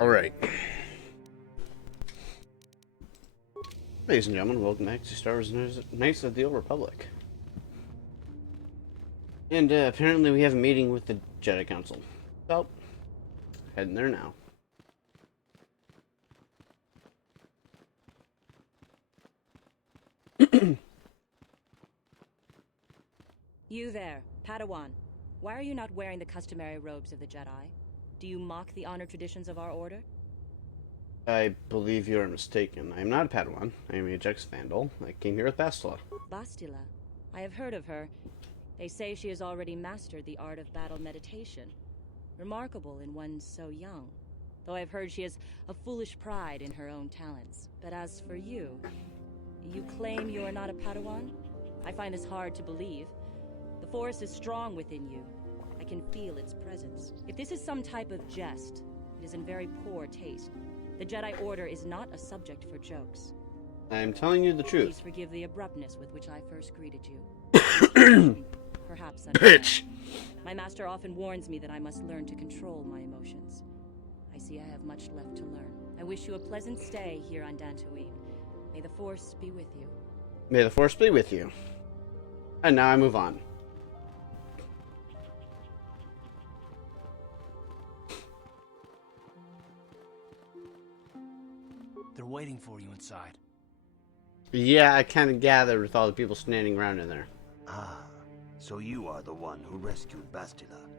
Alright. Ladies and gentlemen, welcome back to Star Wars Knights of the Old Republic. And apparently we have a meeting with the Jedi Council. So, heading there now. You there, Padawan. Why are you not wearing the customary robes of the Jedi? Do you mock the honor traditions of our order? I believe you are mistaken. I am not a Padawan. I am a Jax Vandal. I came here with Bastila. Bastila. I have heard of her. They say she has already mastered the art of battle meditation. Remarkable in one so young. Though I've heard she has a foolish pride in her own talents. But as for you, you claim you are not a Padawan? I find this hard to believe. The Force is strong within you. I can feel its presence. If this is some type of jest, it is in very poor taste. The Jedi Order is not a subject for jokes. I am telling you the truth. Please forgive the abruptness with which I first greeted you. Perhaps Bitch! My master often warns me that I must learn to control my emotions. I see I have much left to learn. I wish you a pleasant stay here on Dantooine. May the Force be with you. May the Force be with you. And now I move on. They're waiting for you inside. Yeah, I kind of gathered with all the people standing around in there. Ah, so you are the one who rescued Bastila.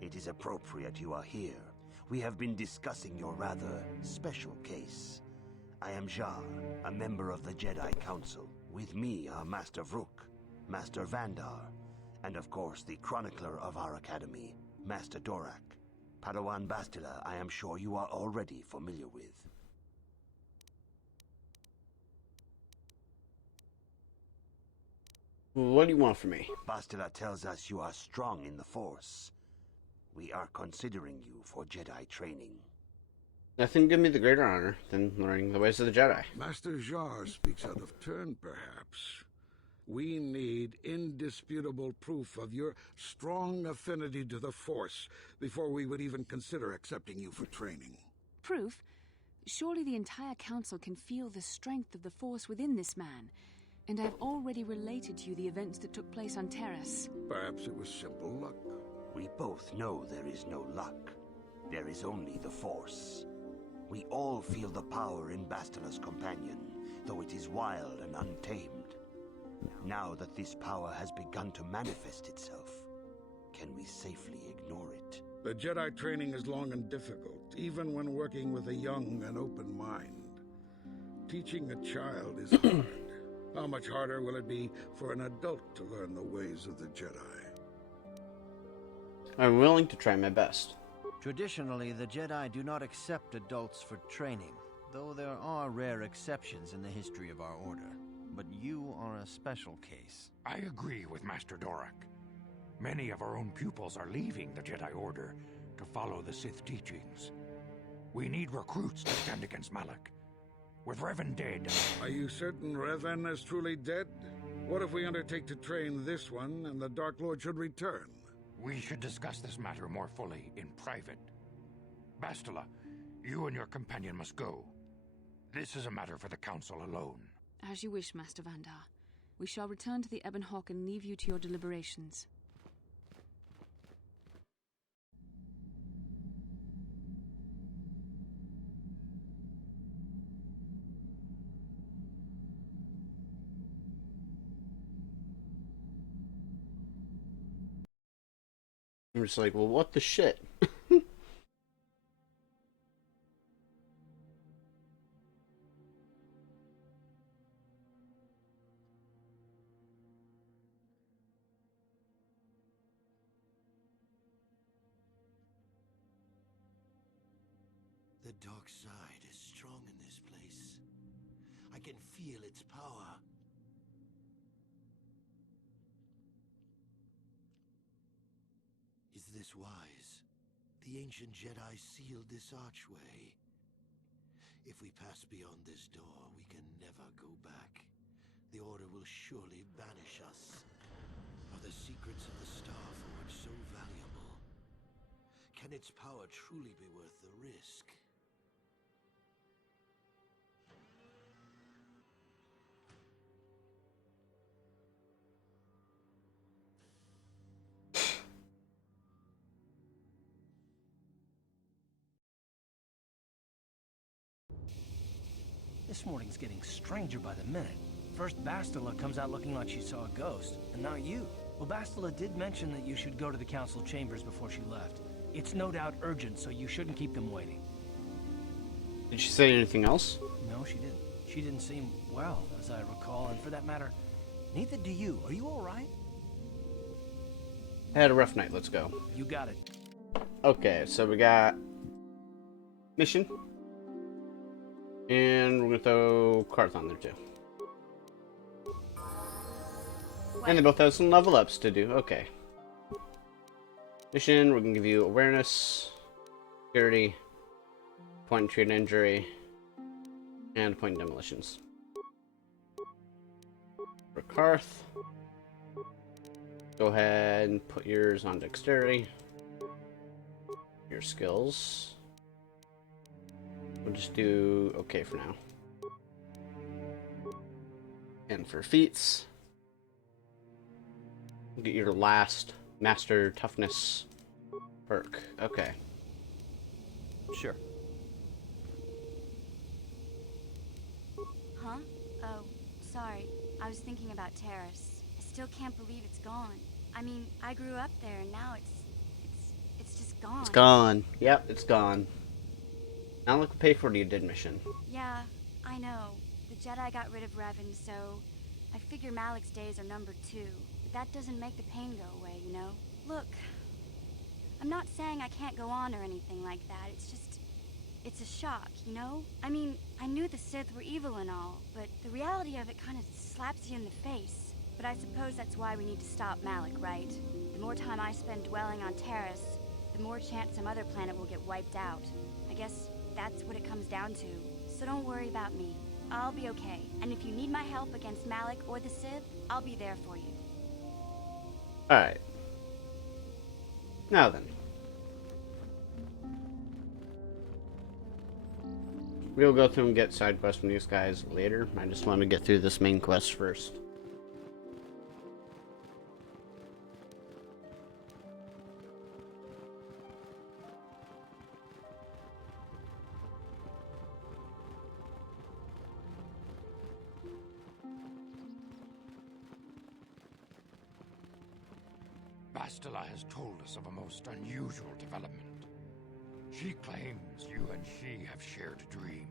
It is appropriate you are here. We have been discussing your rather special case. I am Jar, a member of the Jedi Council. With me are Master Vrook, Master Vandar, and of course the chronicler of our academy, Master Dorak. Padawan Bastila, I am sure you are already familiar with. What do you want from me? Bastila tells us you are strong in the Force. We are considering you for Jedi training. Nothing can give me the greater honor than learning the ways of the Jedi. Master Jar speaks out of turn, perhaps. We need indisputable proof of your strong affinity to the Force before we would even consider accepting you for training. Proof? Surely the entire council can feel the strength of the Force within this man. And I've already related to you the events that took place on Terrace. Perhaps it was simple luck. We both know there is no luck. There is only the Force. We all feel the power in Bastila's companion, though it is wild and untamed. Now that this power has begun to manifest itself, can we safely ignore it? The Jedi training is long and difficult, even when working with a young and open mind. Teaching a child is hard. How much harder will it be for an adult to learn the ways of the Jedi? I'm willing to try my best. Traditionally, the Jedi do not accept adults for training, though there are rare exceptions in the history of our order. But you are a special case. I agree with Master Dorak. Many of our own pupils are leaving the Jedi Order to follow the Sith teachings. We need recruits to stand against Malak. With Revan dead... Are you certain Revan is truly dead? What if we undertake to train this one and the Dark Lord should return? We should discuss this matter more fully in private. Bastila, you and your companion must go. This is a matter for the Council alone. As you wish, Master Vandar. We shall return to the Ebon Hawk and leave you to your deliberations. I'm just like, well, what the shit? The dark side is strong in this place. I can feel its power. Is this wise? The ancient Jedi sealed this archway. If we pass beyond this door, we can never go back. The Order will surely banish us. Are the secrets of the Star Forge so valuable? Can its power truly be worth the risk? This morning's getting stranger by the minute. First Bastila comes out looking like she saw a ghost, and now you. Well, Bastila did mention that you should go to the council chambers before she left. It's no doubt urgent, so you shouldn't keep them waiting. Did she say anything else? No, she didn't. She didn't seem well, as I recall, and for that matter, neither do you. Are you all right? I had a rough night. Let's go. You got it. Okay, so we got mission, and we're gonna throw Karth on there too. And they both have some level ups to do. Okay. Mission, we're gonna give you awareness, security, point treat injury, and point demolitions. For Karth, go ahead and put yours on dexterity. Your skills. We'll just do okay for now. And for feats, get your last master toughness perk. Okay. Sure. Huh? Oh, sorry. I was thinking about Terrace. I still can't believe it's gone. I mean, I grew up there and now it's just gone. It's gone. Yep, it's gone. Now look, pay for the admission. Yeah, I know. The Jedi got rid of Revan, so I figure Malik's days are numbered too. But that doesn't make the pain go away, you know? Look, I'm not saying I can't go on or anything like that. It's just, it's a shock, you know? I mean, I knew the Sith were evil and all, but the reality of it kind of slaps you in the face. But I suppose that's why we need to stop Malik, right? The more time I spend dwelling on Terrace, the more chance some other planet will get wiped out. I guess that's what it comes down to. So don't worry about me. I'll be okay. And if you need my help against Malik or the Sith, I'll be there for you. Alright. Now then. We'll go through and get side quests from these guys later. I just want to get through this main quest first. Bastila has told us of a most unusual development. She claims you and she have shared a dream.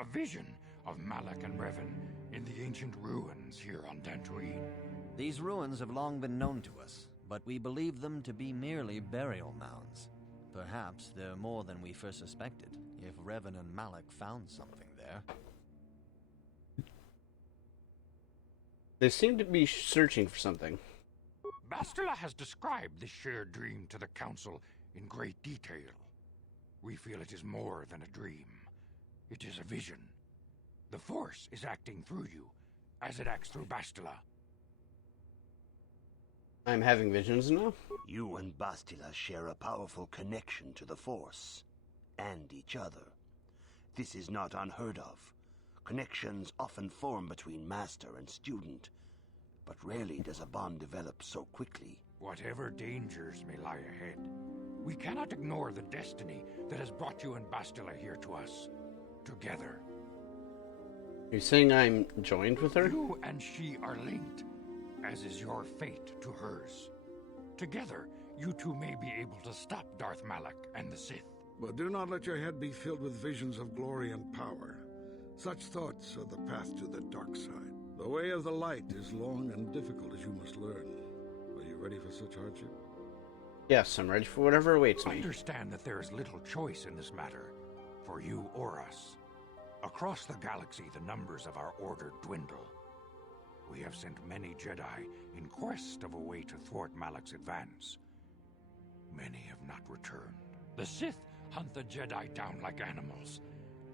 A vision of Malak and Revan in the ancient ruins here on Dantooine. These ruins have long been known to us, but we believe them to be merely burial mounds. Perhaps they're more than we first suspected, if Revan and Malak found something there. They seem to be searching for something. Bastila has described this shared dream to the Council in great detail. We feel it is more than a dream. It is a vision. The Force is acting through you, as it acts through Bastila. I'm having visions now? You and Bastila share a powerful connection to the Force, and each other. This is not unheard of. Connections often form between master and student, but rarely does a bond develop so quickly. Whatever dangers may lie ahead, we cannot ignore the destiny that has brought you and Bastila here to us. Together. You're saying I'm joined with her? You and she are linked, as is your fate to hers. Together, you two may be able to stop Darth Malak and the Sith. But do not let your head be filled with visions of glory and power. Such thoughts are the path to the dark side. The way of the light is long and difficult, as you must learn. Are you ready for such hardship? Yes, I'm ready for whatever awaits me. Understand that there is little choice in this matter, for you or us. Across the galaxy, the numbers of our order dwindle. We have sent many Jedi in quest of a way to thwart Malak's advance. Many have not returned. The Sith hunt the Jedi down like animals,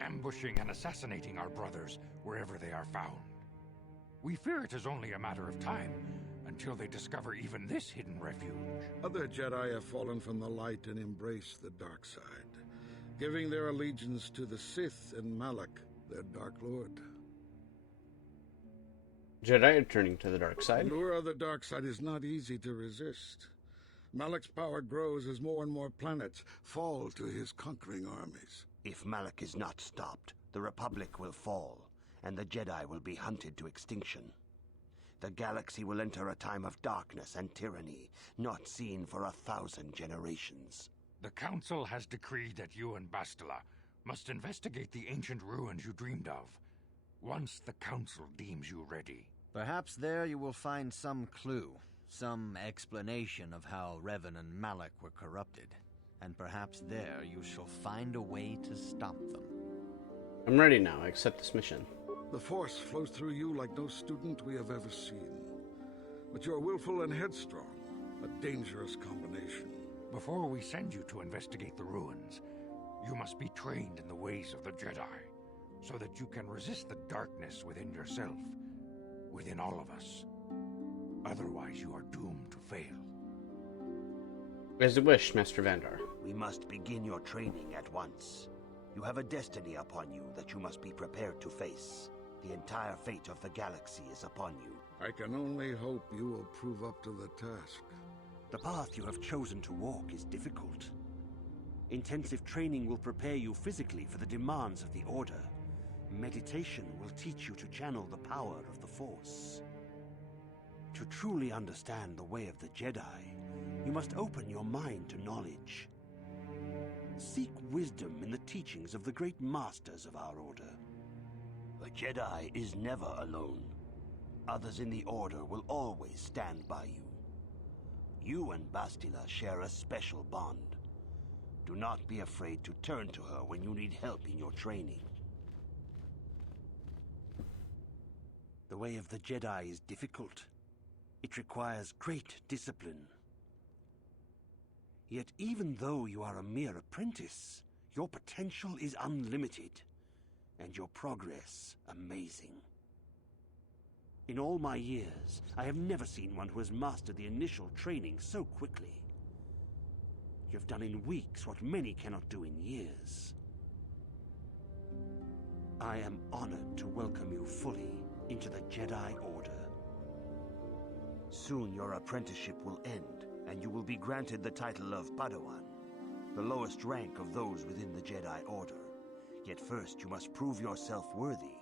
ambushing and assassinating our brothers wherever they are found. We fear it is only a matter of time until they discover even this hidden refuge. Other Jedi have fallen from the light and embraced the dark side, giving their allegiance to the Sith and Malak, their Dark Lord. Jedi are turning to the dark side. The lure of the dark side is not easy to resist. Malak's power grows as more and more planets fall to his conquering armies. If Malak is not stopped, the Republic will fall, and the Jedi will be hunted to extinction. The galaxy will enter a time of darkness and tyranny, not seen for 1,000 generations. The Council has decreed that you and Bastila must investigate the ancient ruins you dreamed of, once the Council deems you ready. Perhaps there you will find some clue, some explanation of how Revan and Malak were corrupted. And perhaps there you shall find a way to stop them. I'm ready now. I accept this mission. The Force flows through you like no student we have ever seen. But you're willful and headstrong, a dangerous combination. Before we send you to investigate the ruins, you must be trained in the ways of the Jedi, so that you can resist the darkness within yourself, within all of us. Otherwise, you are doomed to fail. As you wish, Master Vandar. We must begin your training at once. You have a destiny upon you that you must be prepared to face. The entire fate of the galaxy is upon you. I can only hope you will prove up to the task. The path you have chosen to walk is difficult. Intensive training will prepare you physically for the demands of the Order. Meditation will teach you to channel the power of the Force. To truly understand the way of the Jedi, you must open your mind to knowledge. Seek wisdom in the teachings of the great masters of our Order. A Jedi is never alone. Others in the Order will always stand by you. You and Bastila share a special bond. Do not be afraid to turn to her when you need help in your training. The way of the Jedi is difficult. It requires great discipline. Yet even though you are a mere apprentice, your potential is unlimited, and your progress amazing. In all my years, I have never seen one who has mastered the initial training so quickly. You have done in weeks what many cannot do in years. I am honored to welcome you fully into the Jedi Order. Soon your apprenticeship will end, and you will be granted the title of Padawan, the lowest rank of those within the Jedi Order. Yet first you must prove yourself worthy.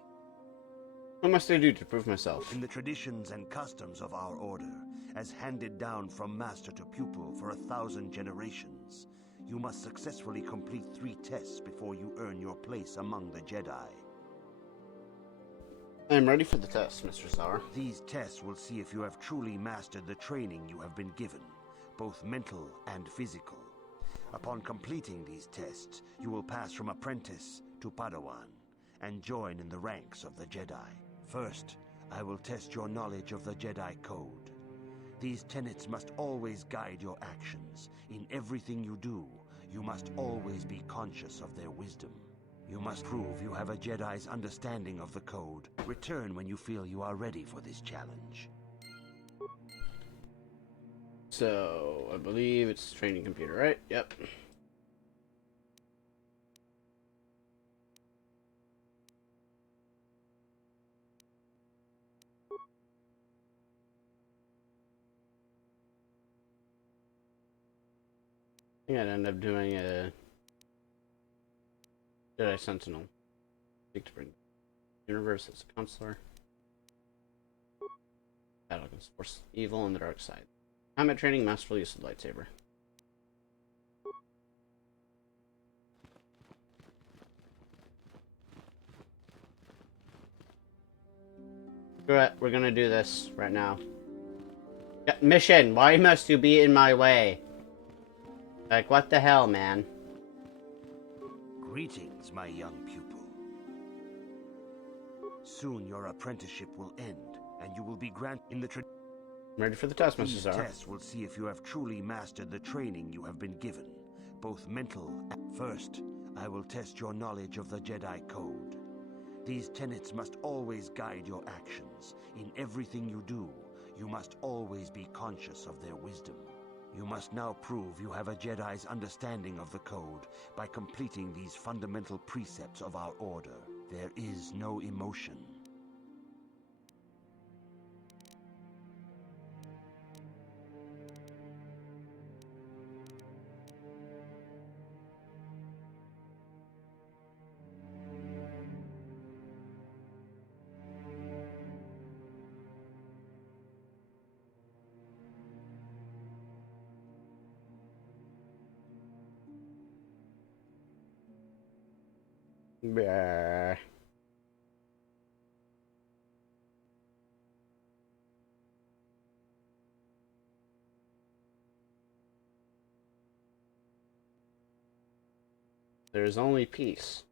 What must I do to prove myself? In the traditions and customs of our Order, as handed down from master to pupil for 1,000 generations, you must successfully complete 3 tests before you earn your place among the Jedi. I am ready for the test, Mr. Sauer. These tests will see if you have truly mastered the training you have been given, both mental and physical. Upon completing these tests, you will pass from apprentice to Padawan, and join in the ranks of the Jedi. First, I will test your knowledge of the Jedi Code. These tenets must always guide your actions. In everything you do, you must always be conscious of their wisdom. You must prove you have a Jedi's understanding of the Code. Return when you feel you are ready for this challenge. So, I believe it's training computer, right? Yep. I think I'd end up doing a Jedi Sentinel. Seek to bring universe as a counselor. Battle against force evil and the dark side. Combat training, masterful use of lightsaber. We're gonna do this right now. Yeah, mission! Why must you be in my way? Like, what the hell, man? Greetings, my young pupil. Soon your apprenticeship will end, and you will be granted in the Ready for the test, Mr. These Zara. tests will see if you have truly mastered the training you have been given, both mental and... First, I will test your knowledge of the Jedi Code. These tenets must always guide your actions. In everything you do, you must always be conscious of their wisdom. You must now prove you have a Jedi's understanding of the Code by completing these fundamental precepts of our Order. There is no emotion. Bah. There's only peace.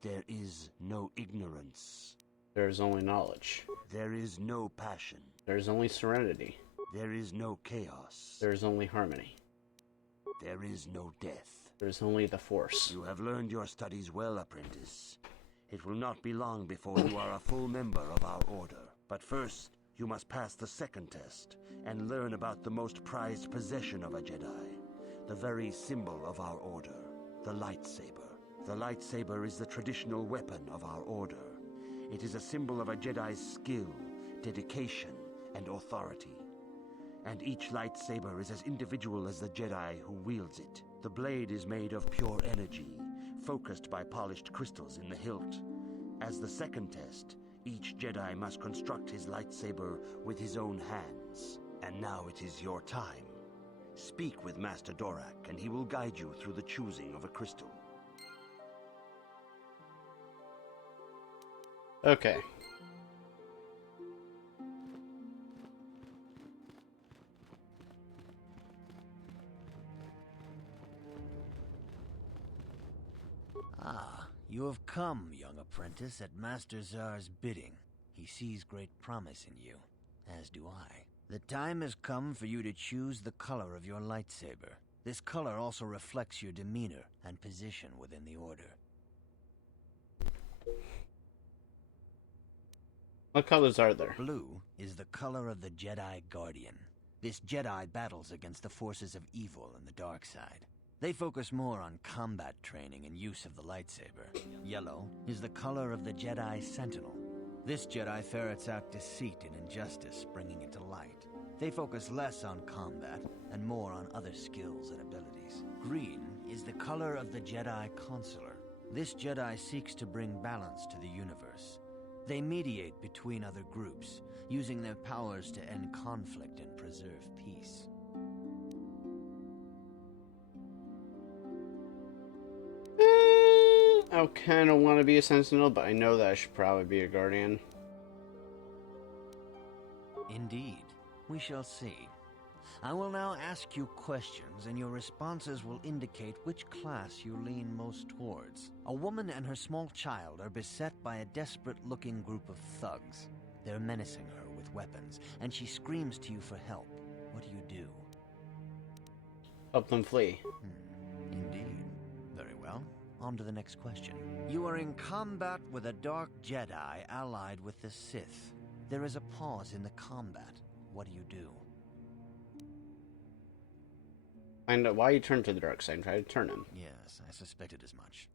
There is no ignorance. There's only knowledge. There is no passion. There's only serenity. There is no chaos. There's only harmony. There is no death. There's only the Force. You have learned your studies well, apprentice. It will not be long before you are a full member of our order. But first, you must pass the second test and learn about the most prized possession of a Jedi, the very symbol of our order, the lightsaber. The lightsaber is the traditional weapon of our order. It is a symbol of a Jedi's skill, dedication, and authority. And each lightsaber is as individual as the Jedi who wields it. The blade is made of pure energy, focused by polished crystals in the hilt. As the second test, each Jedi must construct his lightsaber with his own hands. And now it is your time. Speak with Master Dorak, and he will guide you through the choosing of a crystal. Okay. Ah, you have come, young apprentice, at Master Zar's bidding. He sees great promise in you, as do I. The time has come for you to choose the color of your lightsaber. This color also reflects your demeanor and position within the Order. What colors are there? Blue is the color of the Jedi Guardian. This Jedi battles against the forces of evil and the dark side. They focus more on combat training and use of the lightsaber. Yellow is the color of the Jedi Sentinel. This Jedi ferrets out deceit and injustice, bringing it to light. They focus less on combat and more on other skills and abilities. Green is the color of the Jedi Consular. This Jedi seeks to bring balance to the universe. They mediate between other groups, using their powers to end conflict and preserve peace. I kind of want to be a Sentinel, but I know that I should probably be a Guardian. Indeed. We shall see. I will now ask you questions, and your responses will indicate which class you lean most towards. A woman and her small child are beset by a desperate-looking group of thugs. They're menacing her with weapons, and she screams to you for help. What do? Help them flee. Indeed. Very well. On to the next question. You are in combat with a dark Jedi allied with the Sith. There is a pause in the combat. What do? Find out why you turn to the dark side and try to turn him. Yes, I suspected as much.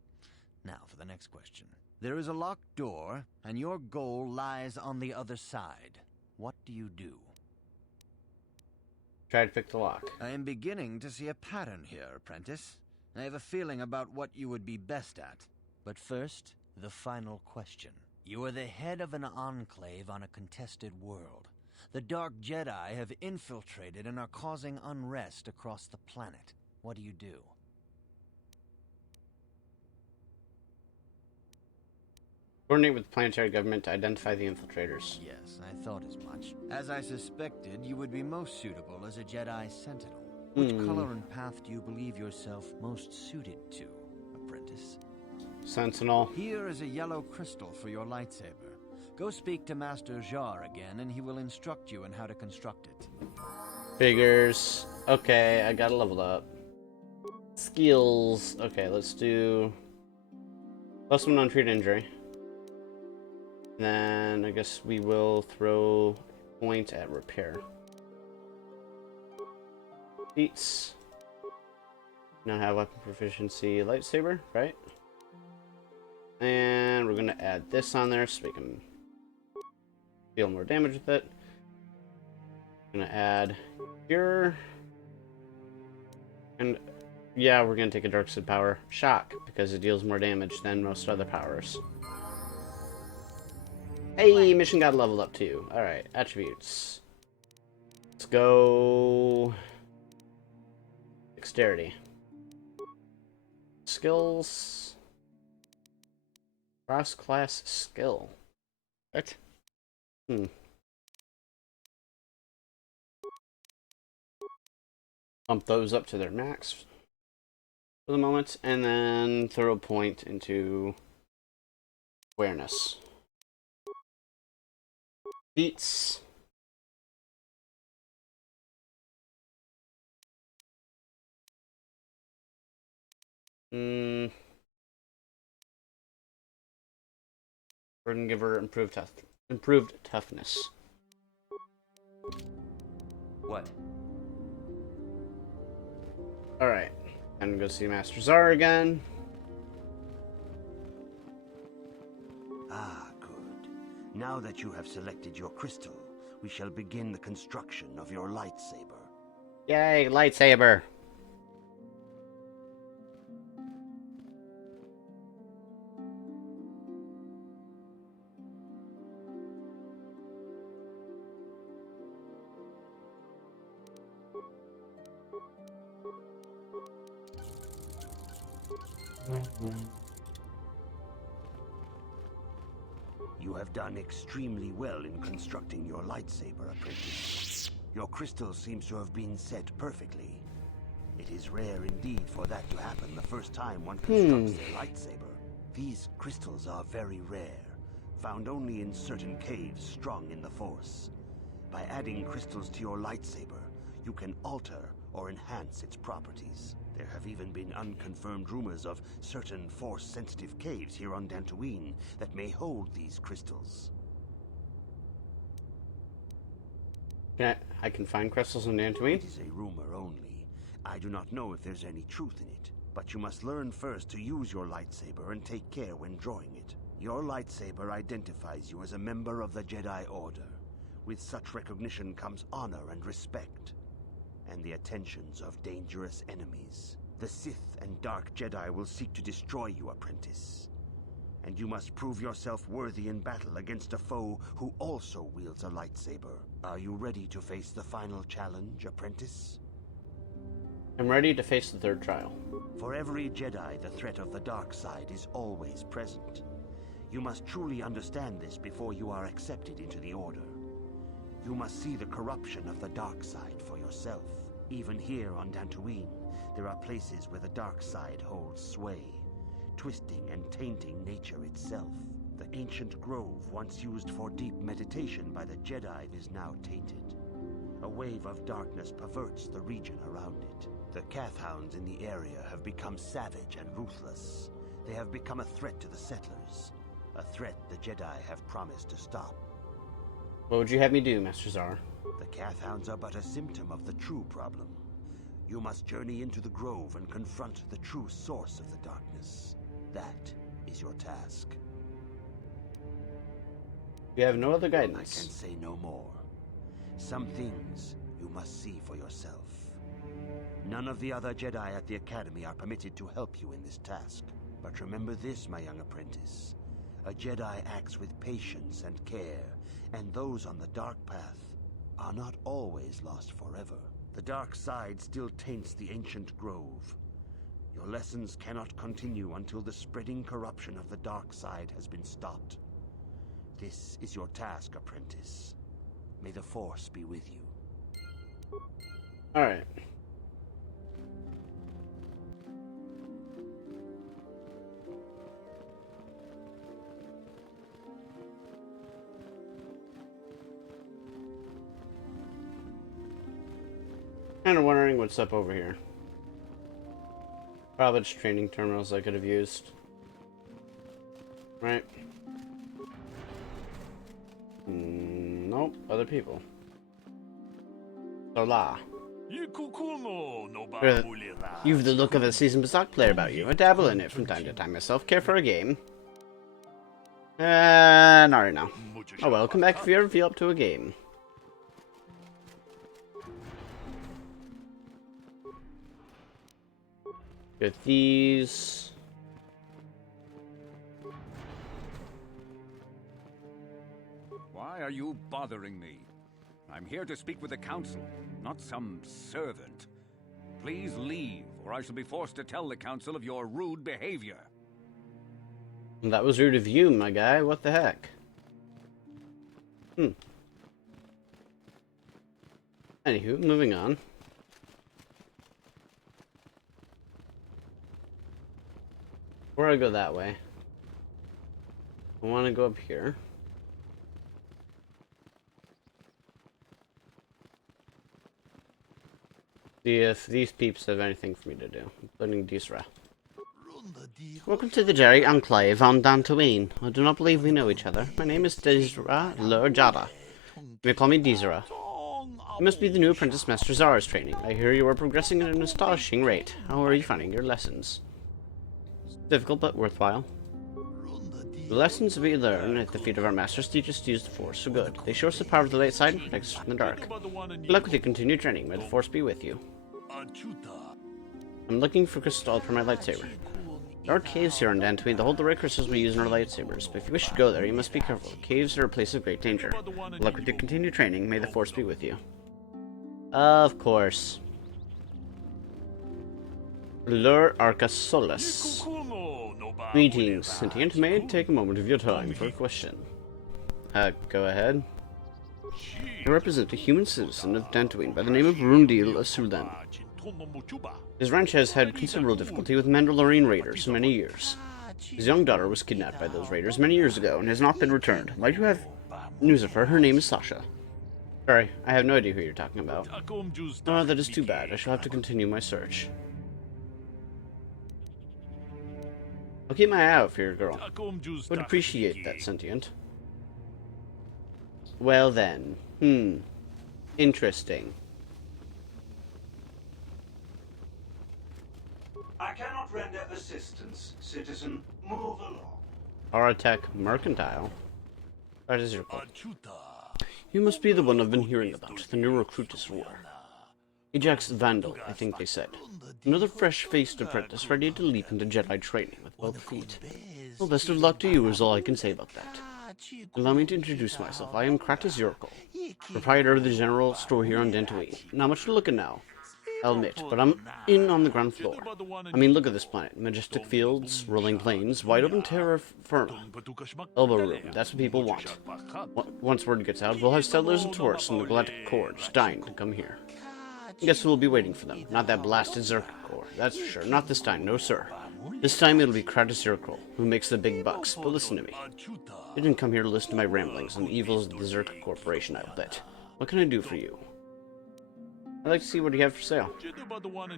Now for the next question. There is a locked door, and your goal lies on the other side. What do? Try to pick the lock. I am beginning to see a pattern here, apprentice. I have a feeling about what you would be best at. But first, the final question. You are the head of an enclave on a contested world. The Dark Jedi have infiltrated and are causing unrest across the planet. What do? Coordinate with the planetary government to identify the infiltrators. Yes, I thought as much. As I suspected, you would be most suitable as a Jedi Sentinel. Which color and path do you believe yourself most suited to, apprentice? Sentinel. Here is a yellow crystal for your lightsaber. Go speak to Master Jar again, and he will instruct you in how to construct it. Figures. Okay, I gotta level up. Skills. Okay, let's do +1 on treat injury. Then I guess we will throw point at repair. Feats. Now have weapon proficiency lightsaber, right? And we're gonna add this on there so we can deal more damage with it. Gonna add cure. And yeah, we're gonna take a dark side power. Shock, because it deals more damage than most other powers. Hey, mission got leveled up too. Alright, attributes. Let's go dexterity. Skills. Cross-class skill. What? Bump those up to their max for the moment, and then throw a point into awareness. Beats. Burden giver improved toughness. What? Alright. I'm gonna go see Master Zara again. Ah, good. Now that you have selected your crystal, we shall begin the construction of your lightsaber. Yay, lightsaber! You have done extremely well in constructing your lightsaber, apprentice. Your crystal seems to have been set perfectly. It is rare indeed for that to happen the first time one constructs a lightsaber. These crystals are very rare, found only in certain caves strong in the Force. By adding crystals to your lightsaber, you can alter or enhance its properties. There have even been unconfirmed rumors of certain Force-sensitive caves here on Dantooine that may hold these crystals. I can find crystals in Dantooine? It is a rumor only. I do not know if there's any truth in it, but you must learn first to use your lightsaber and take care when drawing it. Your lightsaber identifies you as a member of the Jedi Order. With such recognition comes honor and respect, and the attentions of dangerous enemies. The Sith and Dark Jedi will seek to destroy you, apprentice. And you must prove yourself worthy in battle against a foe who also wields a lightsaber. Are you ready to face the final challenge, apprentice? I'm ready to face the third trial. For every Jedi, the threat of the dark side is always present. You must truly understand this before you are accepted into the Order. You must see the corruption of the dark side for yourself. Even here on Dantooine, there are places where the dark side holds sway, twisting and tainting nature itself. The ancient grove, once used for deep meditation by the Jedi, is now tainted. A wave of darkness perverts the region around it. The Kathhounds in the area have become savage and ruthless. They have become a threat to the settlers, a threat the Jedi have promised to stop. What would you have me do, Master Zara? The Kathhounds are but a symptom of the true problem. You must journey into the grove and confront the true source of the darkness. That is your task. You have no other I guidance. can say no more. Some things you must see for yourself. None of the other Jedi at the Academy are permitted to help you in this task. But remember this, my young apprentice. A Jedi acts with patience and care, and those on the dark path are not always lost forever. The dark side still taints the ancient grove. Your lessons cannot continue until the spreading corruption of the dark side has been stopped. This is your task, apprentice. May the Force be with you. Alright. Kind of wondering what's up over here. Probably just training terminals I could have used. Right? Nope, other people. Hola. You've the look of a seasoned Bazak player about you. I dabble in it from time to time myself. Care for a game? Not right now. Oh well, come back if you ever feel up to a game. Get these. Why are you bothering me? I'm here to speak with the Council, not some servant. Please leave, or I shall be forced to tell the Council of your rude behavior. That was rude of you, my guy. What the heck? Anywho, moving on. Before I go that way, I want to go up here. See if these peeps have anything for me to do, including Disra. Welcome to the Jerry Enclave on Dantooine. I do not believe we know each other. My name is Disra Lurjada. You may call me Disra. You must be the new apprentice Master Zara's training. I hear you are progressing at an astonishing rate. How are you finding your lessons? Difficult but worthwhile. The lessons we learn at the feet of our masters teach us to use the Force for good. They show us the power of the light side and protect us from the dark. Good luck with your continued training. May the Force be with you. I'm looking for crystals for my lightsaber. There are caves here in Dantooine that hold the rare crystals we use in our lightsabers, but if you wish to go there, you must be careful. Caves are a place of great danger. Good luck with your continued training. May the Force be with you. Of course. Lur Arcasolus. Greetings, sentient. May I take a moment of your time for a question? Go ahead. I represent a human citizen of Dantooine by the name of Rundil Asulan. His ranch has had considerable difficulty with Mandalorian raiders for many years. His young daughter was kidnapped by those raiders many years ago and has not been returned. Might you have news of her? Her name is Sasha. Sorry, I have no idea who you're talking about. Oh, that is too bad. I shall have to continue my search. I'll keep my eye out for your girl. Would appreciate that, sentient. Well then. Interesting. I cannot render assistance, citizen. Move along. Aratech Mercantile. That is your call. You must be the one I've been hearing about, the new recruit is war. Ajax Vandal, I think they said. Another fresh-faced apprentice ready to leap into Jedi training with both feet. Well, best of luck to you is all I can say about that. Allow me to introduce myself. I am Kratos Yurkle, proprietor of the general store here on Dantooine. Not much to look at now, I'll admit, but I'm in on the ground floor. I mean, look at this planet. Majestic fields, rolling plains, wide open terra firma. Elbow room, that's what people want. Once word gets out, we'll have settlers and tourists in the Galactic Core just dying to come here. Guess who will be waiting for them? Not that blasted Zerka Core, that's for sure. Not this time, no sir. This time it'll be Kratos Yurkle, who makes the big bucks. But listen to me. You didn't come here to listen to my ramblings on the evils of the Zerka Corporation, I'll bet. What can I do for you? I'd like to see what you have for sale.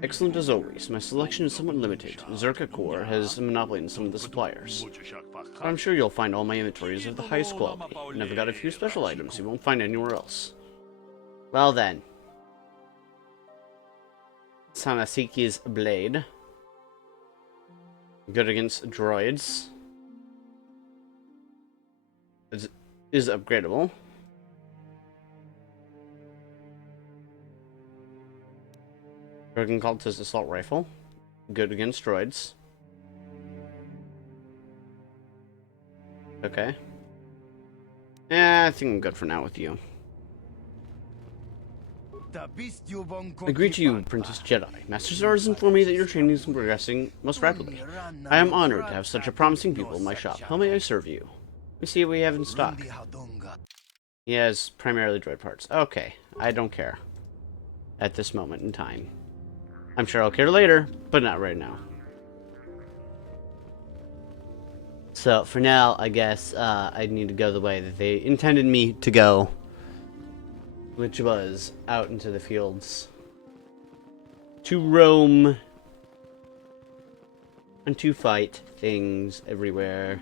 Excellent as always. My selection is somewhat limited. Zerka Core has a monopoly on some of the suppliers. But I'm sure you'll find all my inventory is of the highest quality, and I've got a few special items you won't find anywhere else. Well then. Sanasiki's blade. Good against droids. Is upgradable. Dragon Cultist assault rifle. Good against droids. Okay. Yeah, I think I'm good for now with you. I greet you, Apprentice Jedi. Master Zara has informed me that your training is progressing most rapidly. I am honored to have such a promising pupil in my shop. How may I serve you? Let me see what we have in stock. He has primarily droid parts. Okay, I don't care. At this moment in time. I'm sure I'll care later, but not right now. So, for now, I guess I need to go the way that they intended me to go. Which was out into the fields. To roam. And to fight things everywhere.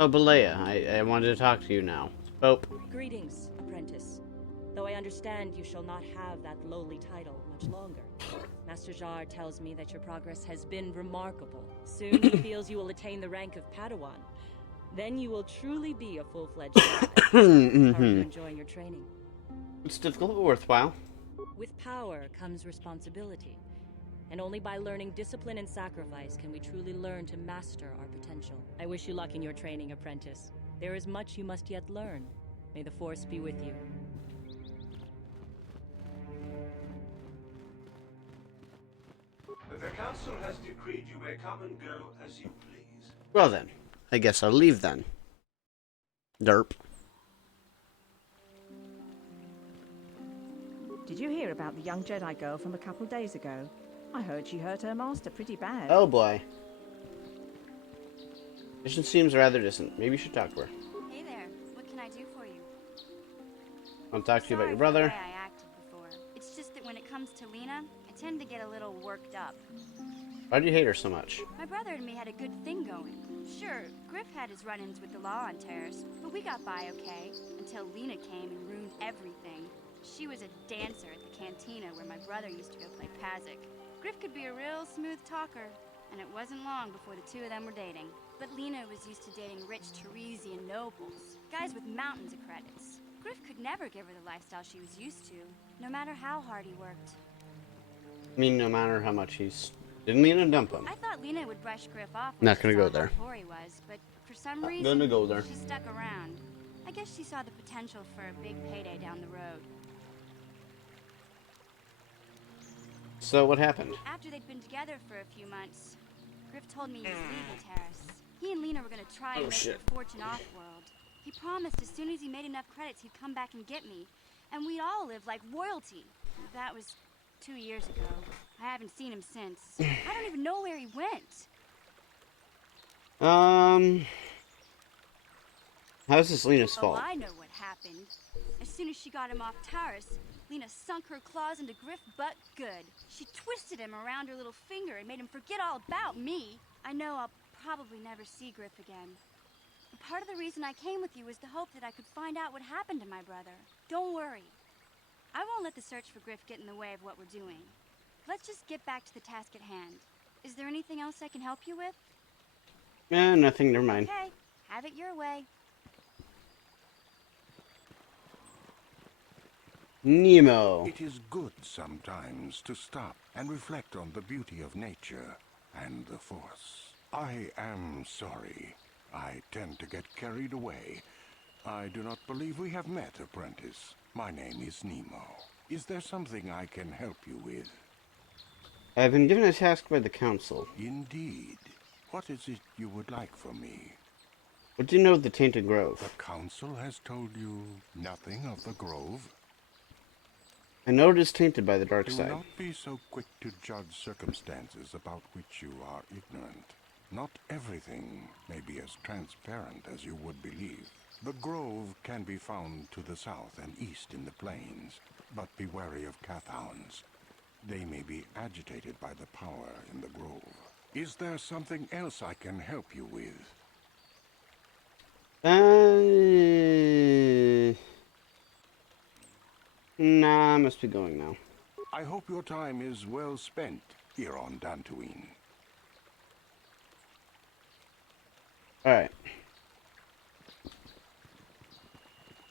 Oh, Balea, I wanted to talk to you now. Bope. Greetings, apprentice. Though I understand you shall not have that lowly title much longer. Master Jar tells me that your progress has been remarkable. Soon he feels you will attain the rank of Padawan. Then you will truly be a full-fledged Jedi. How are you enjoying your training? It's difficult but worthwhile. With power comes responsibility. And only by learning discipline and sacrifice can we truly learn to master our potential. I wish you luck in your training, apprentice. There is much you must yet learn. May the Force be with you. The Council has decreed you may come and go as you please. Well then, I guess I'll leave then. Derp. Did you hear about the young Jedi girl from a couple days ago? I heard she hurt her master pretty bad. Oh boy. Mission seems rather distant. Maybe you should talk to her. Hey there. What can I do for you? I'll talk to you about your Sorry for the brother. way I acted before. It's just that when it comes to Lena, I tend to get a little worked up. Why do you hate her so much? My brother and me had a good thing going. Sure, Griff had his run-ins with the law on Terrace, but we got by okay, until Lena came and ruined everything. She was a dancer at the cantina where my brother used to go play Pazic. Griff could be a real smooth talker, and it wasn't long before the two of them were dating. But Lena was used to dating rich Teresian nobles, guys with mountains of credits. Griff could never give her the lifestyle she was used to, no matter how hard he worked. I mean, no matter how much he's... Didn't Lena dump him? I thought Lena would brush Griff off when Not she gonna saw go how there. poor he was, but for some Not reason, gonna go there. she stuck around. I guess she saw the potential for a big payday down the road. So what happened? After they'd been together for a few months, Griff told me he was leaving Terrace. He and Lena were going to try and make their fortune off-world. He promised as soon as he made enough credits, he'd come back and get me. And we'd all live like royalty. That was 2 years ago. I haven't seen him since. I don't even know where he went. How's this Lena's fault? Oh, I know what happened. As soon as she got him off Terrace, Lena sunk her claws into Griff butt good. She twisted him around her little finger and made him forget all about me. I know I'll probably never see Griff again. And part of the reason I came with you was the hope that I could find out what happened to my brother. Don't worry. I won't let the search for Griff get in the way of what we're doing. Let's just get back to the task at hand. Is there anything else I can help you with? Nothing, never mind. Okay, have it your way. Nemo. It is good sometimes to stop and reflect on the beauty of nature and the Force. I am sorry. I tend to get carried away. I do not believe we have met, apprentice. My name is Nemo. Is there something I can help you with? I've been given a task by the council. Indeed. What is it you would like from me? What do you know of the Tainted Grove? The council has told you nothing of the grove? I know it is tainted by the dark Do side. not be so quick to judge circumstances about which you are ignorant. Not everything may be as transparent as you would believe. The grove can be found to the south and east in the plains, but be wary of Cathounds. They may be agitated by the power in the grove. Is there something else I can help you with? Nah, I must be going now. I hope your time is well spent here on Dantooine. Alright.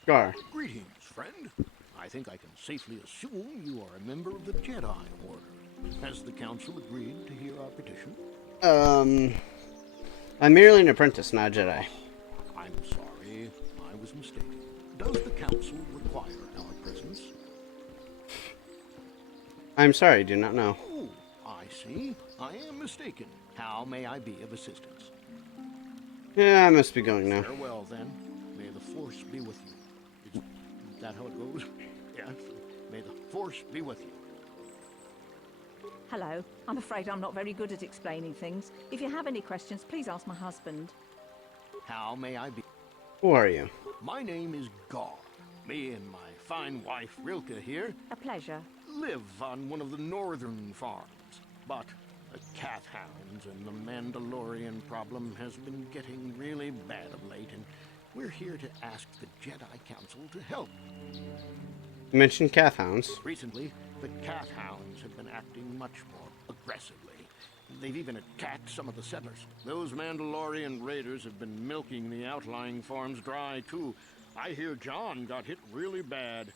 Gar. Greetings, friend. I think I can safely assume you are a member of the Jedi Order. Has the Council agreed to hear our petition? I'm merely an apprentice, not a Jedi. I'm sorry, I was mistaken. Does the Council require our presence? I'm sorry, I do not know. Oh, I see. I am mistaken. How may I be of assistance? Yeah, I must be going now. Farewell, then. May the Force be with you. Is that how it goes? Yes. May the Force be with you. Hello. I'm afraid I'm not very good at explaining things. If you have any questions, please ask my husband. How may I be? Who are you? My name is Gar. Me and my fine wife, Rilke, here, A pleasure. live on one of the northern farms. But the cat hounds and the Mandalorian problem has been getting really bad of late, and we're here to ask the Jedi Council to help. You mentioned Cathounds. Recently, the cat hounds have been acting much more aggressively. They've even attacked some of the settlers. Those Mandalorian raiders have been milking the outlying farms dry, too. I hear John got hit really bad.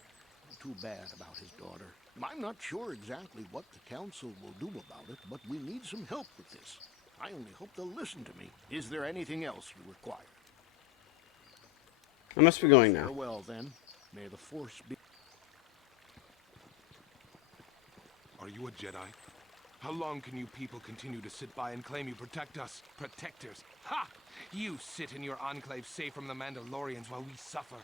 Too bad about his daughter. I'm not sure exactly what the council will do about it, but we need some help with this. I only hope they'll listen to me. Is there anything else you require? I must be going now. Farewell, then. May the Force be... Are you a Jedi? How long can you people continue to sit by and claim you protect us? Protectors? Ha! You sit in your enclave safe from the Mandalorians while we suffer.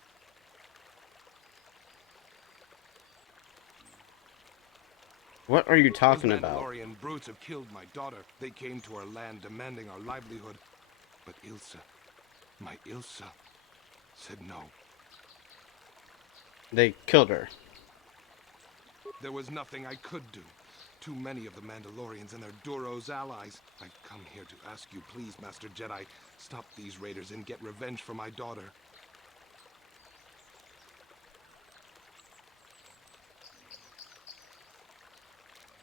What are you talking Those about? Mandalorian brutes have killed my daughter. They came to our land demanding our livelihood. But Ilsa, my Ilsa, said no. They killed her. There was nothing I could do. Too many of the Mandalorians and their Duros allies. I've come here to ask you, please, Master Jedi, stop these raiders and get revenge for my daughter.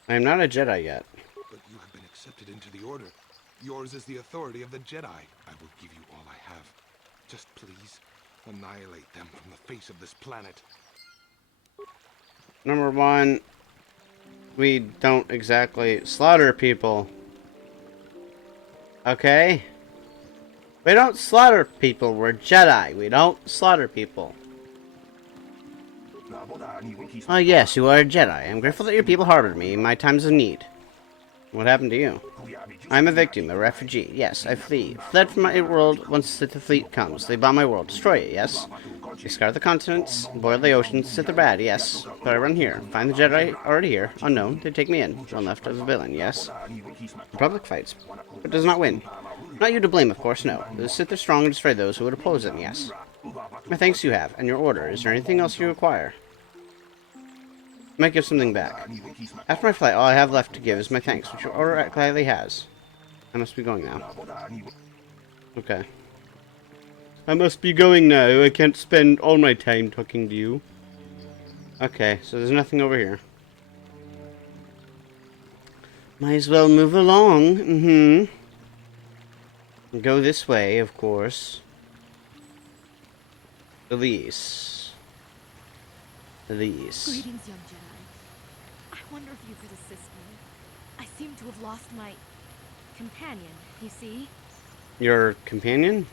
I am not a Jedi yet. But you have been accepted into the Order. Yours is the authority of the Jedi. I will give you all I have. Just please, annihilate them from the face of this planet. Number one, we don't exactly slaughter people. Okay? We don't slaughter people. We're Jedi. We don't slaughter people. Oh yes, you are a Jedi. I'm grateful that your people harbored me in my times of need. What happened to you? I'm a victim, a refugee. Yes, I fled from my world once the fleet comes. They bomb my world, destroy it, yes. They scour the continents, boil the oceans, sit the bad, yes. But I run here, find the Jedi already here, unknown, they take me in. Run left of a villain, yes. The Republic fights, but does not win. Not you to blame, of course, no. It is sit there strong and destroy those who would oppose them, yes. My thanks you have, and your order. Is there anything else you require? I might give something back. After my flight, all I have left to give is my thanks, which your order gladly has. I must be going now. Okay. I must be going now. I can't spend all my time talking to you. Okay, so there's nothing over here. Might as well move along. Go this way, of course. Elise. Elise. Greetings, young Jedi. I wonder if you could assist me. I seem to have lost my companion, you see? Your companion?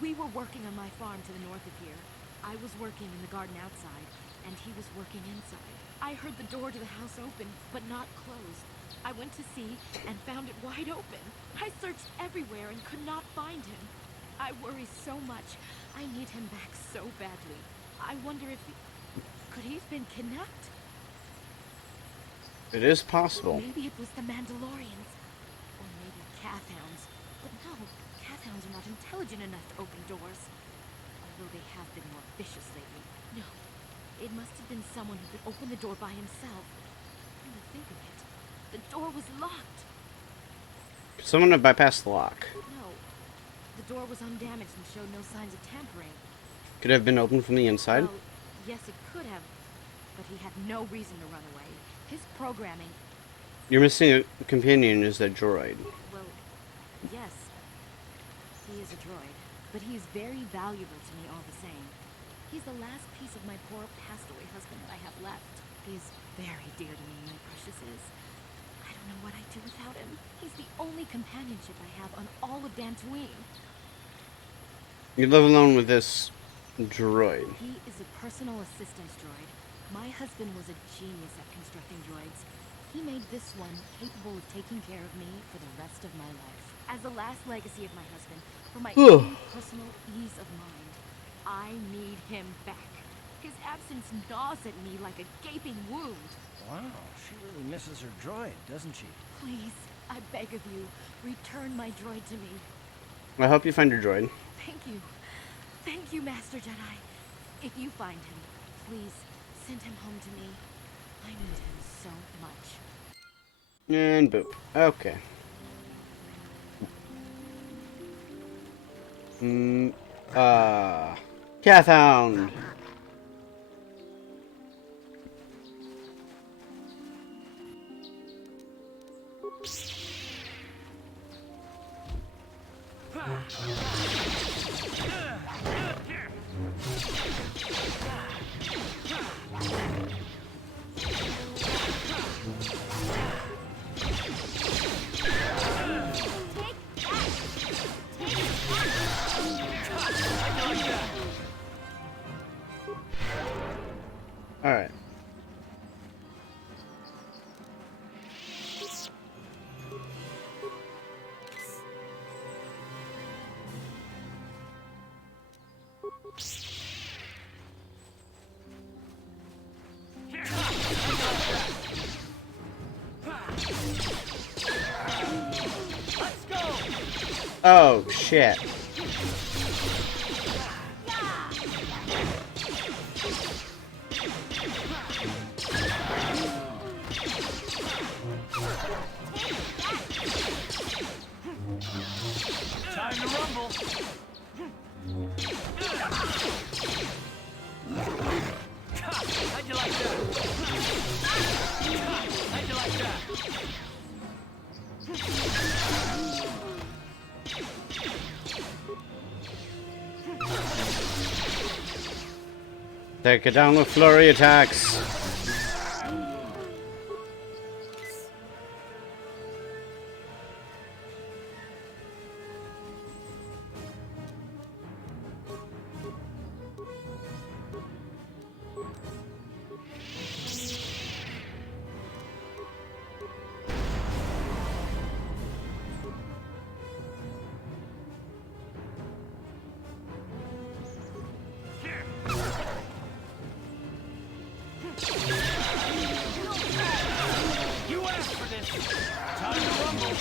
We were working on my farm to the north of here. I was working in the garden outside, and he was working inside. I heard the door to the house open, but not closed. I went to see and found it wide open. I searched everywhere and could not find him. I worry so much. I need him back so badly. I wonder if could he have been kidnapped? It is possible. Maybe it was the Mandalorians. Or maybe Cathhounds. But no, Cathhounds are not intelligent enough to open doors. Although they have been more vicious lately. No, it must have been someone who could open the door by himself. Come to think of it, the door was locked. Someone had bypassed the lock. No, the door was undamaged and showed no signs of tampering. Could it have been opened from the inside? Well, yes, it could have, but he had no reason to run away. His programming... You're missing a companion is a droid. Well, yes, he is a droid, but he is very valuable to me all the same. He's the last piece of my poor passed-away husband that I have left. He is very dear to me, my precious is. I don't know what I'd do without him. He's the only companionship I have on all of Dantooine. You live alone with this droid. He is a personal assistance droid. My husband was a genius at constructing droids. He made this one capable of taking care of me for the rest of my life. As the last legacy of my husband, for my own personal ease of mind, I need him back. His absence gnaws at me like a gaping wound. Wow, she really misses her droid, doesn't she? Please, I beg of you, return my droid to me. I hope you find your droid. Thank you. Thank you, Master Jedi. If you find him, please send him home to me. I need him so much. And boop. Okay. Cathhound. Alright. Oh, shit. Time to rumble. How'd you like that? How'd you like that? Take it down with flurry attacks. You asked for this. Time to rumble.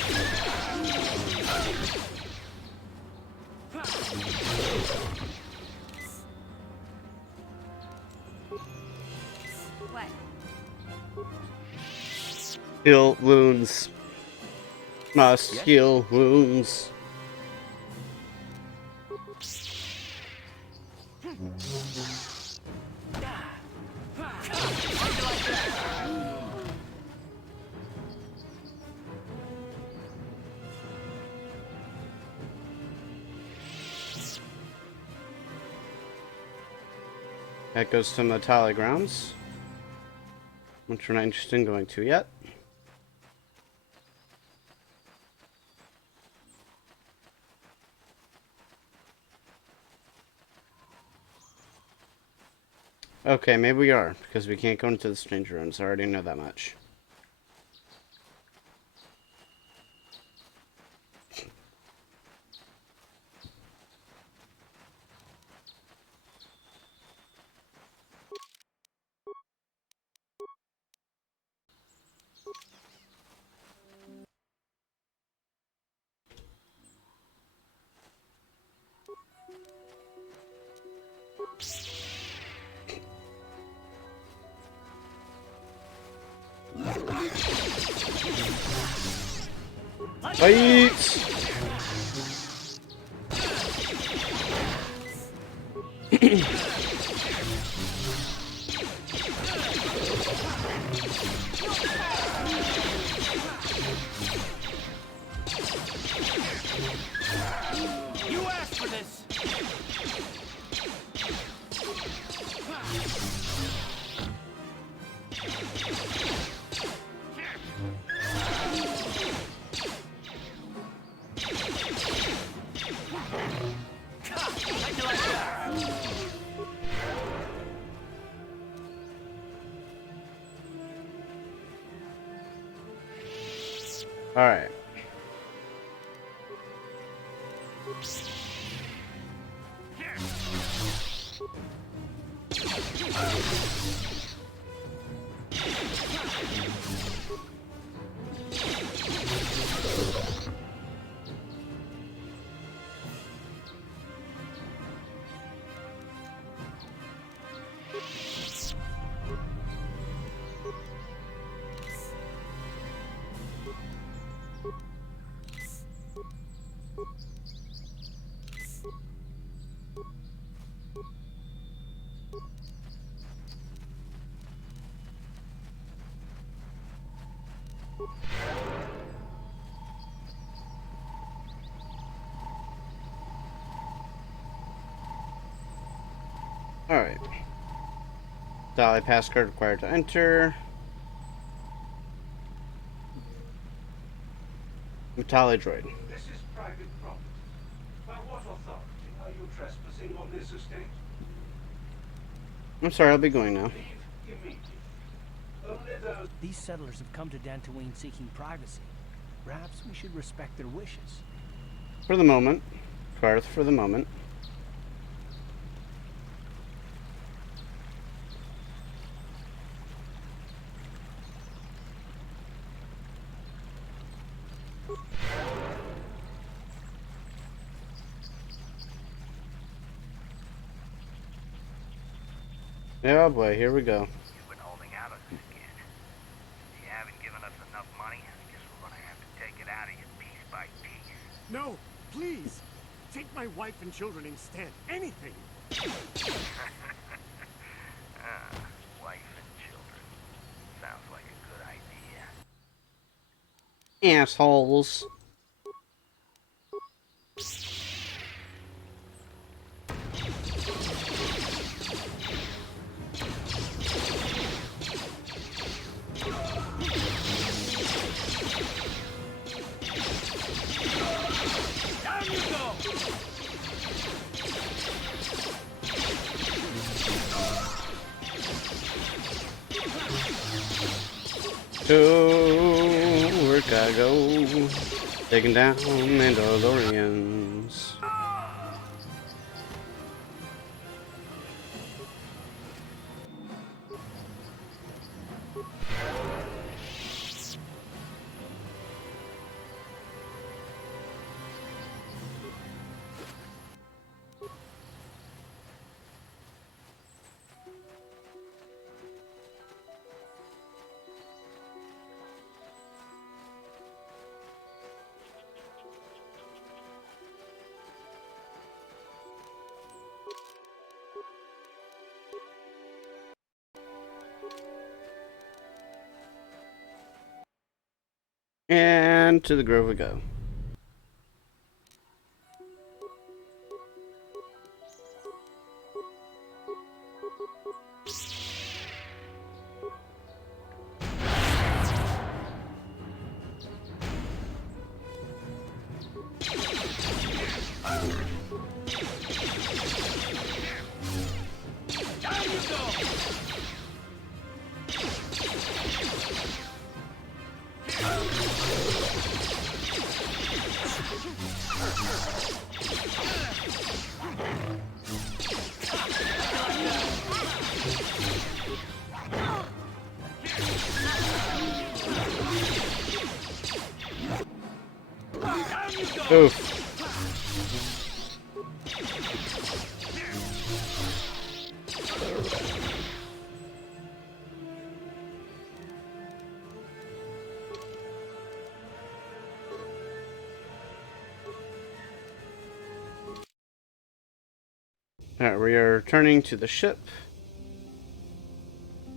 What? Heal wounds. Must Yes? heal wounds. That goes to Metallic Grounds, which we're not interested in going to yet. Okay, maybe we are, because we can't go into the Stranger Rooms. I already know that much. Fight! You asked for this. How'd you like that? All right. Alright. Dolly passcode required to enter. Metallic droid. This is private property. By what authority are you trespassing on this estate? I'm sorry, I'll be going now. Leave immediately. Only those... These settlers have come to Dantooine seeking privacy. Perhaps we should respect their wishes. For the moment. Karth, for the moment. Oh boy, here we go. You've been holding out on this kid. Since you haven't given us enough money, I guess we're gonna have to take it out of you piece by piece. No, please. Take my wife and children instead. Anything. Wife and children. Sounds like a good idea. Assholes. Down you go! To work I go, taking down Mandalorians. And to the grove we go. Down you go! Oof. Alright, we are returning to the ship.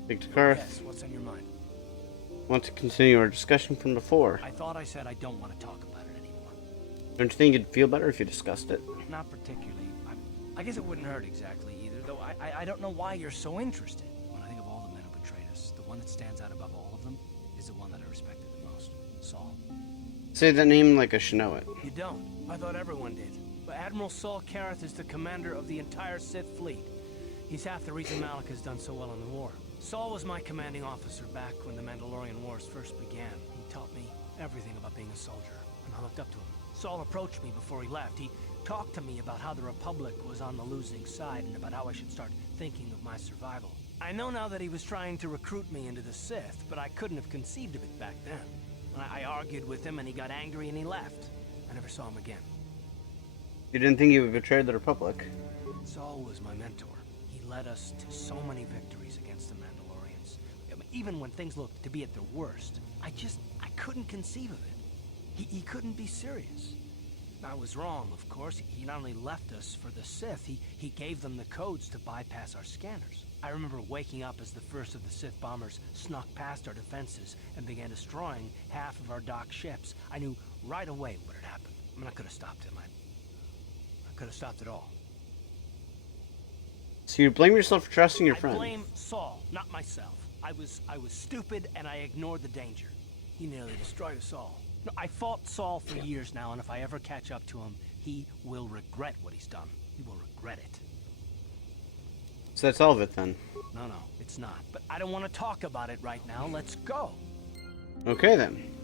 Big Takara. Yes, what's on your mind? Want to continue our discussion from before. I thought I said I don't want to talk about it anymore. Don't you think it'd feel better if you discussed it? Not particularly. I guess it wouldn't hurt exactly either, though I don't know why you're so interested. When I think of all the men who betrayed us, the one that stands out above all of them is the one that I respected the most, Saul. Say that name like I should know it. You don't. I thought everyone did. But Admiral Saul Karath is the commander of the entire Sith fleet. He's half the reason Malik has done so well in the war. Saul was my commanding officer back when the Mandalorian Wars first began. He taught me everything about being a soldier, and I looked up to him. Saul approached me before he left. He talked to me about how the Republic was on the losing side and about how I should start thinking of my survival. I know now that he was trying to recruit me into the Sith, but I couldn't have conceived of it back then. I argued with him and he got angry and he left. I never saw him again. You didn't think you would betray the Republic? Saul was my mentor. He led us to so many victories against the Mandalorians. I mean, even when things looked to be at their worst, I couldn't conceive of it. He couldn't be serious. I was wrong, of course. He not only left us for the Sith, he gave them the codes to bypass our scanners. I remember waking up as the first of the Sith bombers snuck past our defenses and began destroying half of our docked ships. I knew right away what had happened. I mean, I could have stopped him. I could have stopped it all. So you blame yourself for trusting your friend? I blame Saul, not myself. I was stupid and I ignored the danger. He nearly destroyed us all. No, I fought Saul for years now, and if I ever catch up to him, he will regret what he's done. He will regret it. So that's all of it then? No, it's not. But I don't want to talk about it right now. Let's go. Okay then.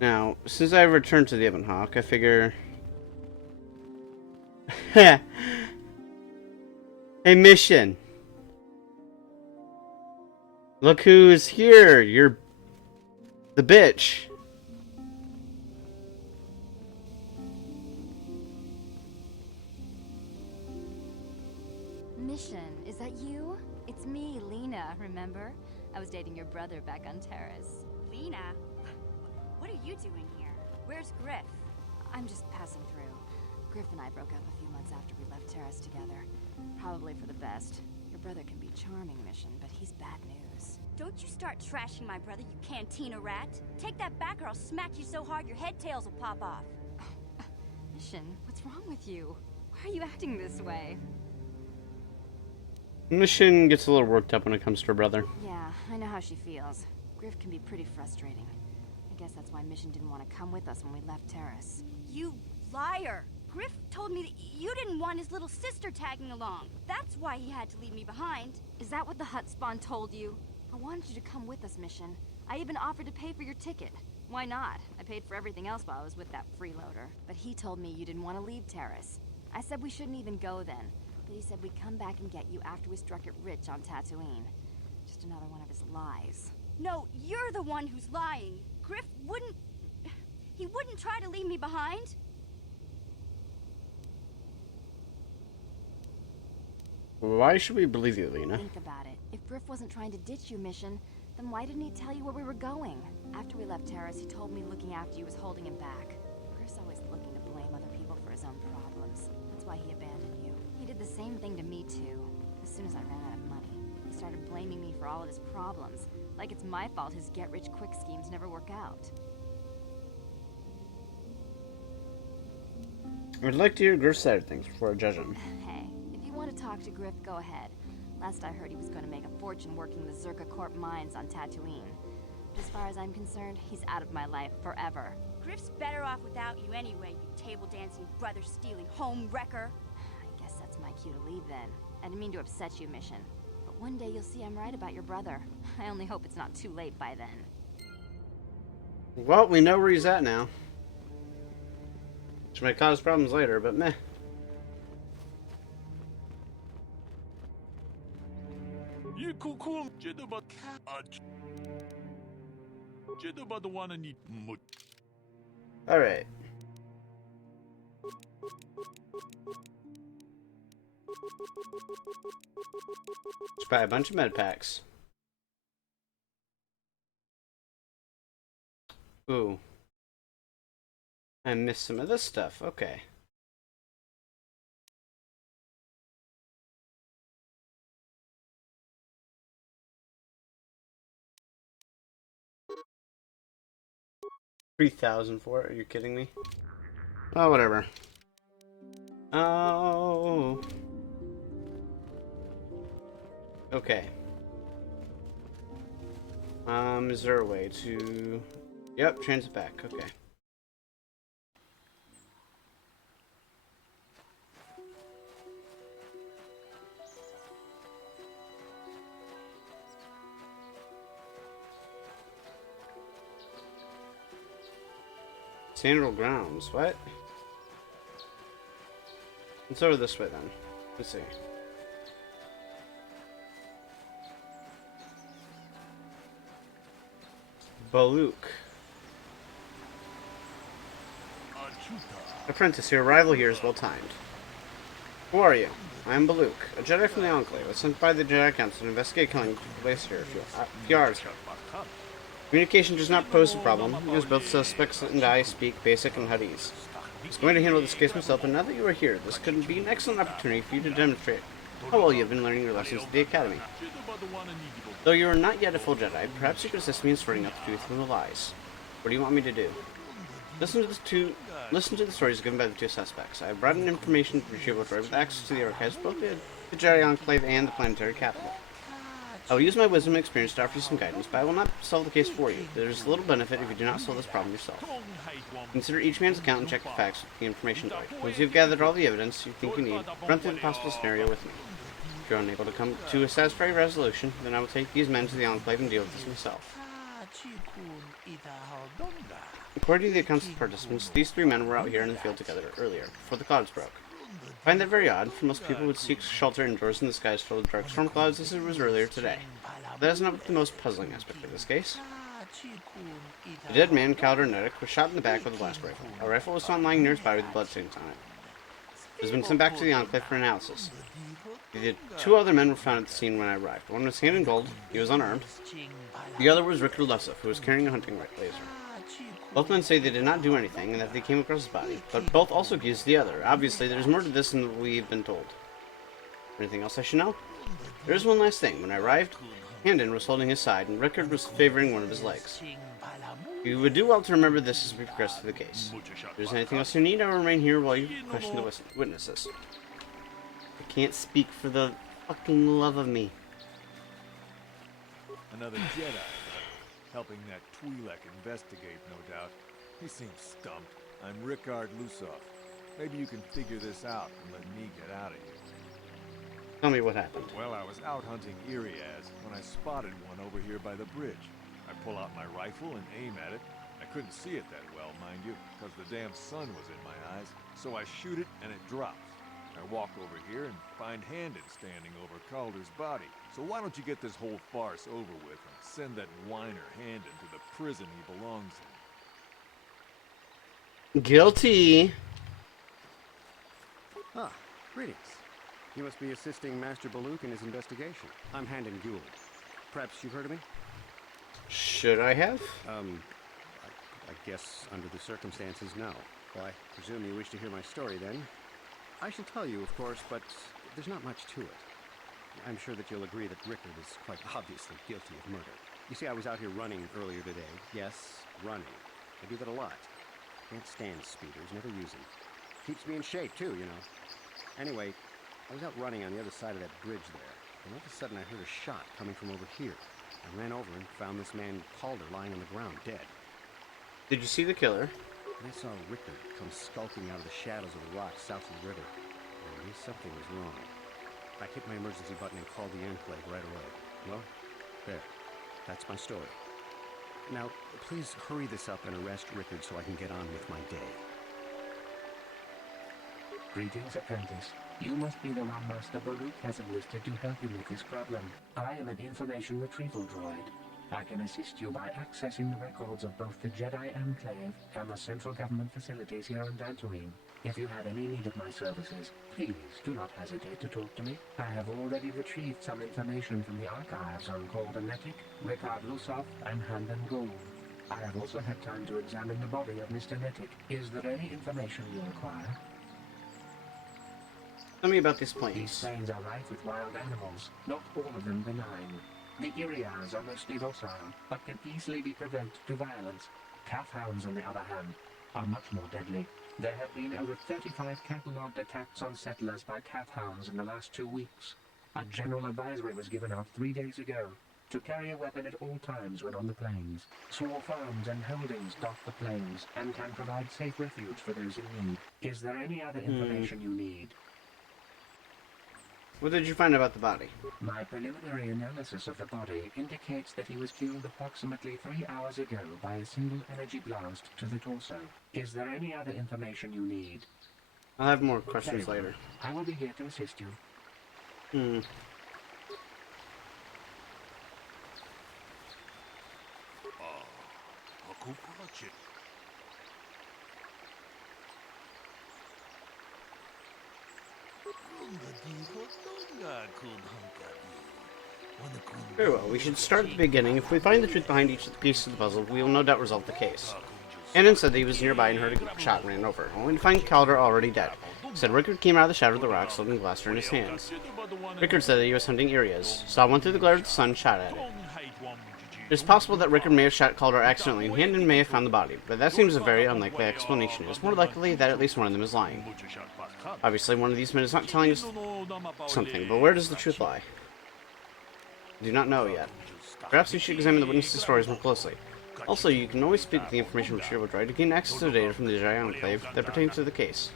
Now, since I returned to the Ebon Hawk, I figure... Hey, mission! Look who's here! You're... the bitch! Mission, is that you? It's me, Lena, remember? I was dating your brother back on Terrace. Lena? What are you doing here? Where's Griff? I'm just passing through. Griff and I broke up a few months after we left Terrace together. Probably for the best. Your brother can be charming, Mission, but he's bad news. Don't you start trashing my brother, you cantina rat! Take that back or I'll smack you so hard your head tails will pop off! Mission, what's wrong with you? Why are you acting this way? Mission gets a little worked up when it comes to her brother. Yeah, I know how she feels. Griff can be pretty frustrating. I guess that's why Mission didn't want to come with us when we left Terrace. You liar! Griff told me that you didn't want his little sister tagging along. That's why he had to leave me behind. Is that what the hut spawn told you? I wanted you to come with us, Mission. I even offered to pay for your ticket. Why not? I paid for everything else while I was with that freeloader. But he told me you didn't want to leave Terrace. I said we shouldn't even go then. But he said we'd come back and get you after we struck it rich on Dantooine. Just another one of his lies. No, you're the one who's lying. Griff wouldn't... He wouldn't try to leave me behind. Why should we believe you, Lena? Think about it. If Griff wasn't trying to ditch you, Mission, then why didn't he tell you where we were going? After we left Terrace, he told me looking after you was holding him back. Griff's always looking to blame other people for his own problems. That's why he abandoned you. He did the same thing to me, too. As soon as I ran out of money, he started blaming me for all of his problems. Like it's my fault his get-rich-quick schemes never work out. I'd like to hear Griff's side of things before I judge him. Hey, if you want to talk to Griff, go ahead. Last I heard, he was going to make a fortune working the Zerka Corp mines on Dantooine. But as far as I'm concerned, he's out of my life forever. Griff's better off without you anyway, you table-dancing, brother-stealing home wrecker. I guess that's my cue to leave then. I didn't mean to upset you, Mission. But one day you'll see I'm right about your brother. I only hope it's not too late by then. Well, we know where he's at now. Which might cause problems later, but meh. Alright. Let's buy a bunch of med packs. Ooh. I missed some of this stuff. Okay. $3,000 for it? Are you kidding me? Oh, whatever. Oh. Okay. Is there a way to... Yep, transit back. Okay. Sandal grounds. What? Let's over this way then. Let's see. Baluk. Apprentice, your arrival here is well timed. Who are you? I am Baluk, a Jedi from the Enclave. I was sent by the Jedi Council to investigate killing place here a few hours ago. Communication does not pose a problem, because both suspects and I speak basic and Huttese. I was going to handle this case myself, but now that you are here, this could be an excellent opportunity for you to demonstrate how well you have been learning your lessons at the Academy. Though you are not yet a full Jedi, perhaps you could assist me in sorting out the truth from the lies. What do you want me to do? Listen to the stories given by the two suspects. I have brought in information retrieval droid with access to the archives of both the Jedi Enclave and the planetary capital. I will use my wisdom and experience to offer you some guidance, but I will not solve the case for you. There is little benefit if you do not solve this problem yourself. Consider each man's account and check the facts with the information droid. Once you have gathered all the evidence you think you need, run through the possible scenario with me. If you are unable to come to a satisfactory resolution, then I will take these men to the Enclave and deal with this myself. According to the accounts of the participants, these three men were out here in the field together earlier, before the clouds broke. I find that very odd, for most people would seek shelter indoors in the skies filled with dark storm clouds as it was earlier today. But that is not the most puzzling aspect of this case. The dead man, Calder Nedic, was shot in the back with a blast rifle. A rifle was found lying near his body with blood stains on it. It has been sent back to the Enclave for analysis. The two other men were found at the scene when I arrived. One was hand in gold, he was unarmed. The other was Rickard Lusov, who was carrying a hunting laser. Both men say they did not do anything and that they came across his body, but both also accuse the other. Obviously, there's more to this than we've been told. Anything else I should know? There's one last thing. When I arrived, Handon was holding his side, and Rickard was favoring one of his legs. You would do well to remember this as we progress through the case. If there's anything else you need, I will remain here while you question the witnesses. I can't speak for the fucking love of me. Another Jedi, helping that Twi'lek investigate, no doubt. He seems stumped. I'm Rickard Lusov. Maybe you can figure this out and let me get out of here. Tell me what happened. Well, I was out hunting Iriaz when I spotted one over here by the bridge. I pull out my rifle and aim at it. I couldn't see it that well, mind you, because the damn sun was in my eyes. So I shoot it and it drops. I walk over here and find Handon standing over Calder's body. So why don't you get this whole farce over with and send that whiner Handon to the prison he belongs in? Guilty. Ah, greetings. You must be assisting Master Baluk in his investigation. I'm Handon Gould. Perhaps you've heard of me? Should I have? I guess under the circumstances, no. Well, I presume you wish to hear my story, then. I shall tell you, of course, but there's not much to it. I'm sure that you'll agree that Rickard is quite obviously guilty of murder. You see, I was out here running earlier today. Yes, running. I do that a lot. Can't stand speeders, never use them. Keeps me in shape, too, you know. Anyway, I was out running on the other side of that bridge there, and all of a sudden I heard a shot coming from over here. I ran over and found this man Calder lying on the ground, dead. Did you see the killer? And I saw Rickard come skulking out of the shadows of the rocks south of the river. I knew something was wrong. I hit my emergency button and called the Enclave right away. Well, there. That's my story. Now, please hurry this up and arrest Rickard so I can get on with my day. Greetings, apprentice. You must be the one Master Baluk has enlisted to help you with this problem. I am an information retrieval droid. I can assist you by accessing the records of both the Jedi Enclave and the central government facilities here on Dantooine. If you have any need of my services, please do not hesitate to talk to me. I have already retrieved some information from the archives on Calder Netic, Rickard Lusov, and Handon Gould. I have also had time to examine the body of Mr. Netic. Is there any information you require? Tell me about these planes. These planes are rife with wild animals, not all of them benign. The Irias are mostly docile, but can easily be provoked to violence. Calf hounds, on the other hand, are much more deadly. There have been over 35 catalogued attacks on settlers by calf hounds in the last 2 weeks. A general advisory was given out 3 days ago to carry a weapon at all times when on the plains. Small farms and holdings dot the plains and can provide safe refuge for those in need. Is there any other information you need? What did you find about the body? My preliminary analysis of the body indicates that he was killed approximately 3 hours ago by a single energy blast to the torso. Is there any other information you need? I'll have more questions later. I will be here to assist you. Very well, we should start at the beginning. If we find the truth behind each of the pieces of the puzzle, we will no doubt resolve the case. Handon said that he was nearby and heard a shot and ran over, only to find Calder already dead. He said Rickard came out of the shadow of the rocks holding a blaster in his hands. Rickard said that he was hunting Irias, saw one through the glare of the sun and shot at it. It is possible that Rickard may have shot Calder accidentally and Handon may have found the body, but that seems a very unlikely explanation. It is more likely that at least one of them is lying. Obviously, one of these men is not telling us something, but where does the truth lie? I do not know yet. Perhaps we should examine the witnesses' stories more closely. Also, you can always speak with the information retrieval droid to gain access to the data from the Jedi Enclave that pertains to the case.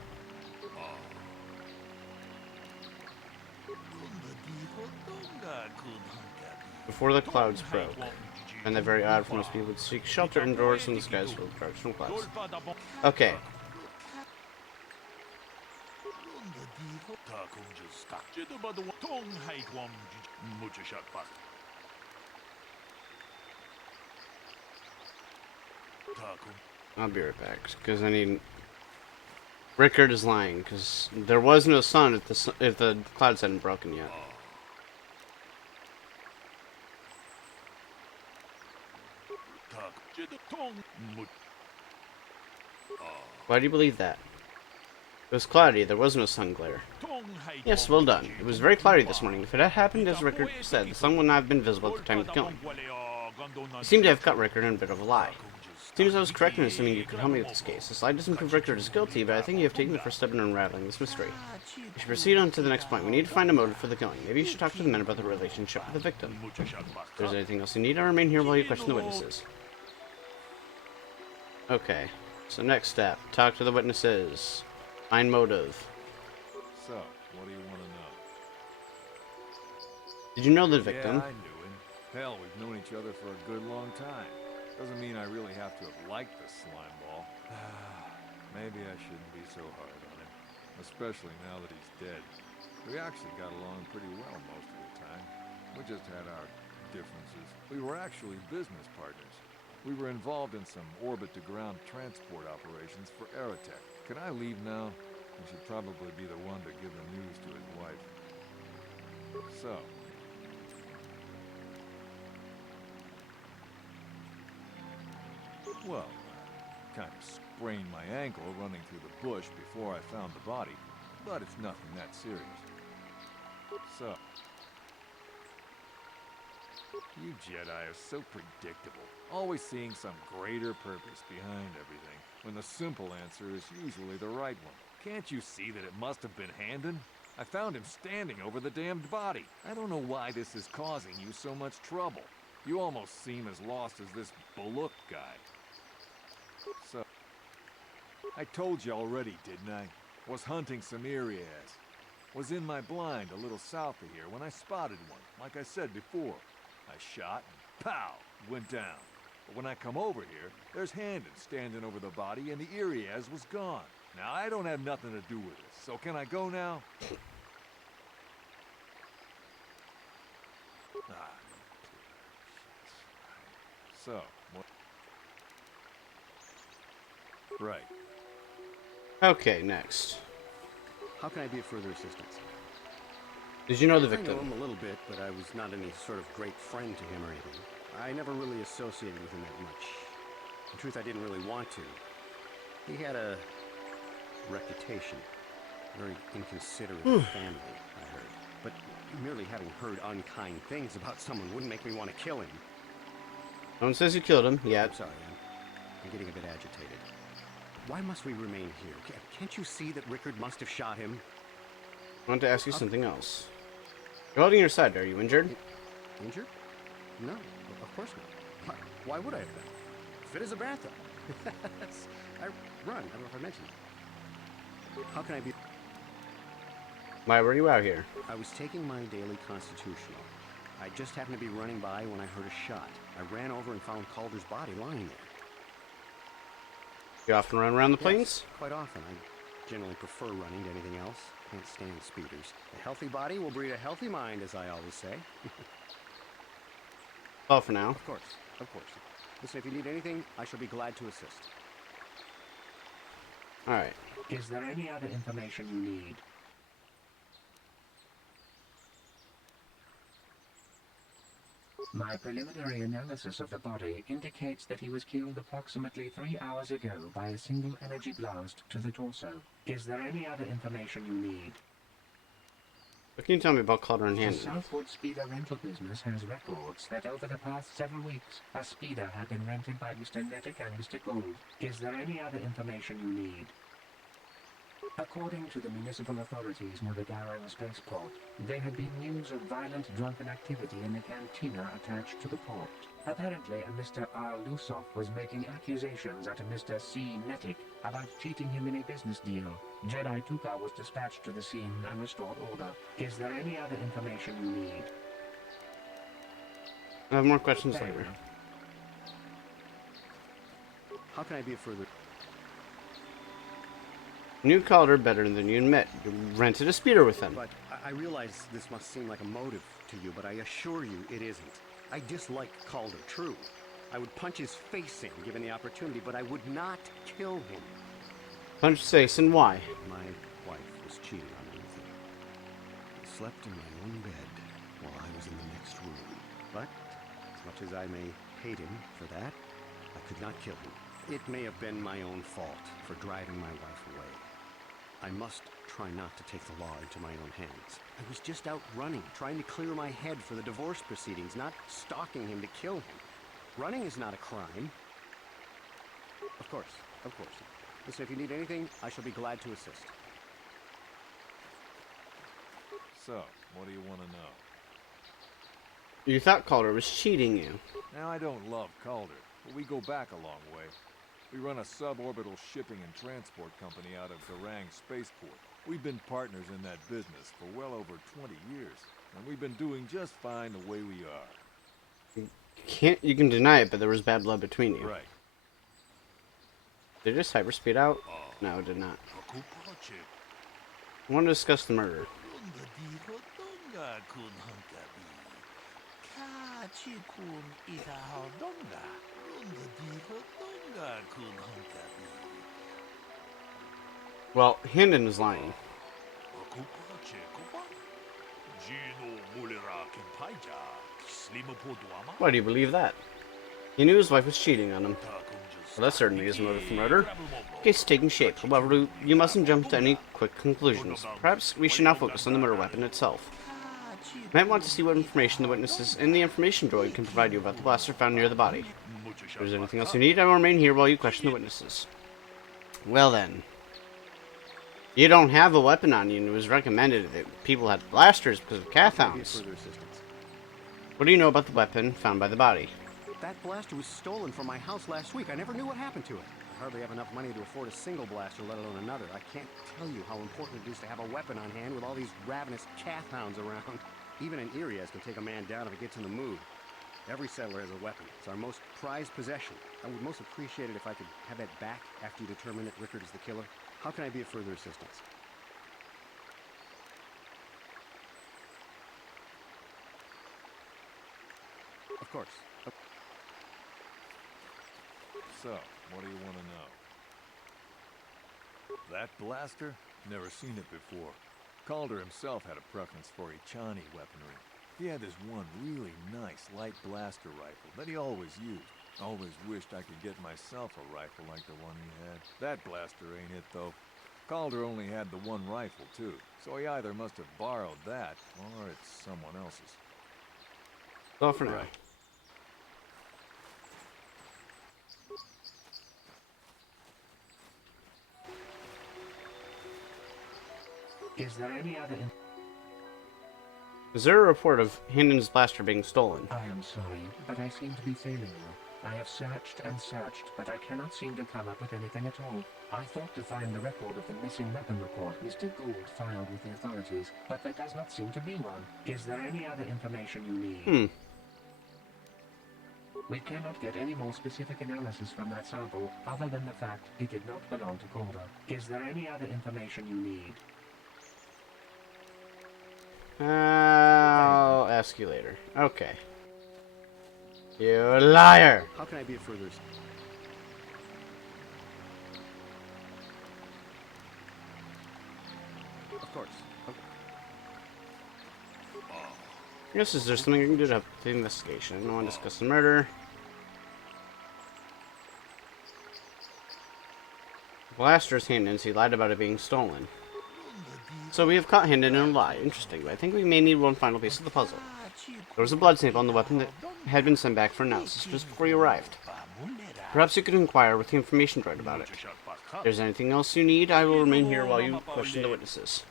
Before the clouds broke, and that very odd for most people to seek shelter indoors from the skies full of dark storm clouds. Okay. I'll be right back, because I need Rickard is lying, because there was no sun if the clouds hadn't broken yet. Why do you believe that? It was cloudy, there was no sun glare. Yes, well done. It was very cloudy this morning. If it had happened as Rickard said, the sun would not have been visible at the time of the killing. You seem to have cut Rickard in a bit of a lie. Seems I was correct in assuming you could help me with this case. This lie doesn't prove Rickard is guilty, but I think you have taken the first step in unraveling this mystery. We should proceed on to the next point. We need to find a motive for the killing. Maybe you should talk to the men about the relationship with the victim. If there's anything else you need, I'll remain here while you question the witnesses. Okay, so next step. Talk to the witnesses. Find motive. So, what do you want to know? Did you know the victim? Yeah, I knew him. Hell, we've known each other for a good long time. Doesn't mean I really have to have liked the slime ball. Maybe I shouldn't be so hard on him. Especially now that he's dead. We actually got along pretty well most of the time. We just had our differences. We were actually business partners. We were involved in some orbit-to-ground transport operations for Aerotech. Can I leave now? I should probably be the one to give the news to his wife. So... well, kind of sprained my ankle running through the bush before I found the body, but it's nothing that serious. So... you Jedi are so predictable, always seeing some greater purpose behind everything, when the simple answer is usually the right one. Can't you see that it must have been Handon? I found him standing over the damned body. I don't know why this is causing you so much trouble. You almost seem as lost as this Bullock guy. So, I told you already, didn't I? Was hunting some Irias. Was in my blind a little south of here when I spotted one, like I said before. I shot and pow, went down. But when I come over here, there's Handon standing over the body and the Irias was gone. Now, I don't have nothing to do with this, so can I go now? So, what? Right. Okay, next. How can I be of further assistance? Did you know the I victim? know him a little bit, but I was not any sort of great friend to him or anything. I never really associated with him that much. In truth, I didn't really want to. He had a reputation. Very inconsiderate family, I heard. But merely having heard unkind things about someone wouldn't make me want to kill him. No one says you killed him yet. I'm sorry, I'm getting a bit agitated. Why must we remain here? Can't you see that Rickard must have shot him? I want to ask you something else. You're holding your side. Are you injured? Injured? No, of course not. Why would I have been? Fit as a bathtub. I run. I don't know if I mentioned that. How can I be... Why were you out here? I was taking my daily constitutional. I just happened to be running by when I heard a shot. I ran over and found Calder's body lying there. You often run around the plains? Yes, quite often. I generally prefer running to anything else. Can't stand speeders. A healthy body will breed a healthy mind, as I always say. All for now. Of course, of course. Listen, if you need anything, I shall be glad to assist. Alright. Is there any other information you need? My preliminary analysis of the body indicates that he was killed approximately 3 hours ago by a single energy blast to the torso. Is there any other information you need? What can you tell me about Calder and The Handon? Southwood Speeder rental business has records that over the past several weeks, a speeder had been rented by Mr. Nettic and Mr. Gould. Is there any other information you need? According to the municipal authorities near the Darrow spaceport, there had been news of violent drunken activity in the cantina attached to the port. Apparently, a Mr. R. Lusoff was making accusations at a Mr. C. Nettic about cheating him in a business deal. Jedi Tuka was dispatched to the scene and restored order. Is there any other information you need? I have more questions later. How can I be of further... Knew Calder better than you admit. You rented a speeder with him. But I realize this must seem like a motive to you, but I assure you it isn't. I dislike Calder, true. I would punch his face in given the opportunity, but I would not kill him. Punch face, and why? My wife was cheating on me with him. He slept in my own bed while I was in the next room. But, as much as I may hate him for that, I could not kill him. It may have been my own fault for driving my wife away. I must try not to take the law into my own hands. I was just out running, trying to clear my head for the divorce proceedings, not stalking him to kill him. Running is not a crime. Of course, of course. Listen, if you need anything, I shall be glad to assist. So, what do you want to know? You thought Calder was cheating you. Now, I don't love Calder, but we go back a long way. We run a suborbital shipping and transport company out of Garang Spaceport. We've been partners in that business for well over 20 years, and we've been doing just fine the way we are. You can deny it, but there was bad blood between you. Right. Did it just hyperspeed out? No, it did not. I want to discuss the murder. Well, Hendon is lying. Why do you believe that? He knew his wife was cheating on him. Well, that certainly is a motive for murder. The case is taking shape. However, you mustn't jump to any quick conclusions. Perhaps we should now focus on the murder weapon itself. You might want to see what information the witnesses in the information droid can provide you about the blaster found near the body. If there's anything else you need, I will remain here while you question the witnesses. Well then. You don't have a weapon on you, and it was recommended that people had blasters because of cath hounds. What do you know about the weapon found by the body? That blaster was stolen from my house last week. I never knew what happened to it. I hardly have enough money to afford a single blaster, let alone another. I can't tell you how important it is to have a weapon on hand with all these ravenous cath hounds around. Even an Irias can take a man down if it gets in the mood. Every settler has a weapon. It's our most prized possession. I would most appreciate it if I could have that back after you determine that Rickard is the killer. How can I be of further assistance? Of course. So, what do you want to know? That blaster? Never seen it before. Calder himself had a preference for Ichani weaponry. He had this one really nice light blaster rifle that he always used. Always wished I could get myself a rifle like the one he had. That blaster ain't it, though. Calder only had the one rifle, too, so he either must have borrowed that, or it's someone else's. Well, for now. Is there any other... Is there a report of Hendon's blaster being stolen? I am sorry, but I seem to be failing you. I have searched and searched, but I cannot seem to come up with anything at all. I thought to find the record of the missing weapon report Mr. Gould filed with the authorities, but there does not seem to be one. Is there any other information you need? We cannot get any more specific analysis from that sample, other than the fact it did not belong to Calder. Is there any other information you need? I'll ask you later. Okay. You liar! How can I be of further assistance? Of course. Okay. I guess is there something I can do to help the investigation? I want to discuss the murder. Blaster's Hendon's. He lied about it being stolen. So we have caught Hendon in a lie. Interesting, but I think we may need one final piece of the puzzle. There was a blood sample on the weapon that had been sent back for analysis just before you arrived. Perhaps you could inquire with the information droid about it. If there's anything else you need, I will remain here while you question the witnesses.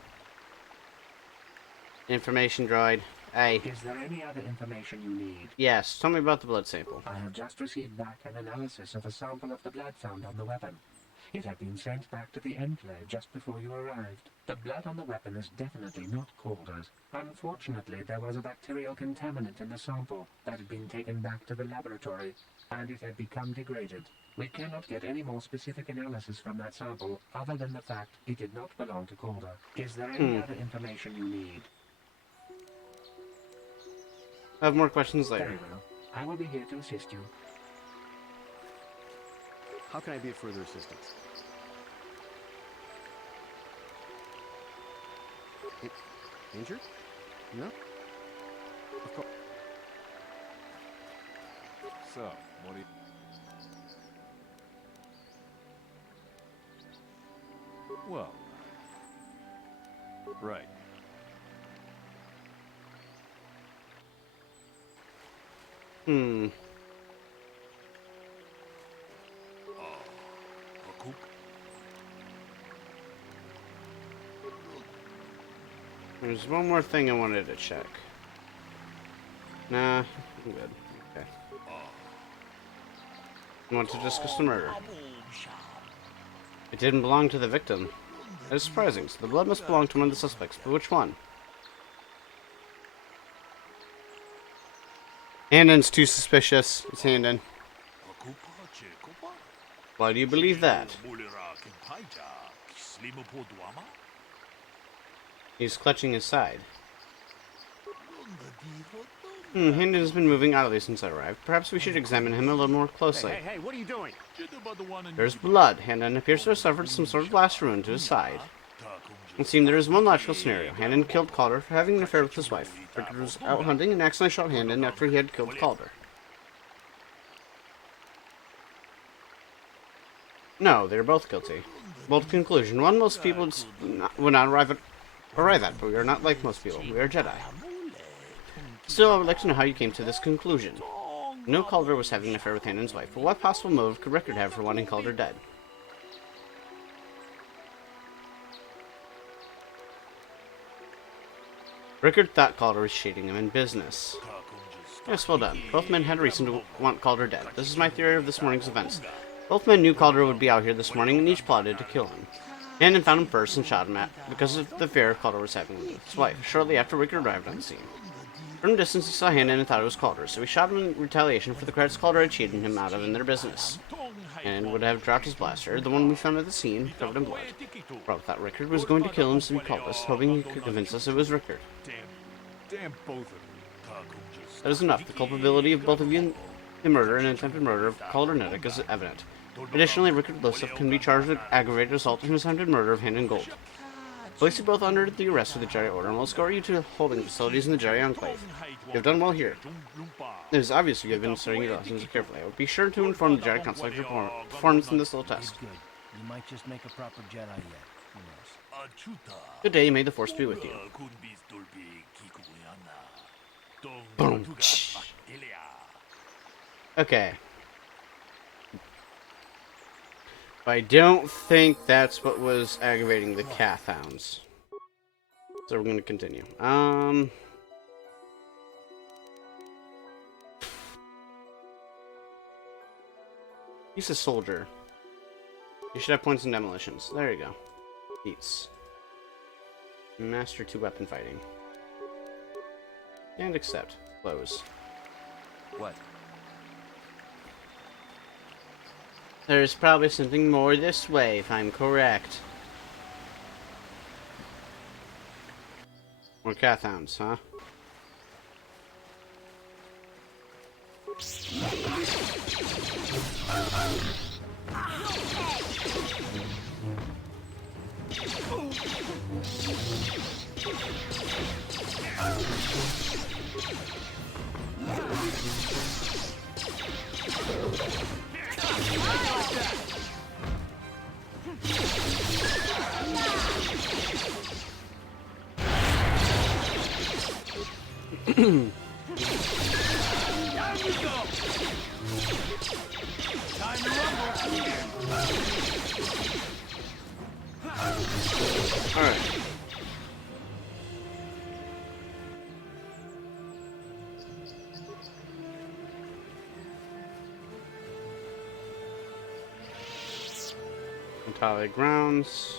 Information droid. Hey. Is there any other information you need? Yes, tell me about the blood sample. I have just received back an analysis of a sample of the blood found on the weapon. It had been sent back to the Enclave just before you arrived. The blood on the weapon is definitely not Calder's. Unfortunately, there was a bacterial contaminant in the sample that had been taken back to the laboratory, and it had become degraded. We cannot get any more specific analysis from that sample, other than the fact it did not belong to Calder. Is there any other information you need? I have more questions later. Very well. I will be here to assist you. How can I be of further assistance? Injured? No? Of course. So, what do you... Well... Right. There's one more thing I wanted to check. Nah, I'm good. Okay. I want to discuss the murder. It didn't belong to the victim. That is surprising, so the blood must belong to one of the suspects, but which one? Handon's too suspicious. It's Handon. Why do you believe that? He's clutching his side. Handon has been moving oddly since I arrived. Perhaps we should examine him a little more closely. Hey, what are you doing? There's blood. Handon appears to have suffered some sort of blast wound to his side. It seems there is one logical scenario. Handon killed Calder for having an affair with his wife. Rickard was out hunting and accidentally shot Handon after he had killed Calder. No, they're both guilty. Bold conclusion. One most people would not arrive at, but we are not like most people. We are Jedi. Still, I would like to know how you came to this conclusion. No, Calder was having an affair with Handon's wife, but what possible motive could Rickard have for wanting Calder dead? Rickard thought Calder was cheating him in business. Yes, well done. Both men had reason to want Calder dead. This is my theory of this morning's events. Both men knew Calder would be out here this morning, and each plotted to kill him. Handon found him first and shot him because of the affair Calder was having with his wife, shortly after Rickard arrived on the scene. From a distance, he saw Handon and thought it was Calder, so he shot him in retaliation for the credits Calder had cheated him out of in their business. And would have dropped his blaster, the one we found at the scene, covered in blood. Probably thought Rickard was going to kill him, so he called us, hoping he could convince us it was Rickard. Damn both of you. That is enough. The culpability of both of you in the murder and attempted murder of Calder Neddick is evident. Additionally, Rickard Lissov can be charged with aggravated assault and attempted murder of Handon Gold. Police are both under the arrest of the Jedi Order and will escort you to holding facilities in the Jedi Enclave. You have done well here. It is obvious you have been studying your lessons carefully. I will be sure to inform the Jedi Council of your performance in this little test. Good. You might just make a proper Jedi yet. Who knows? Good day, may the Force be with you. Boom. Okay. I don't think that's what was aggravating the Cath Hounds. So we're going to continue. He's a soldier. You should have points in demolitions. There you go. Beats. Master 2 weapon fighting. And accept. Close. What? There's probably something more this way, if I'm correct. More Cath Hounds, huh? Alright. Metallic grounds.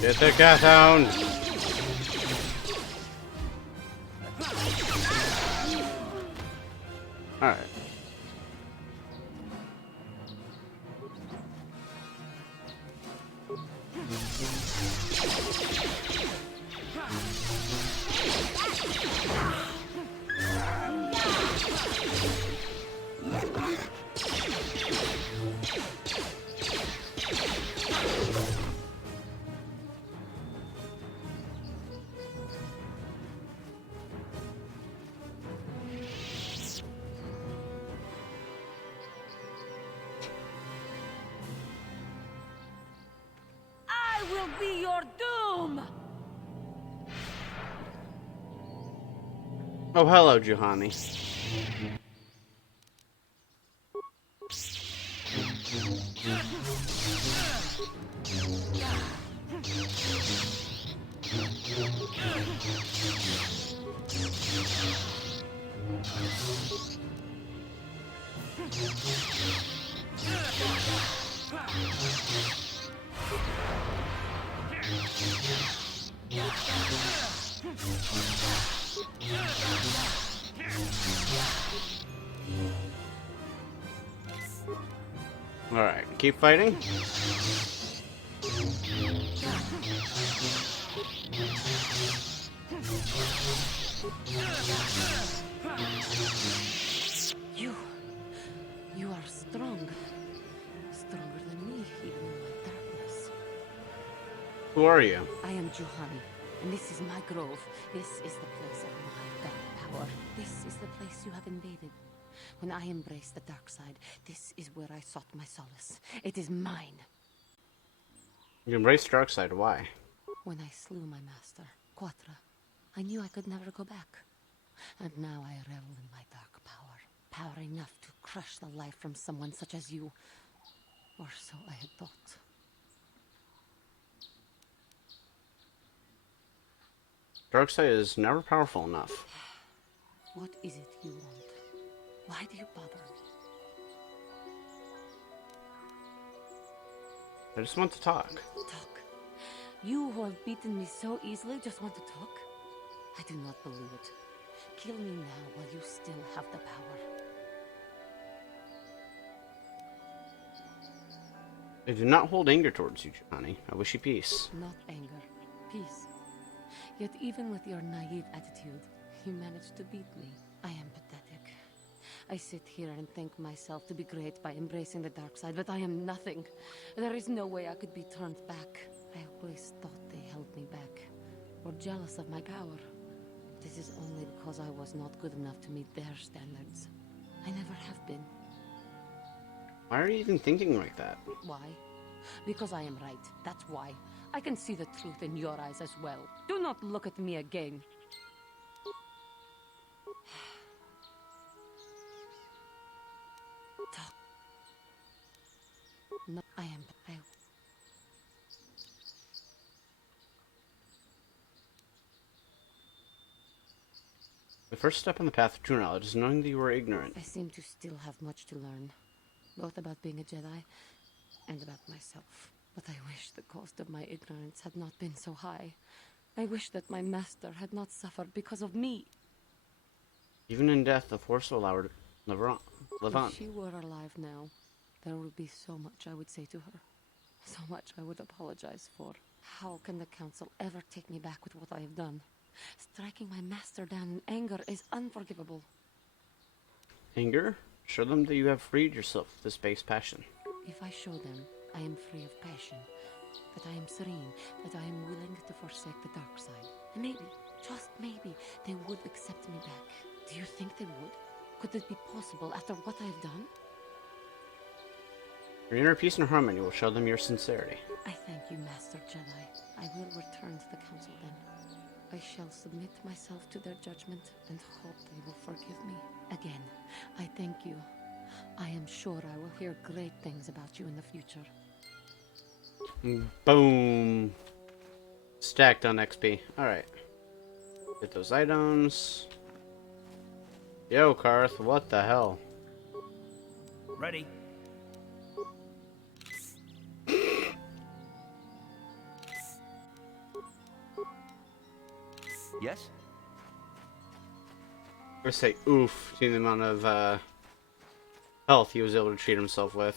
Get the Cath Hound! Alright. I will be your doom! Oh, hello, Juhani. Alright, keep fighting. You are strong. Stronger than me, even in my darkness. Who are you? I am Juhani, and this is my grove. This is the place of my dark power. This is the place you have invaded. When I embraced the dark side, this is where I sought my solace. It is mine. You embraced Darkseid, why? When I slew my master, Quatra, I knew I could never go back. And now I revel in my dark power. Power enough to crush the life from someone such as you. Or so I had thought. Darkseid is never powerful enough. What is it you want? Why do you bother me? I just want to talk. Talk? You who have beaten me so easily just want to talk? I do not believe it. Kill me now while you still have the power. I do not hold anger towards you, Johnny. I wish you peace. Not anger. Peace. Yet even with your naive attitude, you managed to beat me. I am pathetic. I sit here and think myself to be great by embracing the dark side, but I am nothing. There is no way I could be turned back. I always thought they held me back, or jealous of my power. This is only because I was not good enough to meet their standards. I never have been. Why are you even thinking like that? Why? Because I am right. That's why. I can see the truth in your eyes as well. Do not look at me again. Talk. No, I am. The first step on the path to true knowledge is knowing that you are ignorant. I seem to still have much to learn, both about being a Jedi and about myself. But I wish the cost of my ignorance had not been so high. I wish that my master had not suffered because of me. Even in death, the Force will allow her to live on. If she were alive now, there would be so much I would say to her. So much I would apologize for. How can the Council ever take me back with what I have done? Striking my master down in anger is unforgivable. Anger? Show them that you have freed yourself of this base passion. If I show them I am free of passion, that I am serene, that I am willing to forsake the dark side, and maybe, just maybe, they would accept me back. Do you think they would? Could it be possible after what I have done? Your inner peace and harmony will show them your sincerity. I thank you, Master Jedi. I will return to the Council then. I shall submit myself to their judgment and hope they will forgive me. Again, I thank you. I am sure I will hear great things about you in the future. Boom. Stacked on XP. Alright. Get those items. Yo, Karth, what the hell? Ready. Yes? I say oof, seeing the amount of health he was able to treat himself with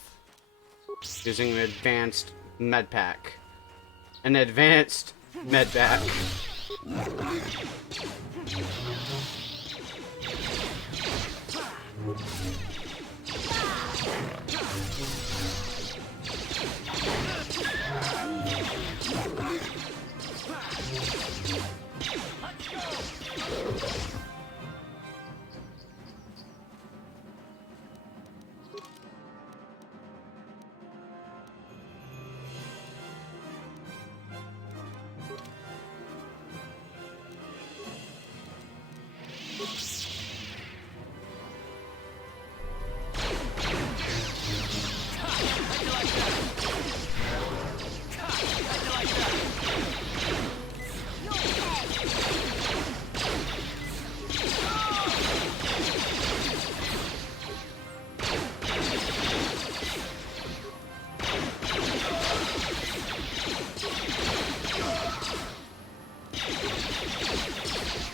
using an advanced med pack. An advanced med pack.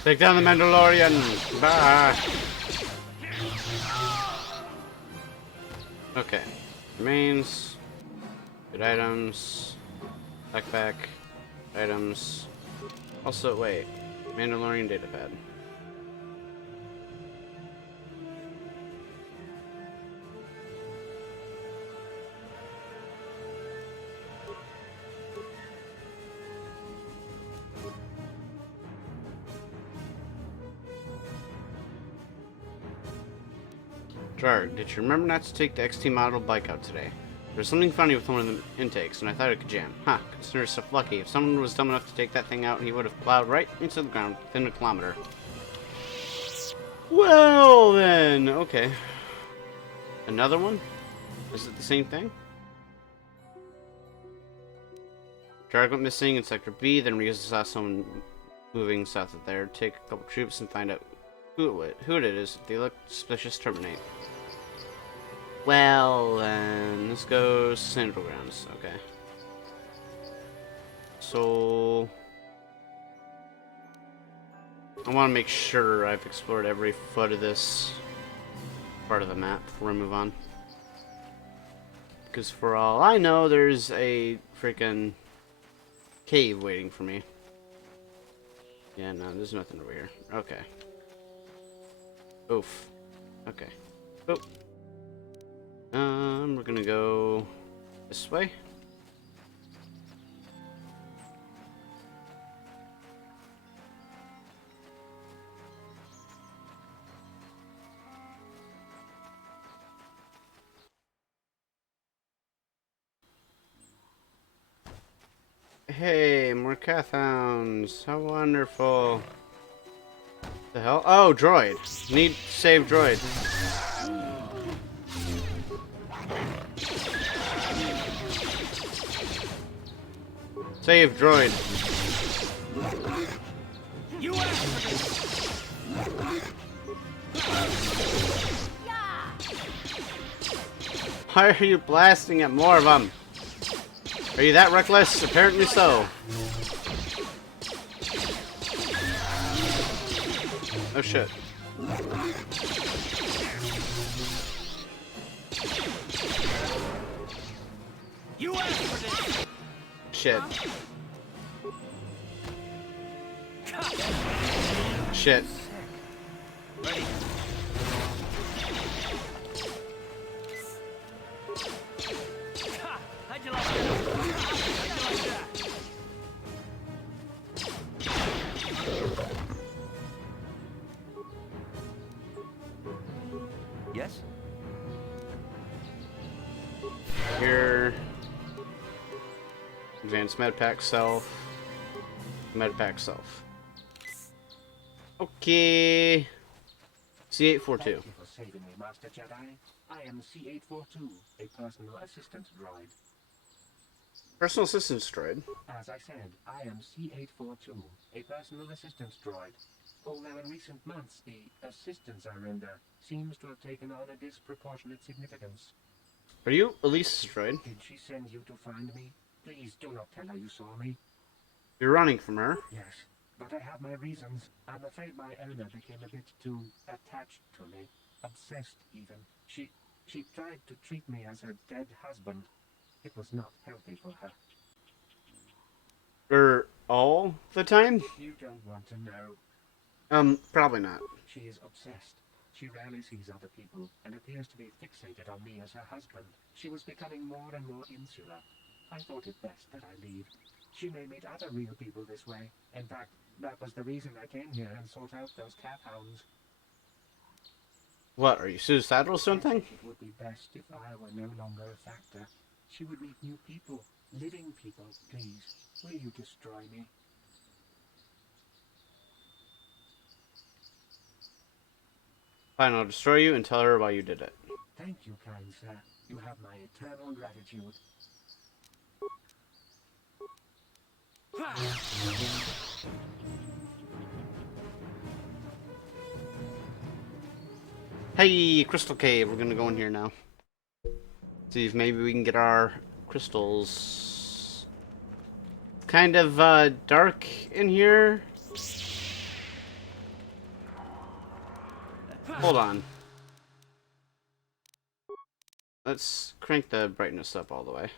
Take down the Mandalorian! Bye! Okay. Remains. Good items. Backpack. Items. Also, wait. Mandalorian datapad. Jarg, did you remember not to take the XT model bike out today? There's something funny with one of the intakes, and I thought it could jam. Ha, consider yourself lucky. If someone was dumb enough to take that thing out, he would have plowed right into the ground within a kilometer. Well, then, okay. Another one? Is it the same thing? Jarg went missing in Sector B, then Ryuza saw someone moving south of there. Take a couple troops and find out who it is. If they look suspicious, terminate. Well, then, this goes Central Grounds. Okay. So, I want to make sure I've explored every foot of this part of the map before I move on. Because for all I know, there's a freaking cave waiting for me. Yeah, no, there's nothing over here. Okay. Oof. Okay. Boop. We're gonna go this way. Hey, more Cathounds. How wonderful. The hell? Oh, droid. Need save droid. Save droid. You Why are you blasting at more of them? Are you that reckless? Apparently so. Oh shit. You asked for this. Shit. Shit. Ready. How'd you like that? Yes? Here. Advanced medpack self. Medpack self. Okay. C842. Thank you for saving me, Master Jedi. I am C842, a personal assistant droid. Personal assistance droid. As I said, I am C842, a personal assistance droid. Although in recent months, the assistance I render seems to have taken on a disproportionate significance. Are you Elise's droid? Did she send you to find me? Please do not tell her you saw me. You're running from her? Yes, but I have my reasons. I'm afraid my owner became a bit too attached to me. Obsessed, even. She She tried to treat me as her dead husband. It was not healthy for her. All the time? You don't want to know. Probably not. She is obsessed. She rarely sees other people and appears to be fixated on me as her husband. She was becoming more and more insular. I thought it best that I leave. She may meet other real people this way. In fact, that was the reason I came here and sought out those cat hounds. What, are you suicidal or something? I think it would be best if I were no longer a factor. She would meet new people, living people. Please, will you destroy me? Fine, I'll destroy you and tell her why you did it. Thank you, kind sir. You have my eternal gratitude. Hey, Crystal Cave. We're gonna go in here now. See if maybe we can get our crystals. Kind of dark in here. Hold on. Let's crank the brightness up all the way.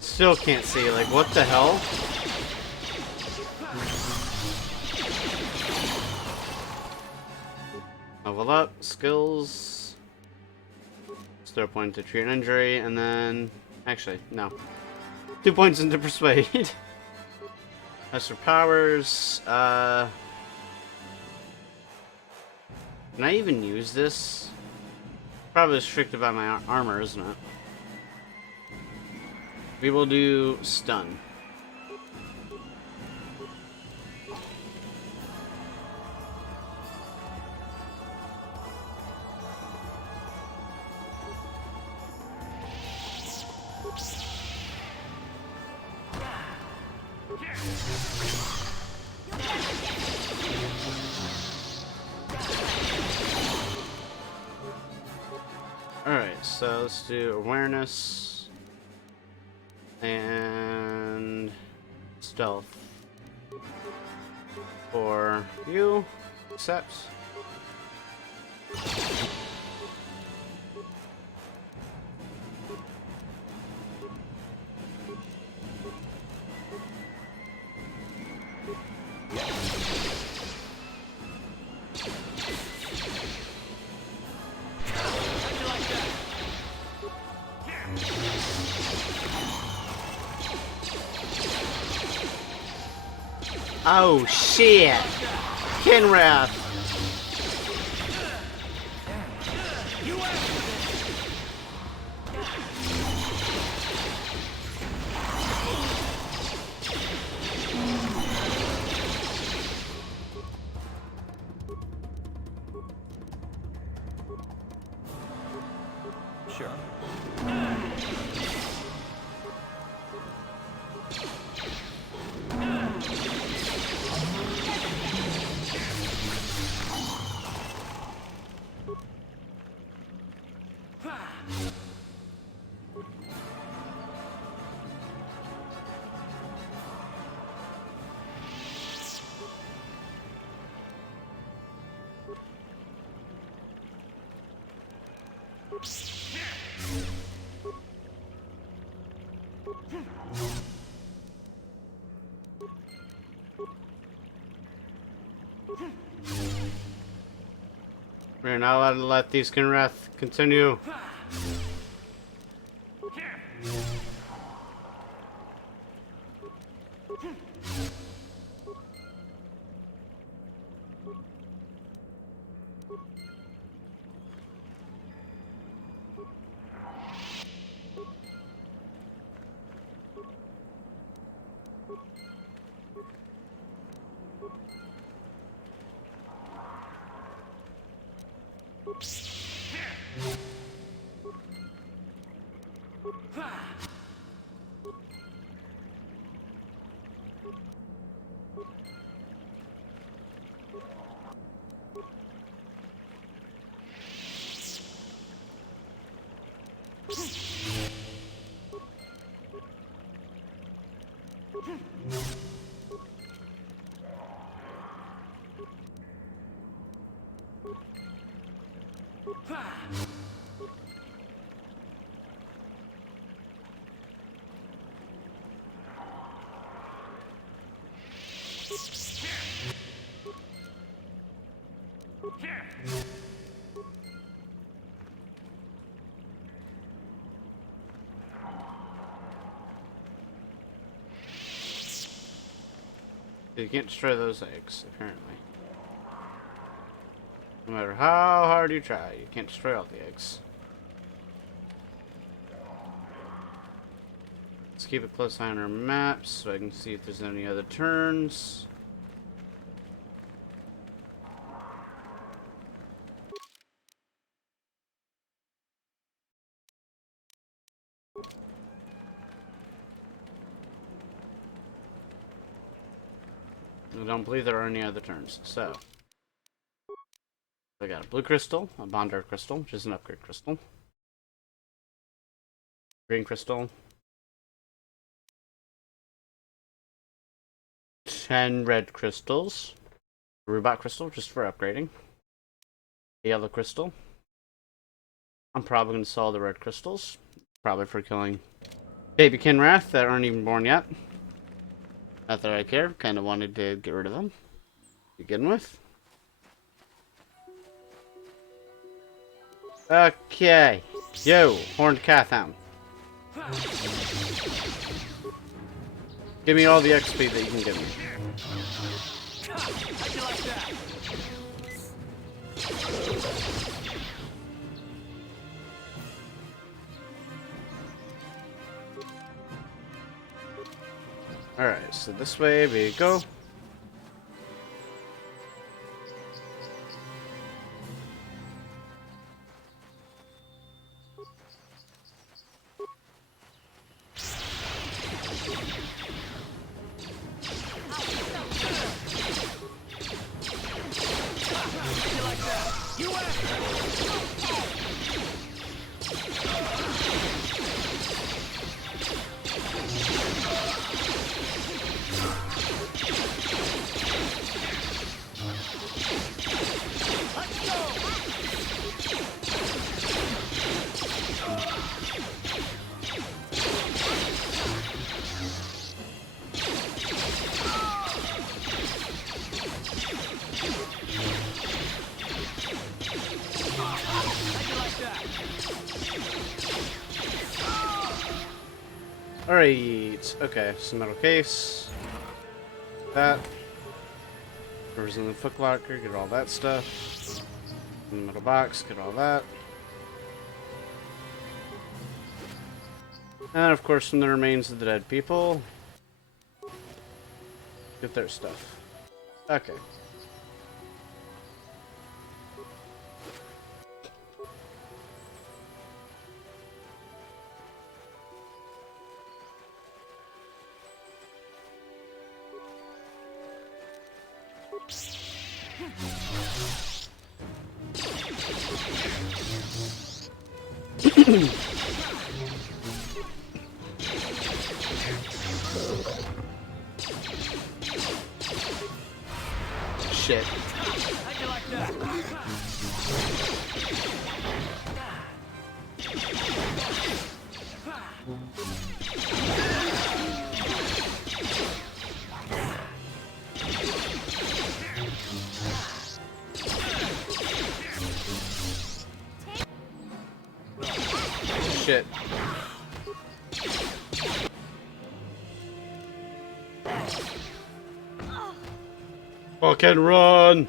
Still can't see, like, what the hell? Level up, skills. Throw a point to treat an injury, and then... Actually, no. 2 points into persuade. As for powers, can I even use this? Probably restricted by my armor, isn't it? We will do stun. Alright, so let's do awareness and stealth for you. Accept. Oh shit! Kinrath! Sure. We're not allowed to let these Kinrath continue. You can't destroy those eggs, apparently. No matter how hard you try, you can't destroy all the eggs. Let's keep a close eye on our maps so I can see if there's any other turns. I don't believe there are any other turns, so I got a blue crystal, a bondar crystal, which is an upgrade crystal, green crystal, 10 red crystals, a rubot crystal just for upgrading, a yellow crystal. I'm probably going to sell the red crystals, probably for killing baby Kinrath that aren't even born yet. Not that I care, kind of wanted to get rid of them to begin with. Okay. Yo, Horned Cathound. Give me all the XP that you can give me. Alright, so this way we go. Alright, okay, so metal case. That. Whoever's in the footlocker, get all that stuff. In the metal box, get all that. And of course, from the remains of the dead people, get their stuff. Okay. Shit. Shit. Fucking run!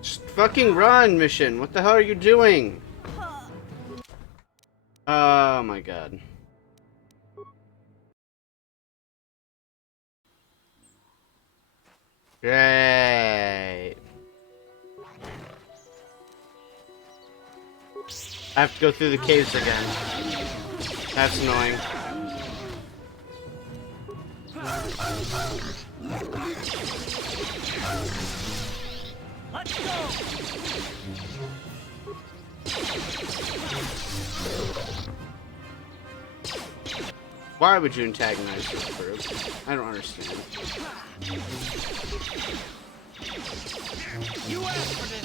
Just fucking run, mission! What the hell are you doing? Oh my god. Great. I have to go through the caves again. That's annoying. Let's go. Why would you antagonize this group? I don't understand. You asked for this.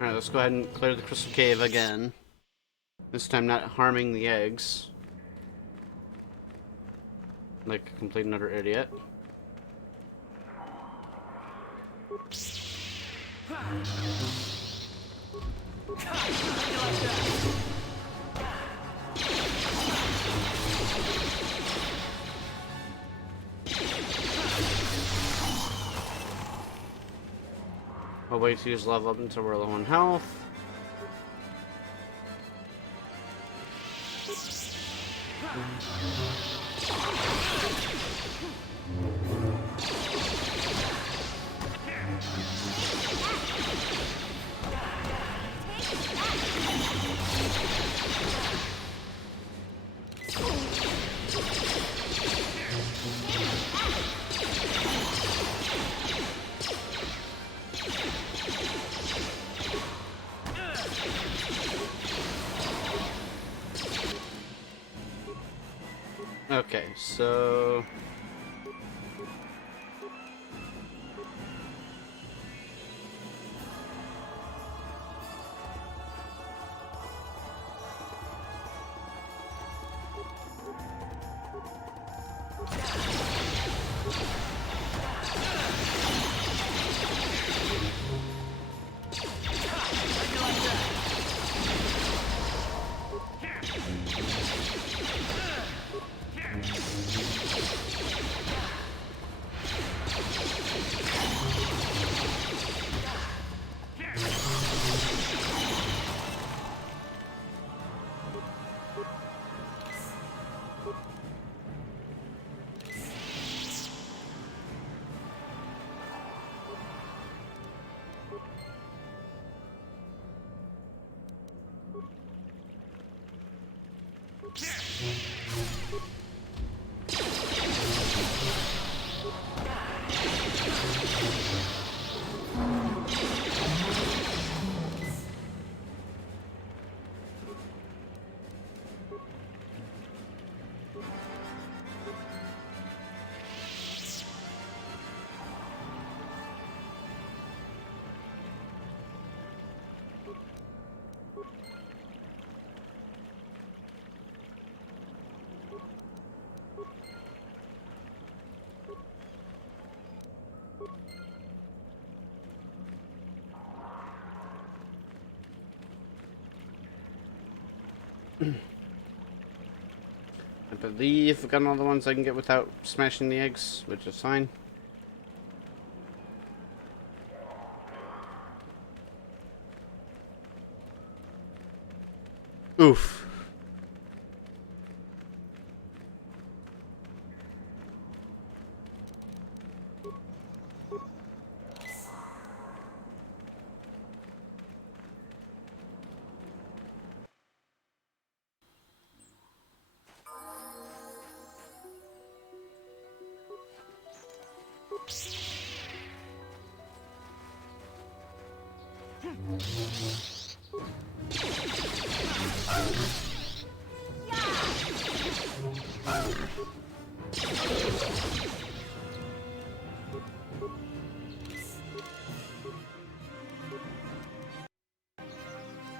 Alright, let's go ahead and clear the crystal cave again. This time not harming the eggs. Like a complete and utter idiot. I'll wait to use level up until we're low on health. Okay, so... I believe I've gotten all the ones I can get without smashing the eggs, which is fine. Oof.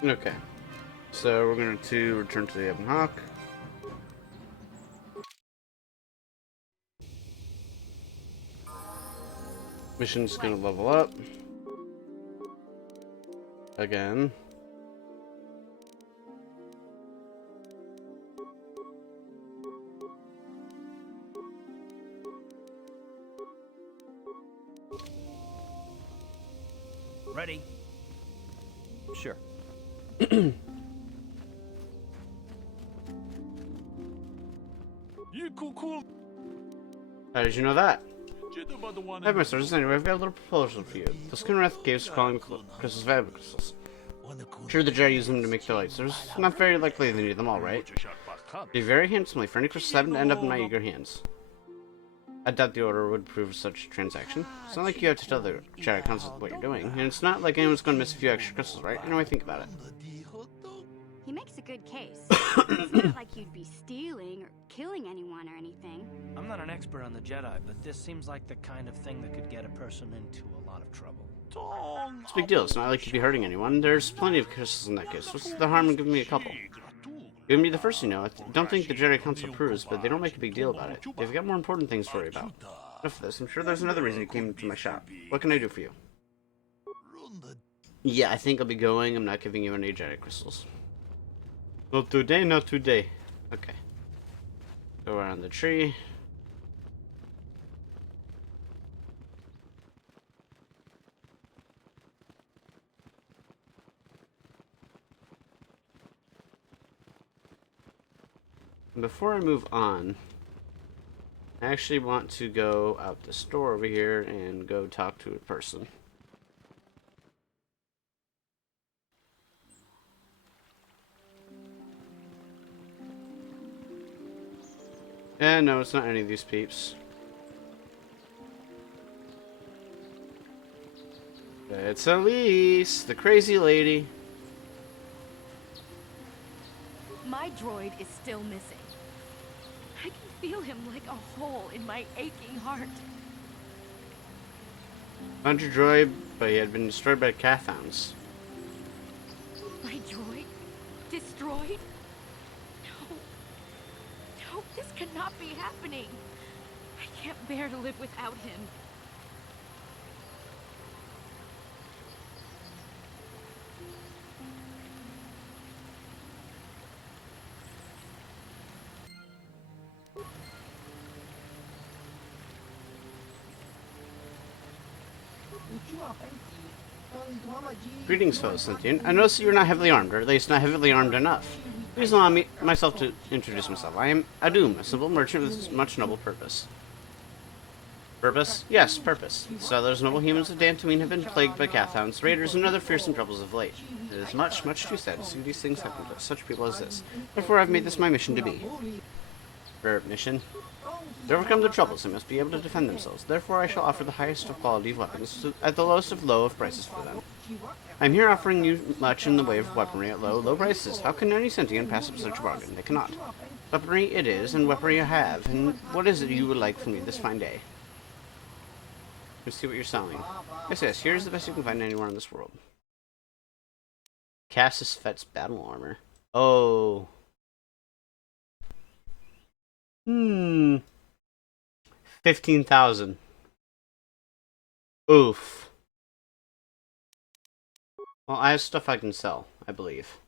Okay, so we're going to return to the Ebon Hawk. Mission's going to level up. Again. Ready? Sure. How did you know that? I have my sources anyway. I've got a little proposal for you. The Skinwrath caves for calling crystals valuable crystals. Sure, the Jedi use them to make their lightsabers. Not very likely they need them all, right? Be very handsomely for any crystals happen to end up in my eager hands. I doubt the Order would approve of such a transaction. It's not like you have to tell the Jedi Council what you're doing, and it's not like anyone's going to miss a few extra crystals, right? Anyway, think about it. He makes a good case. It's not like you'd be stealing or killing anyone or anything. I'm not an expert on the Jedi, but this seems like the kind of thing that could get a person into a lot of trouble. It's a big deal. It's not like you'd be hurting anyone. There's plenty of crystals in that case. What's the harm in giving me a couple? Give me the first, you know. I don't think the Jedi Council approves, but they don't make a big deal about it. They've got more important things to worry about. Enough of this. I'm sure there's another reason you came to my shop. What can I do for you? Yeah, I think I'll be going. I'm not giving you any Jedi crystals. Not today, not today. Okay. Go around the tree. Before I move on, I actually want to go out the store over here and go talk to a person. No, it's not any of these peeps. It's Elise, the crazy lady. My droid is still missing. I can feel him like a hole in my aching heart. Found your droid, but he had been destroyed by Cathhounds. My droid? Destroyed? No, this cannot be happening. I can't bear to live without him. Greetings, fellow sentient. I notice you're not heavily armed, or at least not heavily armed enough. Please allow me myself to introduce myself. I am Adum, a simple merchant with much noble purpose. Purpose? Yes, purpose. Settlers, noble humans of Dantooine have been plagued by Cathhounds, raiders, and other fearsome troubles of late. It is much, much too sad to see these things happen to such people as this. Therefore, I've made this my mission to be. Mission? To overcome their troubles, they must be able to defend themselves. Therefore, I shall offer the highest of quality of weapons at the lowest of low of prices for them. I'm here offering you much in the way of weaponry at low, low prices. How can any sentient pass up such a bargain? They cannot. Weaponry it is, and weaponry I have. And what is it you would like from me this fine day? Let's see what you're selling. Yes, here's the best you can find anywhere in this world. Cassus Fett's battle armor. Oh. 15,000. Oof. Well, I have stuff I can sell, I believe.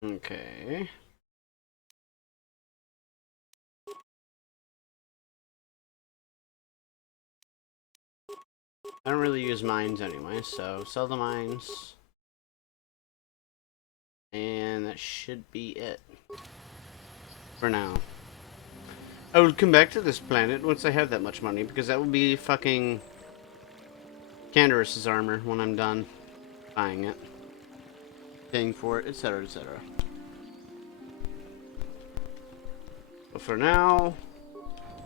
Okay. I don't really use mines anyway, so sell the mines. And that should be it. For now. I will come back to this planet once I have that much money, because that will be fucking Canderous' armor when I'm done buying it. Paying for it, etc., etc. But for now,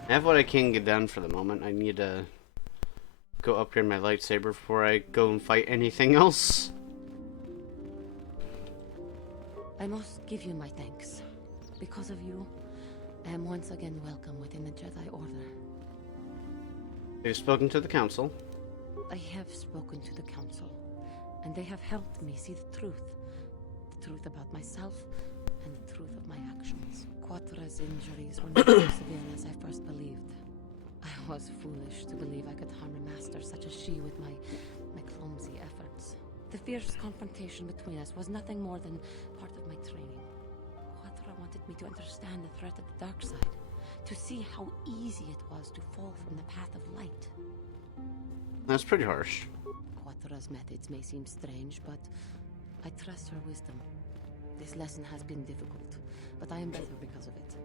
I have what I can get done for the moment. I need to go upgrade my lightsaber before I go and fight anything else. I must give you my thanks. Because of you, I am once again welcome within the Jedi Order. You've spoken to the council. I have spoken to the council, and they have helped me see the truth. The truth about myself, and the truth of my actions. Quatra's injuries were not as severe as I first believed. I was foolish to believe I could harm a master such as she with my clumsy efforts. The fierce confrontation between us was nothing more than part of my training. Quatra wanted me to understand the threat of the dark side, to see how easy it was to fall from the path of light. That's pretty harsh. Quatra's methods may seem strange, but I trust her wisdom. This lesson has been difficult, but I am better because of it.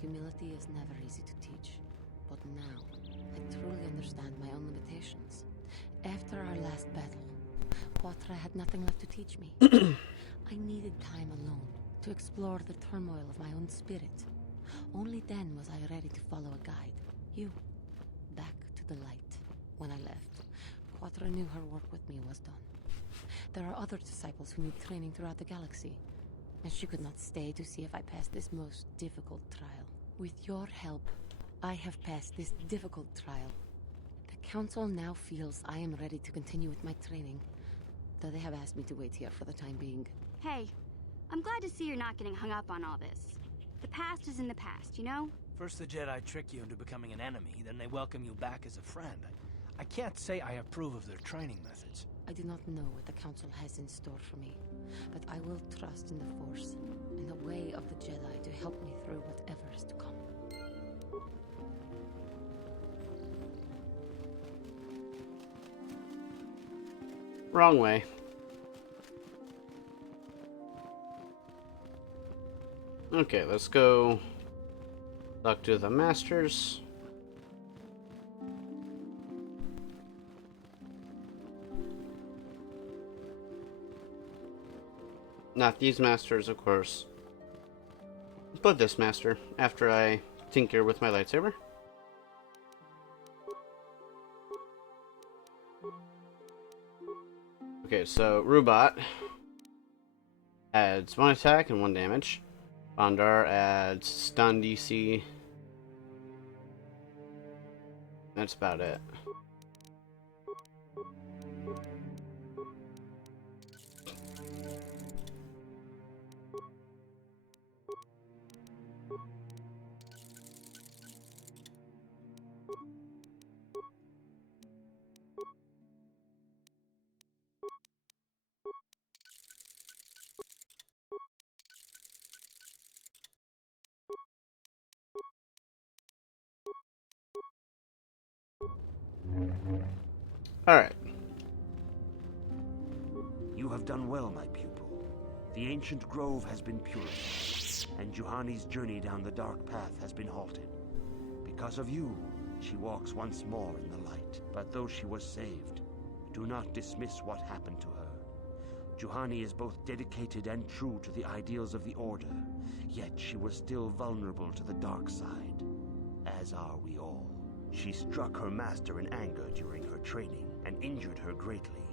Humility is never easy to teach, but now I truly understand my own limitations. After our last battle, Quatra had nothing left to teach me. I needed time alone to explore the turmoil of my own spirit. Only then was I ready to follow a guide. You. Back to the light. When I left, Quatra knew her work with me was done. There are other disciples who need training throughout the galaxy, and she could not stay to see if I passed this most difficult trial. With your help, I have passed this difficult trial. The council now feels I am ready to continue with my training, though they have asked me to wait here for the time being. Hey, I'm glad to see you're not getting hung up on all this. The past is in the past, you know? First the Jedi trick you into becoming an enemy, then they welcome you back as a friend. I can't say I approve of their training methods. I do not know what the council has in store for me, but I will trust in the Force, in the way of the Jedi to help me through whatever is to come. Wrong way. Okay, let's go talk to the masters. Not these masters, of course, but this master, after I tinker with my lightsaber. Okay, so Rubat adds 1 attack and 1 damage. Bondar adds stun DC. That's about it. Alright. You have done well, my pupil. The ancient grove has been purified, and Juhani's journey down the dark path has been halted. Because of you, she walks once more in the light. But though she was saved, do not dismiss what happened to her. Juhani is both dedicated and true to the ideals of the Order, yet she was still vulnerable to the dark side, as are we all. She struck her master in anger during her training and injured her greatly.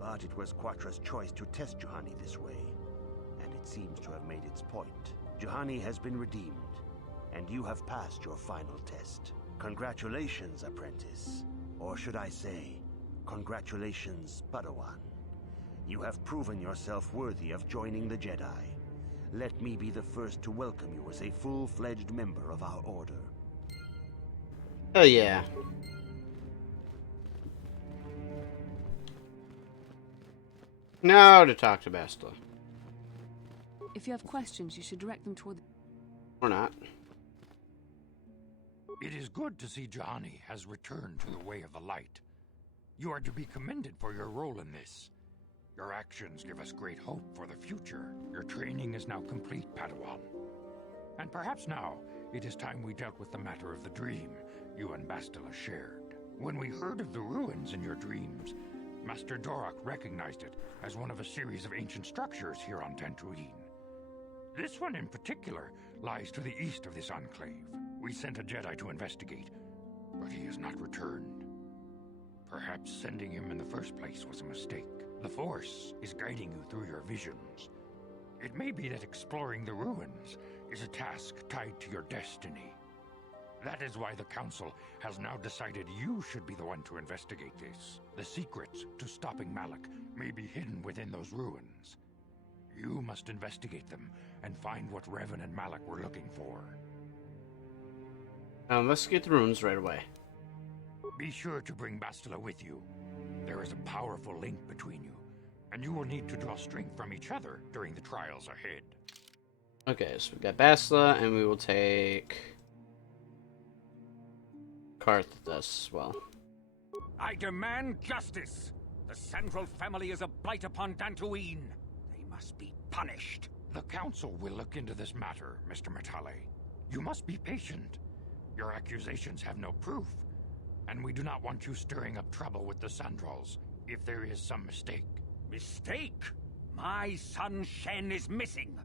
But it was Quatra's choice to test Juhani this way, and it seems to have made its point. Juhani has been redeemed, and you have passed your final test. Congratulations, apprentice. Or should I say, congratulations, Padawan. You have proven yourself worthy of joining the Jedi. Let me be the first to welcome you as a full-fledged member of our Order. Oh yeah. Now to talk to Bastila. If you have questions, you should direct them toward... Or not. It is good to see Juhani has returned to the way of the light. You are to be commended for your role in this. Your actions give us great hope for the future. Your training is now complete, Padawan. And perhaps now, it is time we dealt with the matter of the dream you and Bastila shared. When we heard of the ruins in your dreams, Master Dorak recognized it as one of a series of ancient structures here on Dantooine. This one in particular lies to the east of this enclave. We sent a Jedi to investigate, but he has not returned. Perhaps sending him in the first place was a mistake. The Force is guiding you through your visions. It may be that exploring the ruins is a task tied to your destiny. That is why the Council has now decided you should be the one to investigate this. The secrets to stopping Malik may be hidden within those ruins. You must investigate them and find what Revan and Malik were looking for. Now investigate the ruins right away. Be sure to bring Bastila with you. There is a powerful link between you, and you will need to draw strength from each other during the trials ahead. Okay, so we got Bastila, and we will take Karth with us as well. I demand justice! The Sandral family is a blight upon Dantooine. They must be punished. The Council will look into this matter, Mr. Matale. You must be patient. Your accusations have no proof, and we do not want you stirring up trouble with the Sandrals if there is some mistake. Mistake? My son Shen is missing.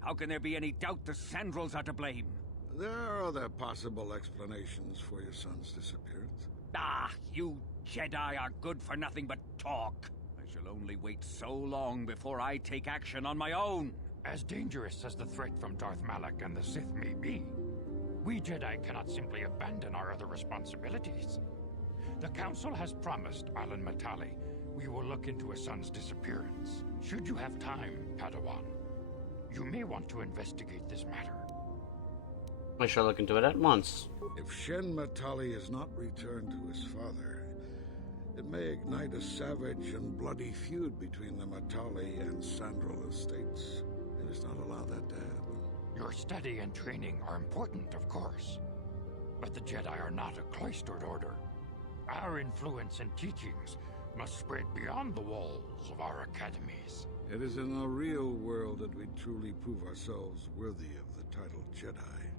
How can there be any doubt the Sandrals are to blame? There are other possible explanations for your son's disappearance. Ah, you Jedi are good for nothing but talk. I shall only wait so long before I take action on my own. As dangerous as the threat from Darth Malak and the Sith may be, we Jedi cannot simply abandon our other responsibilities. The Council has promised Alan Matale we will look into his son's disappearance. Should you have time, Padawan, you may want to investigate this matter. I shall look into it at once. If Shen Matali is not returned to his father, it may ignite a savage and bloody feud between the Matali and Sandral estates. It is not allow that to happen. Your study and training are important, of course, but the Jedi are not a cloistered order. Our influence and teachings must spread beyond the walls of our academies. It is in the real world that we truly prove ourselves worthy of the title Jedi.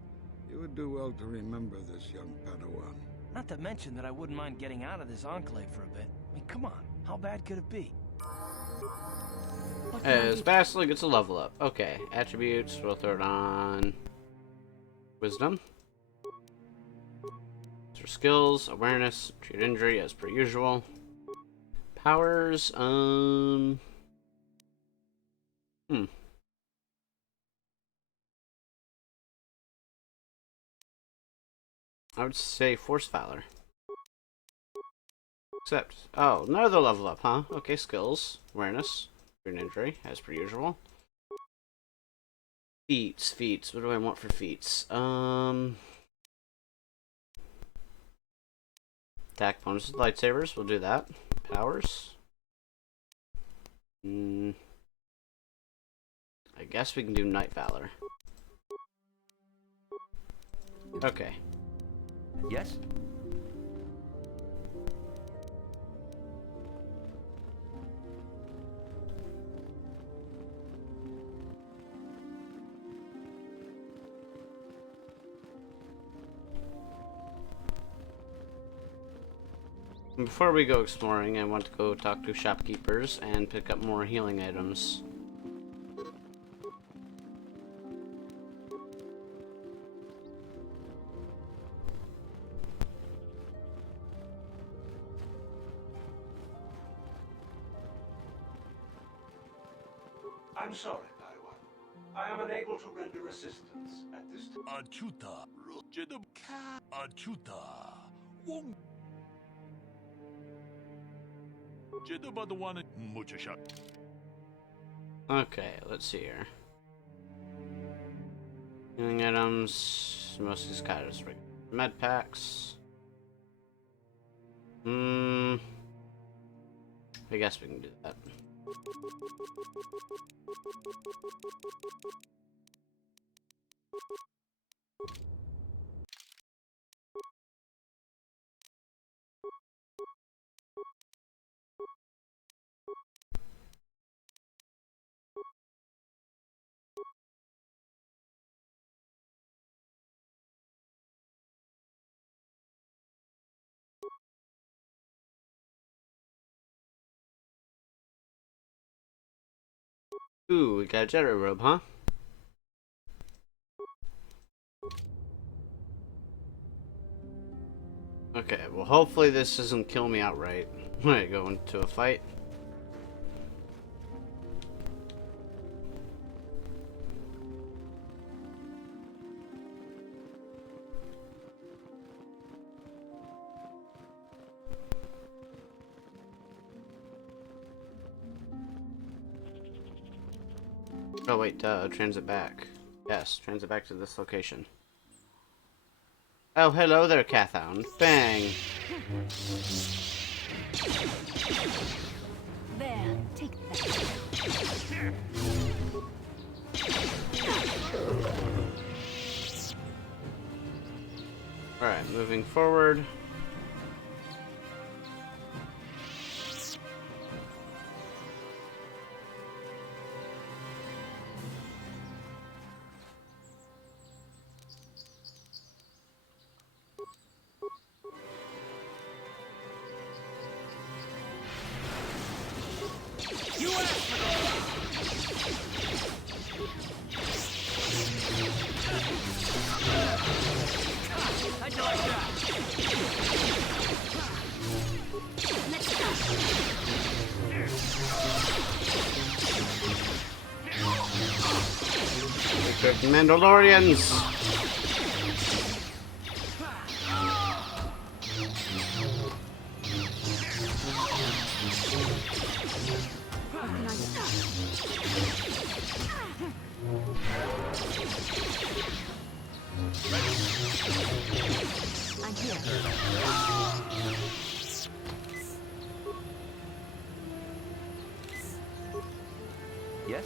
You would do well to remember this, young Padawan. Not to mention that I wouldn't mind getting out of this enclave for a bit. I mean, come on, how bad could it be? As Bastila gets a level up. Okay, attributes, we'll throw it on Wisdom. For skills, awareness, treat injury as per usual. Powers, I would say Force Valor. Except, oh, another level up, huh? Okay, skills, awareness, treat injury as per usual. Feats, what do I want for feats? Attack bonus with lightsabers, we'll do that. Powers. I guess we can do Night Valor. Okay. Yes? Before we go exploring, I want to go talk to shopkeepers and pick up more healing items. I'm sorry, Padawan. I am unable to render assistance at this time. Achuta. Achuta. Wong. Okay, let's see here. Healing items, most of these guys are med packs. I guess we can do that. Ooh, we got a Jedi robe, huh? Okay, well hopefully this doesn't kill me outright when I go into a fight. Oh wait, transit back. Yes, transit back to this location. Oh, hello there, Cathound. Bang! There, take that. Alright, moving forward. How'd you like that? The Mandalorians! I'm here. Yes?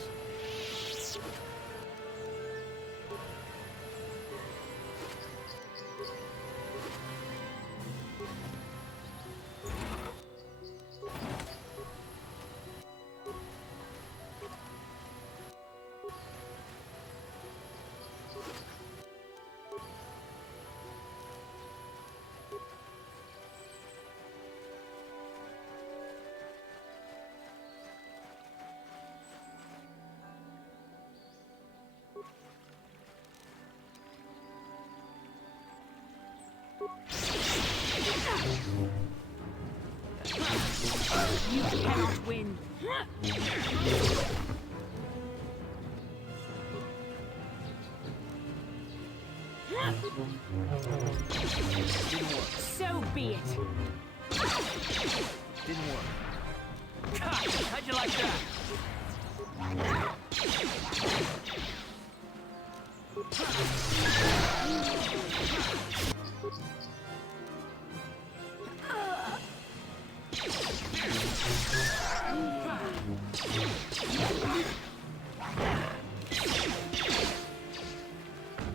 You cannot win. So be it. Didn't work. How'd you like that?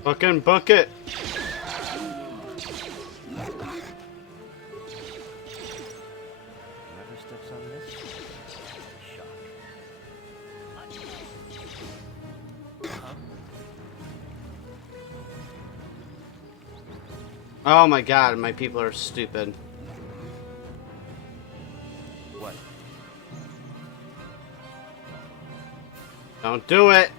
Fucking book it! Whoever steps on this, shock. Oh my god, my people are stupid. What? Don't do it!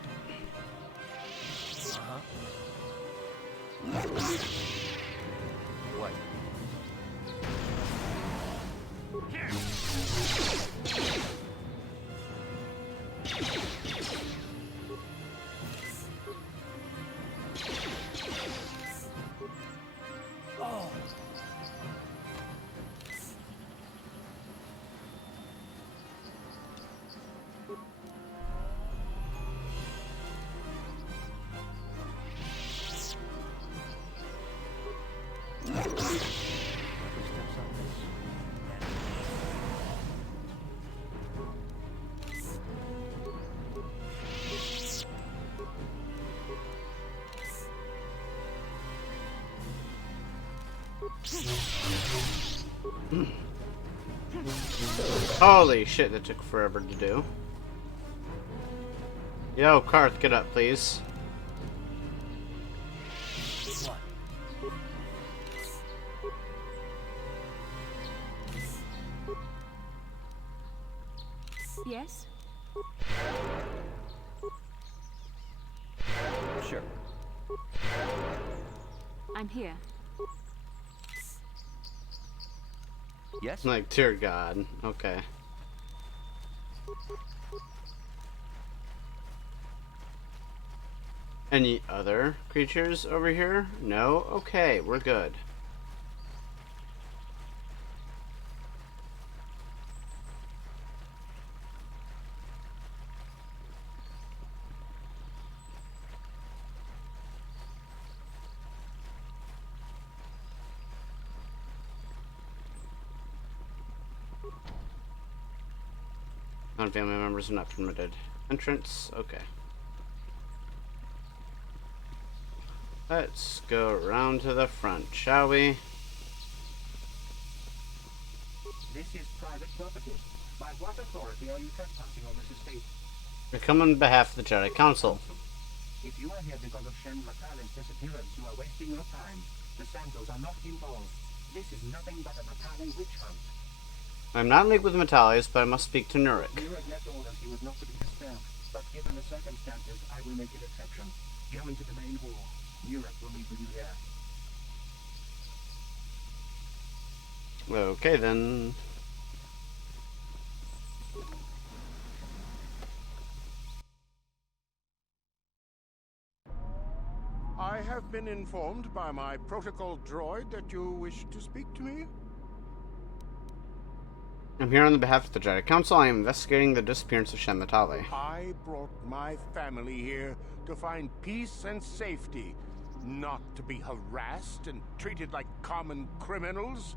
What? Oh. Holy shit, that took forever to do. Yo, Karth, get up, please. What? Yes? Sure. I'm here. Yes? Like, dear God. Okay. Any other creatures over here? No? Okay, we're good. Non-family members are not permitted. Entrance, okay. Let's go around to the front, shall we? This is private property. By what authority are you trespassing on this estate? We come on behalf of the Jedi Council. If you are here because of Shen Matale's disappearance, you are wasting your time. The Sandals are not involved. This is nothing but a Matale witch hunt. I'm not in league with the Metales, but I must speak to Nurik. Nurik left orders he was not to be disturbed, but given the circumstances, I will make an exception. Go into the main hall. Nurik will meet with you there. Okay, then. I have been informed by my protocol droid that you wish to speak to me. I'm here on behalf of the Jedi Council. I am investigating the disappearance of Shen Matale. I brought my family here to find peace and safety, not to be harassed and treated like common criminals.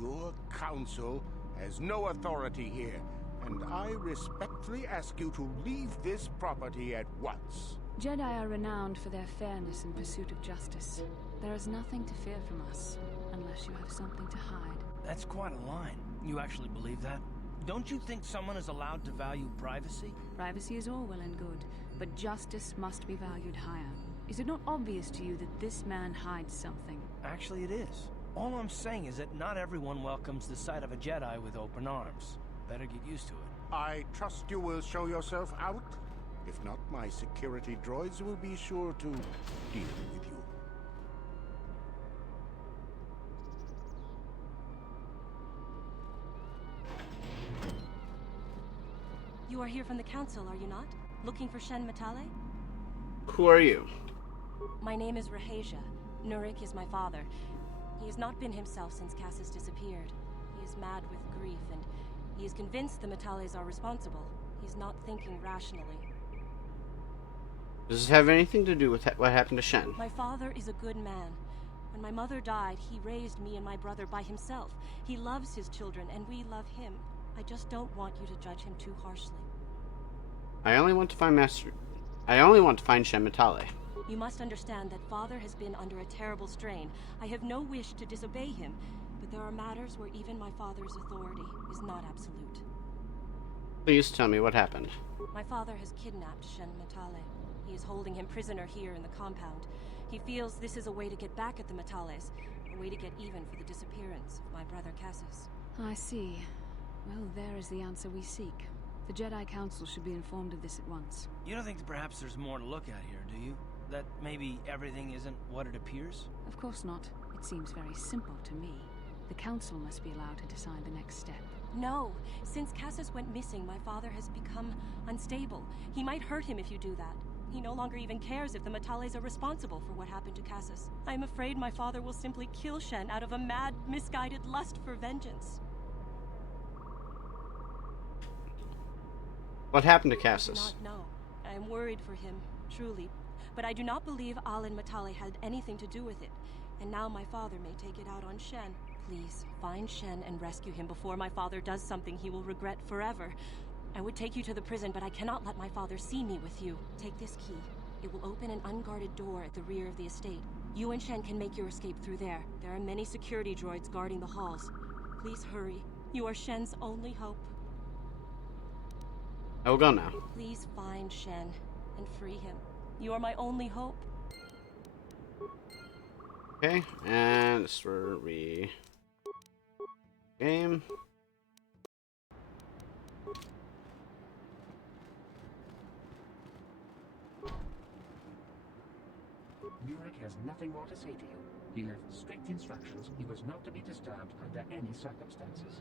Your council has no authority here, and I respectfully ask you to leave this property at once. Jedi are renowned for their fairness and pursuit of justice. There is nothing to fear from us, unless you have something to hide. That's quite a line. You actually believe that? Don't you think someone is allowed to value privacy? Privacy is all well and good, but justice must be valued higher. Is it not obvious to you that this man hides something? Actually, it is. All I'm saying is that not everyone welcomes the sight of a Jedi with open arms. Better get used to it. I trust you will show yourself out. If not, my security droids will be sure to deal with you. You are here from the council, are you not? Looking for Shen Matale? Who are you? My name is Rahasia. Nurik is my father. He has not been himself since Cassis disappeared. He is mad with grief, and he is convinced the Matales are responsible. He's not thinking rationally. Does this have anything to do with what happened to Shen? My father is a good man. When my mother died, he raised me and my brother by himself. He loves his children, and we love him. I just don't want you to judge him too harshly. I only want to find Shen Matale. You must understand that Father has been under a terrible strain. I have no wish to disobey him, but there are matters where even my father's authority is not absolute. Please tell me what happened. My father has kidnapped Shen Matale. He is holding him prisoner here in the compound. He feels this is a way to get back at the Matales, a way to get even for the disappearance of my brother Cassis. I see. Well, there is the answer we seek. The Jedi Council should be informed of this at once. You don't think that perhaps there's more to look at here, do you? That maybe everything isn't what it appears? Of course not. It seems very simple to me. The Council must be allowed to decide the next step. No. Since Cassis went missing, my father has become unstable. He might hurt him if you do that. He no longer even cares if the Matales are responsible for what happened to Cassis. I am afraid my father will simply kill Shen out of a mad, misguided lust for vengeance. What happened to I Cassis? do not know. I am worried for him, truly. But I do not believe Alin Matale had anything to do with it. And now my father may take it out on Shen. Please, find Shen and rescue him before my father does something he will regret forever. I would take you to the prison, but I cannot let my father see me with you. Take this key. It will open an unguarded door at the rear of the estate. You and Shen can make your escape through there. There are many security droids guarding the halls. Please hurry. You are Shen's only hope. I will go now. Please find Shen and free him. You are my only hope. Okay, and this is where we game. Nurik has nothing more to say to you. He left strict instructions he was not to be disturbed under any circumstances.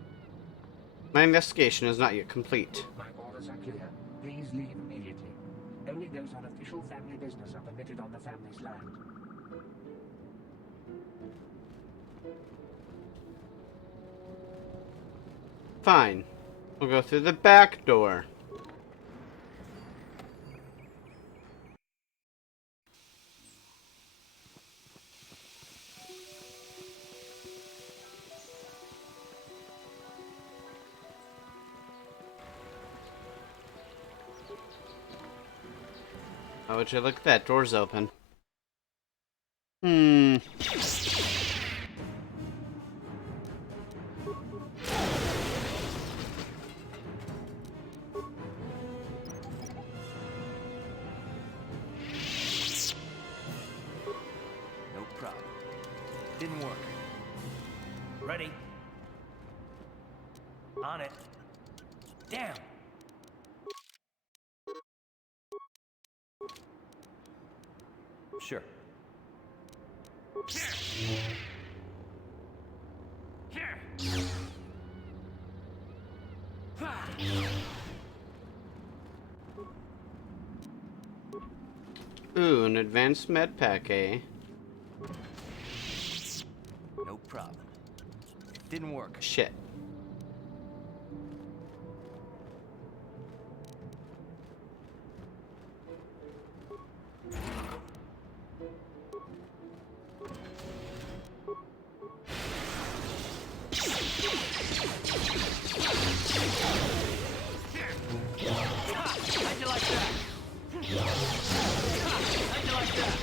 My investigation is not yet complete. My orders are clear. Please leave immediately. Only those on official family business are permitted on the family's land. Fine. We'll go through the back door. Oh, would you look at that? Door's open. Hmm. No problem. Didn't work. Ready? On it. Damn! Sure. Ooh, an advanced med pack, eh? No problem. Didn't work. Shit. How'd you like that? How'd you like that?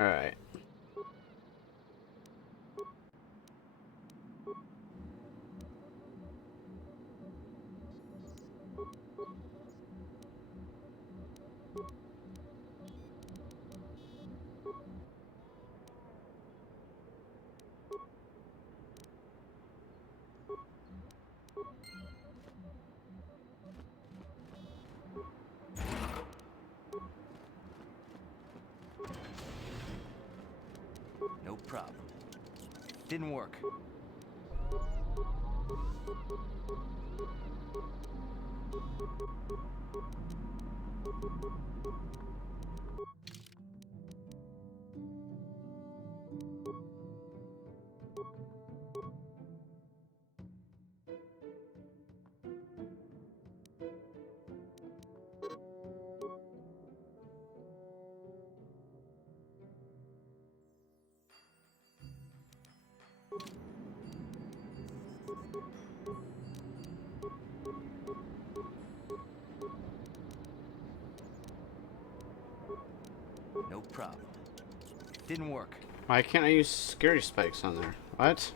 Alright. No problem. Didn't work. No problem. Didn't work. Why can't I use security spikes on there? What?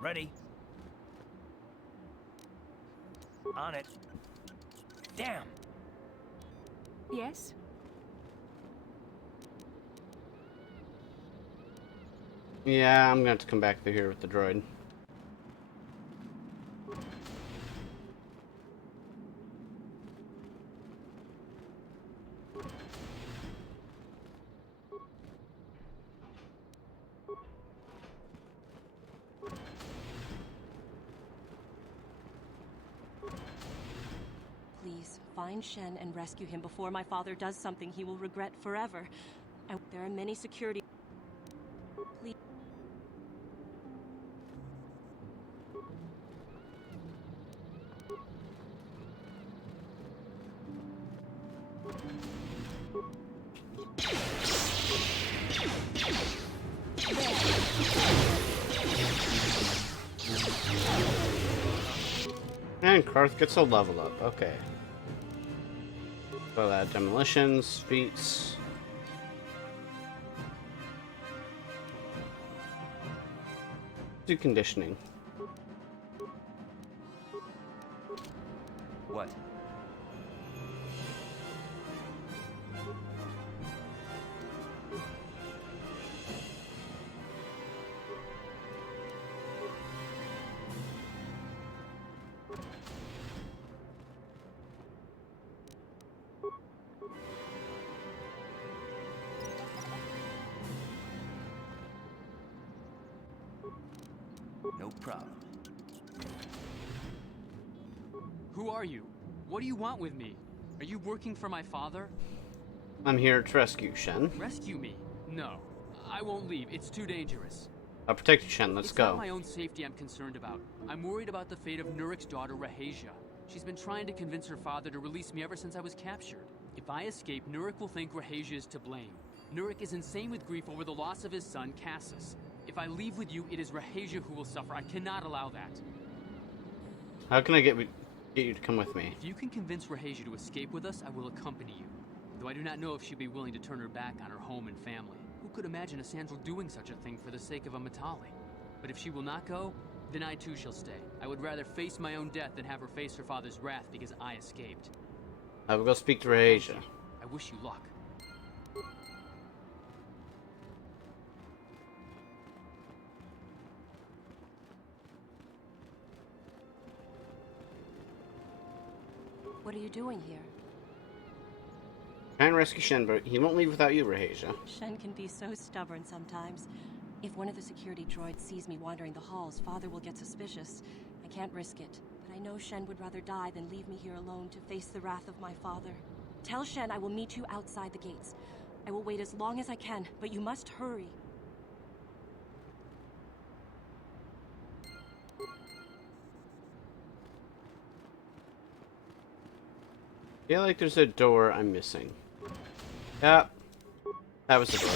Ready? On it. Damn! Yes? Yeah, I'm gonna have to come back through here with the droid. Please, find Shen and rescue him before my father does something he will regret forever. And there are many security... Please. And Karth gets a level up. Okay. So that demolitions, feats. Do conditioning. What? No problem. Who are you? What do you want with me? Are you working for my father? I'm here to rescue Shen. Rescue me? No. I won't leave. It's too dangerous. I'll protect you, Shen. Let's It's go. not my own safety I'm concerned about. I'm worried about the fate of Nurik's daughter, Rahasia. She's been trying to convince her father to release me ever since I was captured. If I escape, Nurik will think Rahasia is to blame. Nurik is insane with grief over the loss of his son, Cassus. If I leave with you, it is Rahasia who will suffer. I cannot allow that. How can I get you to come with me? If you can convince Rahasia to escape with us, I will accompany you. Though I do not know if she'd be willing to turn her back on her home and family. Who could imagine a Sandral doing such a thing for the sake of a Matali? But if she will not go, then I too shall stay. I would rather face my own death than have her face her father's wrath because I escaped. I will go speak to Rahasia. I wish you luck. What are you doing here? Try and rescue Shen, but he won't leave without you, Rahasia. Shen can be so stubborn sometimes. If one of the security droids sees me wandering the halls, Father will get suspicious. I can't risk it, but I know Shen would rather die than leave me here alone to face the wrath of my father. Tell Shen I will meet you outside the gates. I will wait as long as I can, but you must hurry. I feel like there's a door I'm missing. Yeah, that was the door.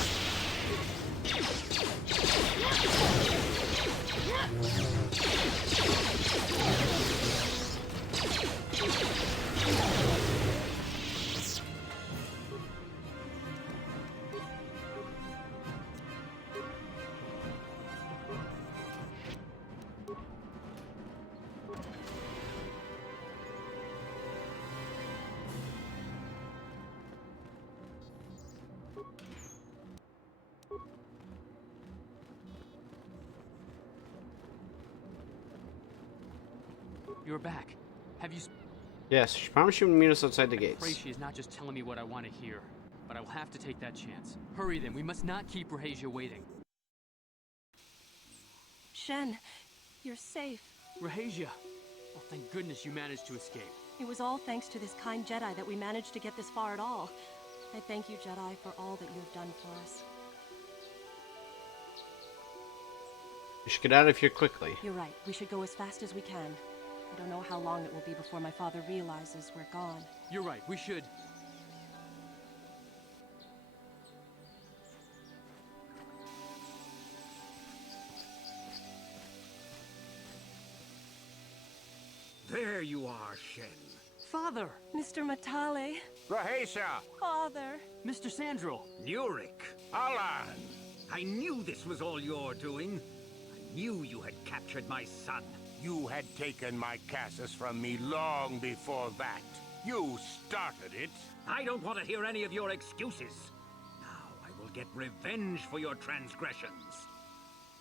You're back. Have you... Yes, she promised she would meet us outside the I pray gates. she is not just telling me what I want to hear, but I will have to take that chance. Hurry then, we must not keep Rahasia waiting. Shen, you're safe. Rahasia! Oh, thank goodness you managed to escape. It was all thanks to this kind Jedi that we managed to get this far at all. I thank you, Jedi, for all that you have done for us. We should get out of here quickly. You're right. We should go as fast as we can. I don't know how long it will be before my father realizes we're gone. You're right, we should. There you are, Shen. Father! Mr. Matale. Rahasia! Father! Mr. Sandral! Nurik! Alan! I knew this was all your doing. I knew you had captured my son. You had taken my Cassus from me long before that. You started it. I don't want to hear any of your excuses. Now I will get revenge for your transgressions.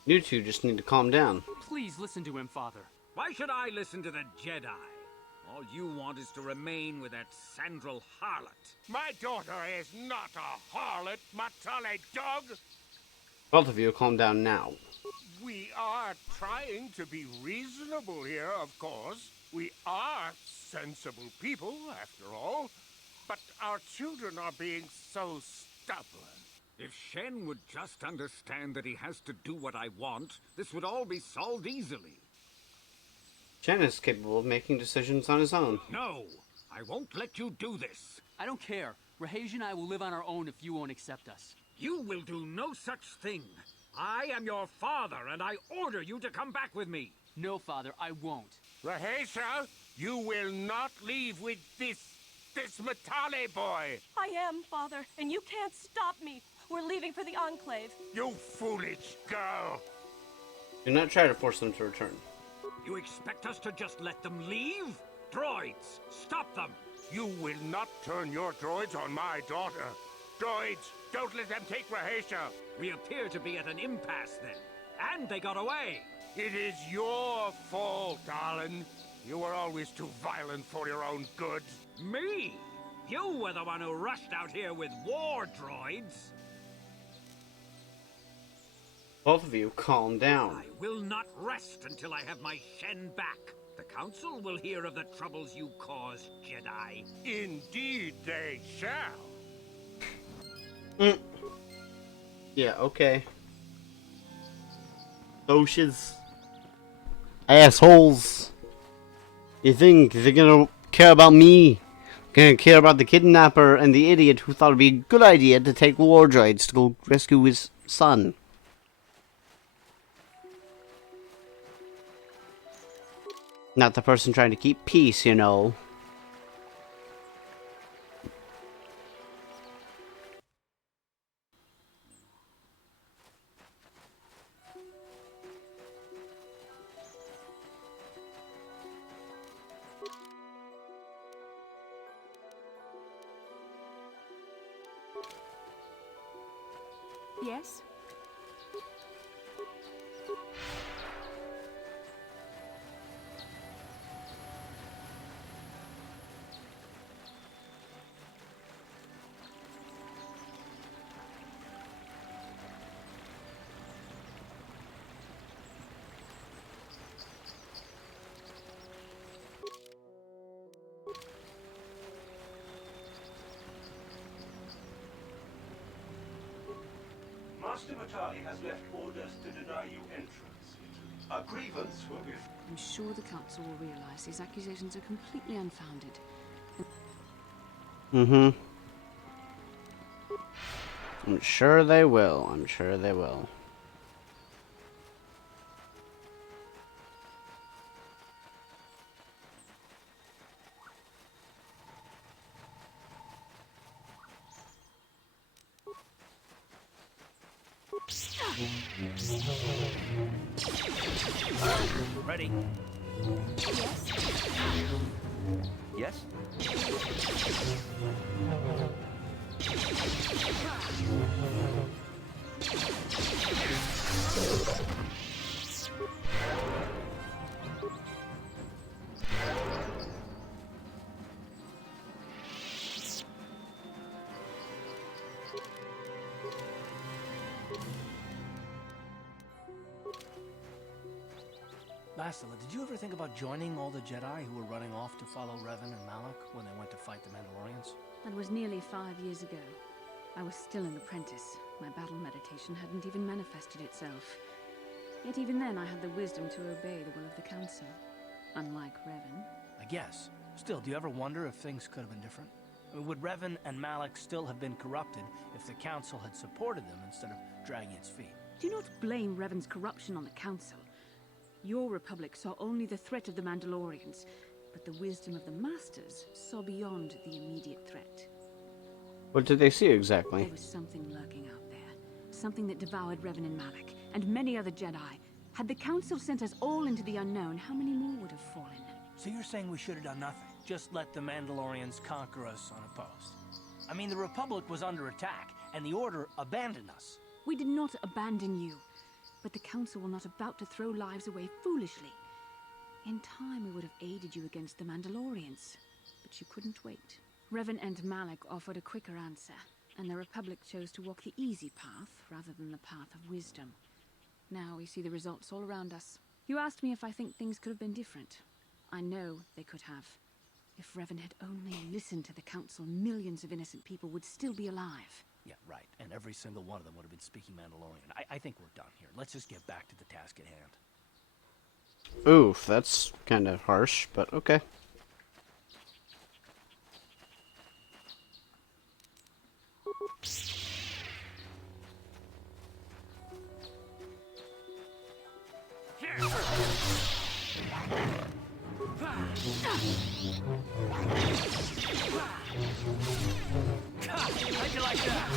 You two just need to calm down. Please listen to him, Father. Why should I listen to the Jedi? All you want is to remain with that Sandral harlot. My daughter is not a harlot, Matale dog. Both of you calm down now. We are trying to be reasonable here, of course. We are sensible people, after all. But our children are being so stubborn. If Shen would just understand that he has to do what I want, this would all be solved easily. Shen is capable of making decisions on his own. No, I won't let you do this. I don't care. Rahasia and I will live on our own if you won't accept us. You will do no such thing. I am your father, and I order you to come back with me. No, Father, I won't. Rahasia, you will not leave with this Matale boy. I am, Father, and you can't stop me. We're leaving for the Enclave. You foolish girl. Do not try to force them to return. You expect us to just let them leave? Droids, stop them! You will not turn your droids on my daughter. Droids, don't let them take Rahasia. We appear to be at an impasse then. And they got away. It is your fault, Alan. You were always too violent for your own good. Me? You were the one who rushed out here with war droids. Both of you, calm down. I will not rest until I have my Shen back. The Council will hear of the troubles you caused, Jedi. Indeed they shall. Yeah, okay. Socias. Assholes. You think they're gonna care about me? Gonna care about the kidnapper and the idiot who thought it'd be a good idea to take war droids to go rescue his son. Not the person trying to keep peace, you know. Yes? Master Matali has left orders to deny you entrance. A grievance will be... I'm sure the Council will realize these accusations are completely unfounded. Mm-hmm. I'm sure they will. I'm sure they will. Ready? Yes? Bastila, did you ever think about joining all the Jedi who were running off to follow Revan and Malak when they went to fight the Mandalorians? That was nearly 5 years ago. I was still an apprentice. My battle meditation hadn't even manifested itself. Yet even then I had the wisdom to obey the will of the Council. Unlike Revan. I guess. Still, do you ever wonder if things could have been different? I mean, would Revan and Malak still have been corrupted if the Council had supported them instead of dragging its feet? Do not blame Revan's corruption on the Council. Your Republic saw only the threat of the Mandalorians, but the wisdom of the Masters saw beyond the immediate threat. What did they see exactly? There was something lurking out there. Something that devoured Revan and Malak, and many other Jedi. Had the Council sent us all into the unknown, how many more would have fallen? So you're saying we should have done nothing? Just let the Mandalorians conquer us unopposed? I mean, the Republic was under attack, and the Order abandoned us. We did not abandon you. But the Council were not about to throw lives away foolishly. In time, we would have aided you against the Mandalorians. But you couldn't wait. Revan and Malak offered a quicker answer, and the Republic chose to walk the easy path rather than the path of wisdom. Now we see the results all around us. You asked me if I think things could have been different. I know they could have. If Revan had only listened to the Council, millions of innocent people would still be alive. Yeah, right. And every single one of them would have been speaking Mandalorian. I think we're done here. Let's just get back to the task at hand. Oof, that's kind of harsh, but okay. How'd you like that?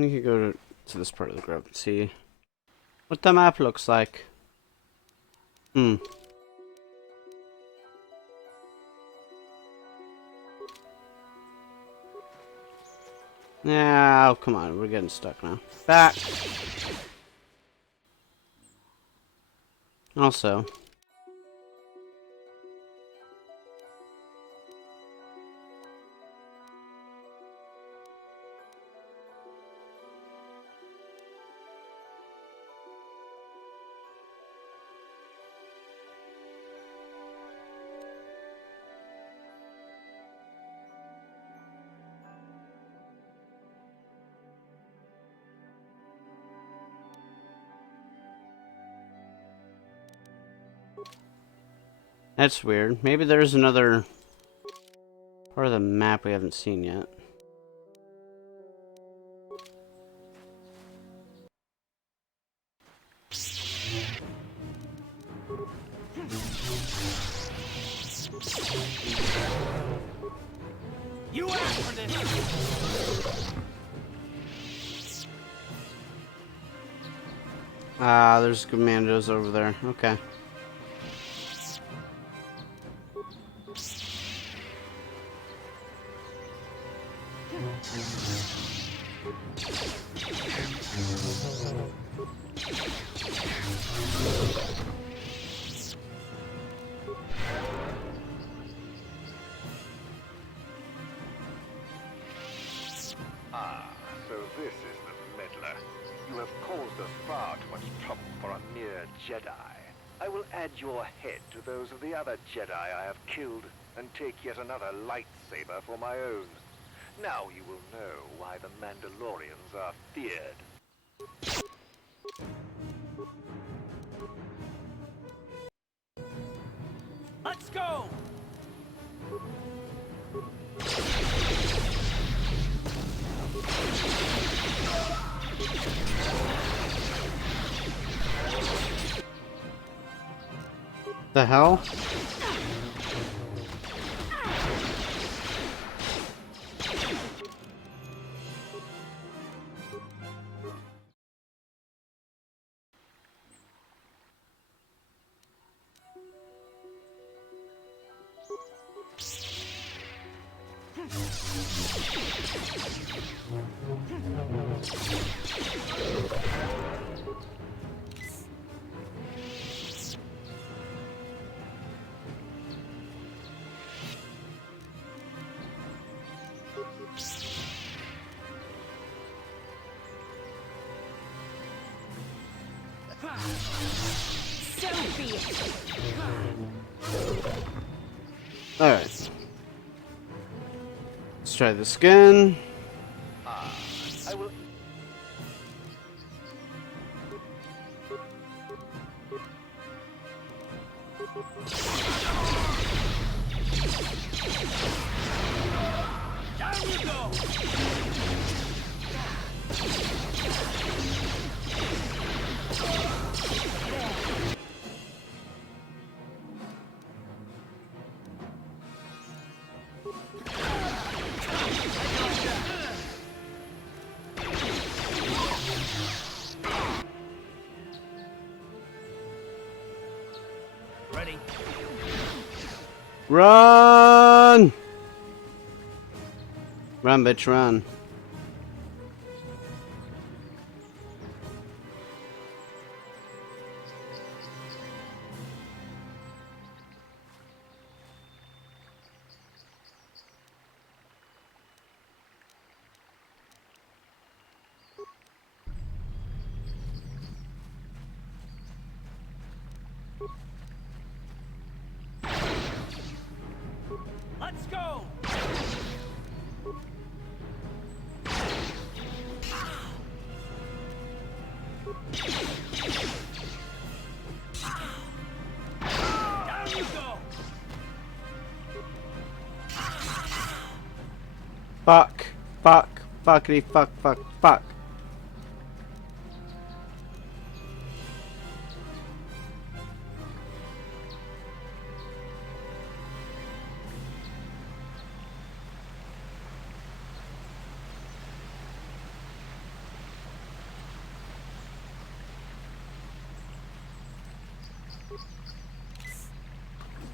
We could go to this part of the grove and see what the map looks like. Yeah, oh, come on, we're getting stuck now. Back! Also... That's weird. Maybe there's another part of the map we haven't seen yet. You asked for this! Ah, there's commandos over there. Okay. Ah, so this is the meddler. You have caused us far too much trouble for a mere Jedi. I will add your head to those of the other Jedi I have killed, and take yet another lightsaber for my own. Now you will know why the Mandalorians are feared. Let's go! The hell? So be it. Alright. Let's try this again. I will... Down you go! Ready? Run! Run, bitch, run. Let's go! Down you go! Fuck. Fuck. Fuckity fuck fuck fuck.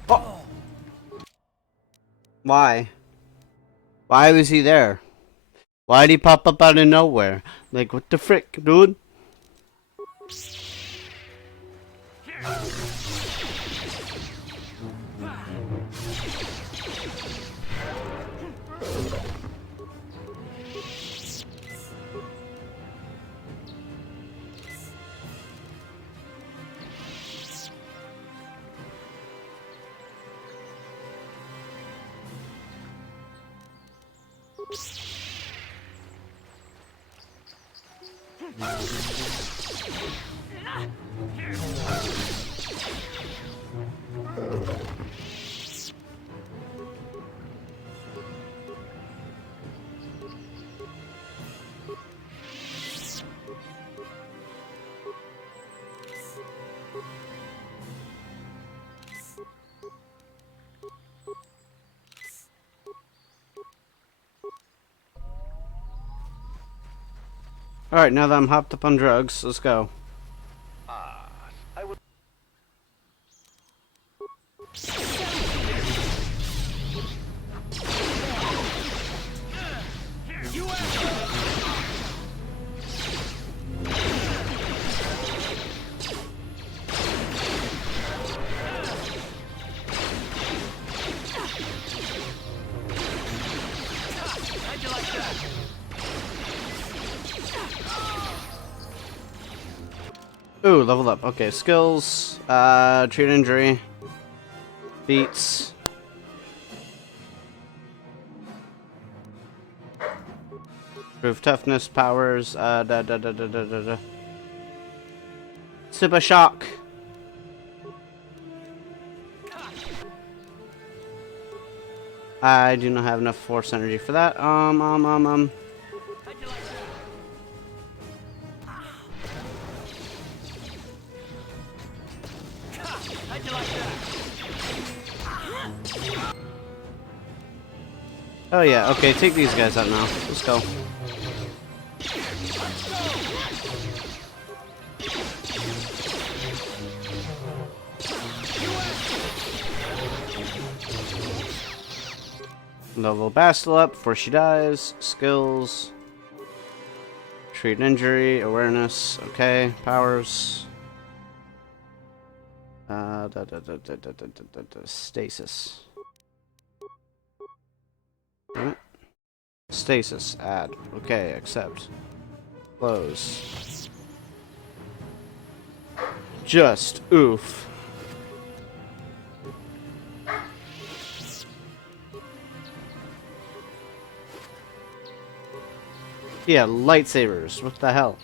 Oh! Why? Why was he there? Why'd he pop up out of nowhere? Like, what the frick, dude? Alright, now that I'm hopped up on drugs, let's go. Ooh, level up. Okay, skills, treat injury, beats. Improve toughness, powers, Super shock. I do not have enough force energy for that. Oh yeah, okay, take these guys out now. Let's go. Level Bastila up before she dies. Skills. Treat injury, awareness, okay, powers. Stasis. What? Stasis, add. Okay, accept. Close. Just oof. Yeah, lightsabers. What the hell?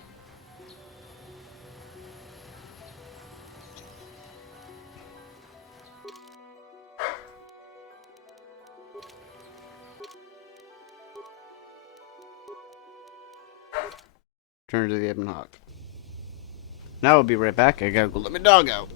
Turn to the Ebon Hawk. Now we'll be right back. I gotta go let my dog out.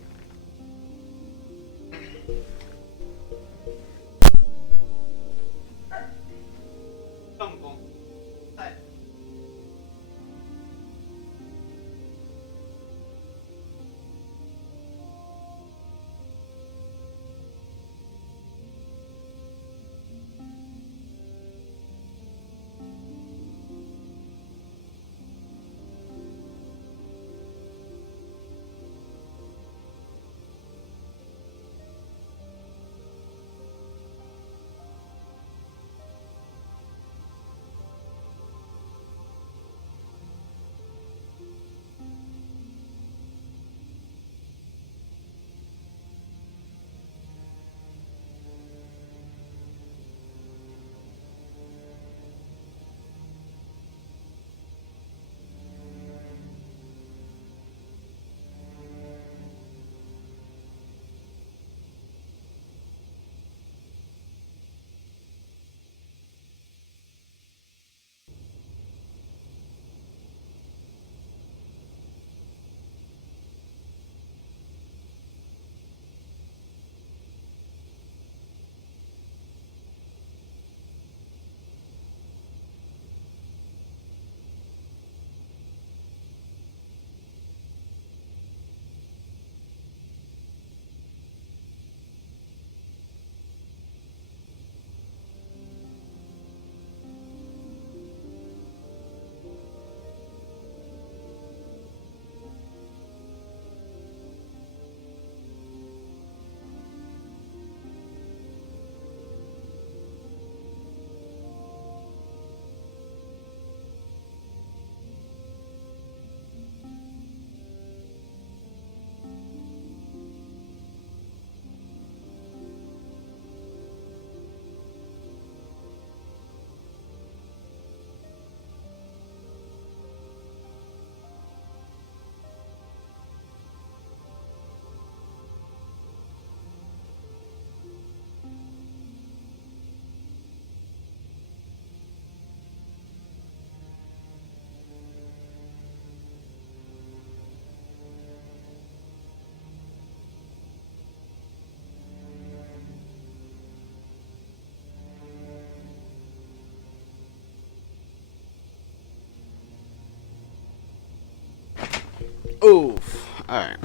Oof. Alright.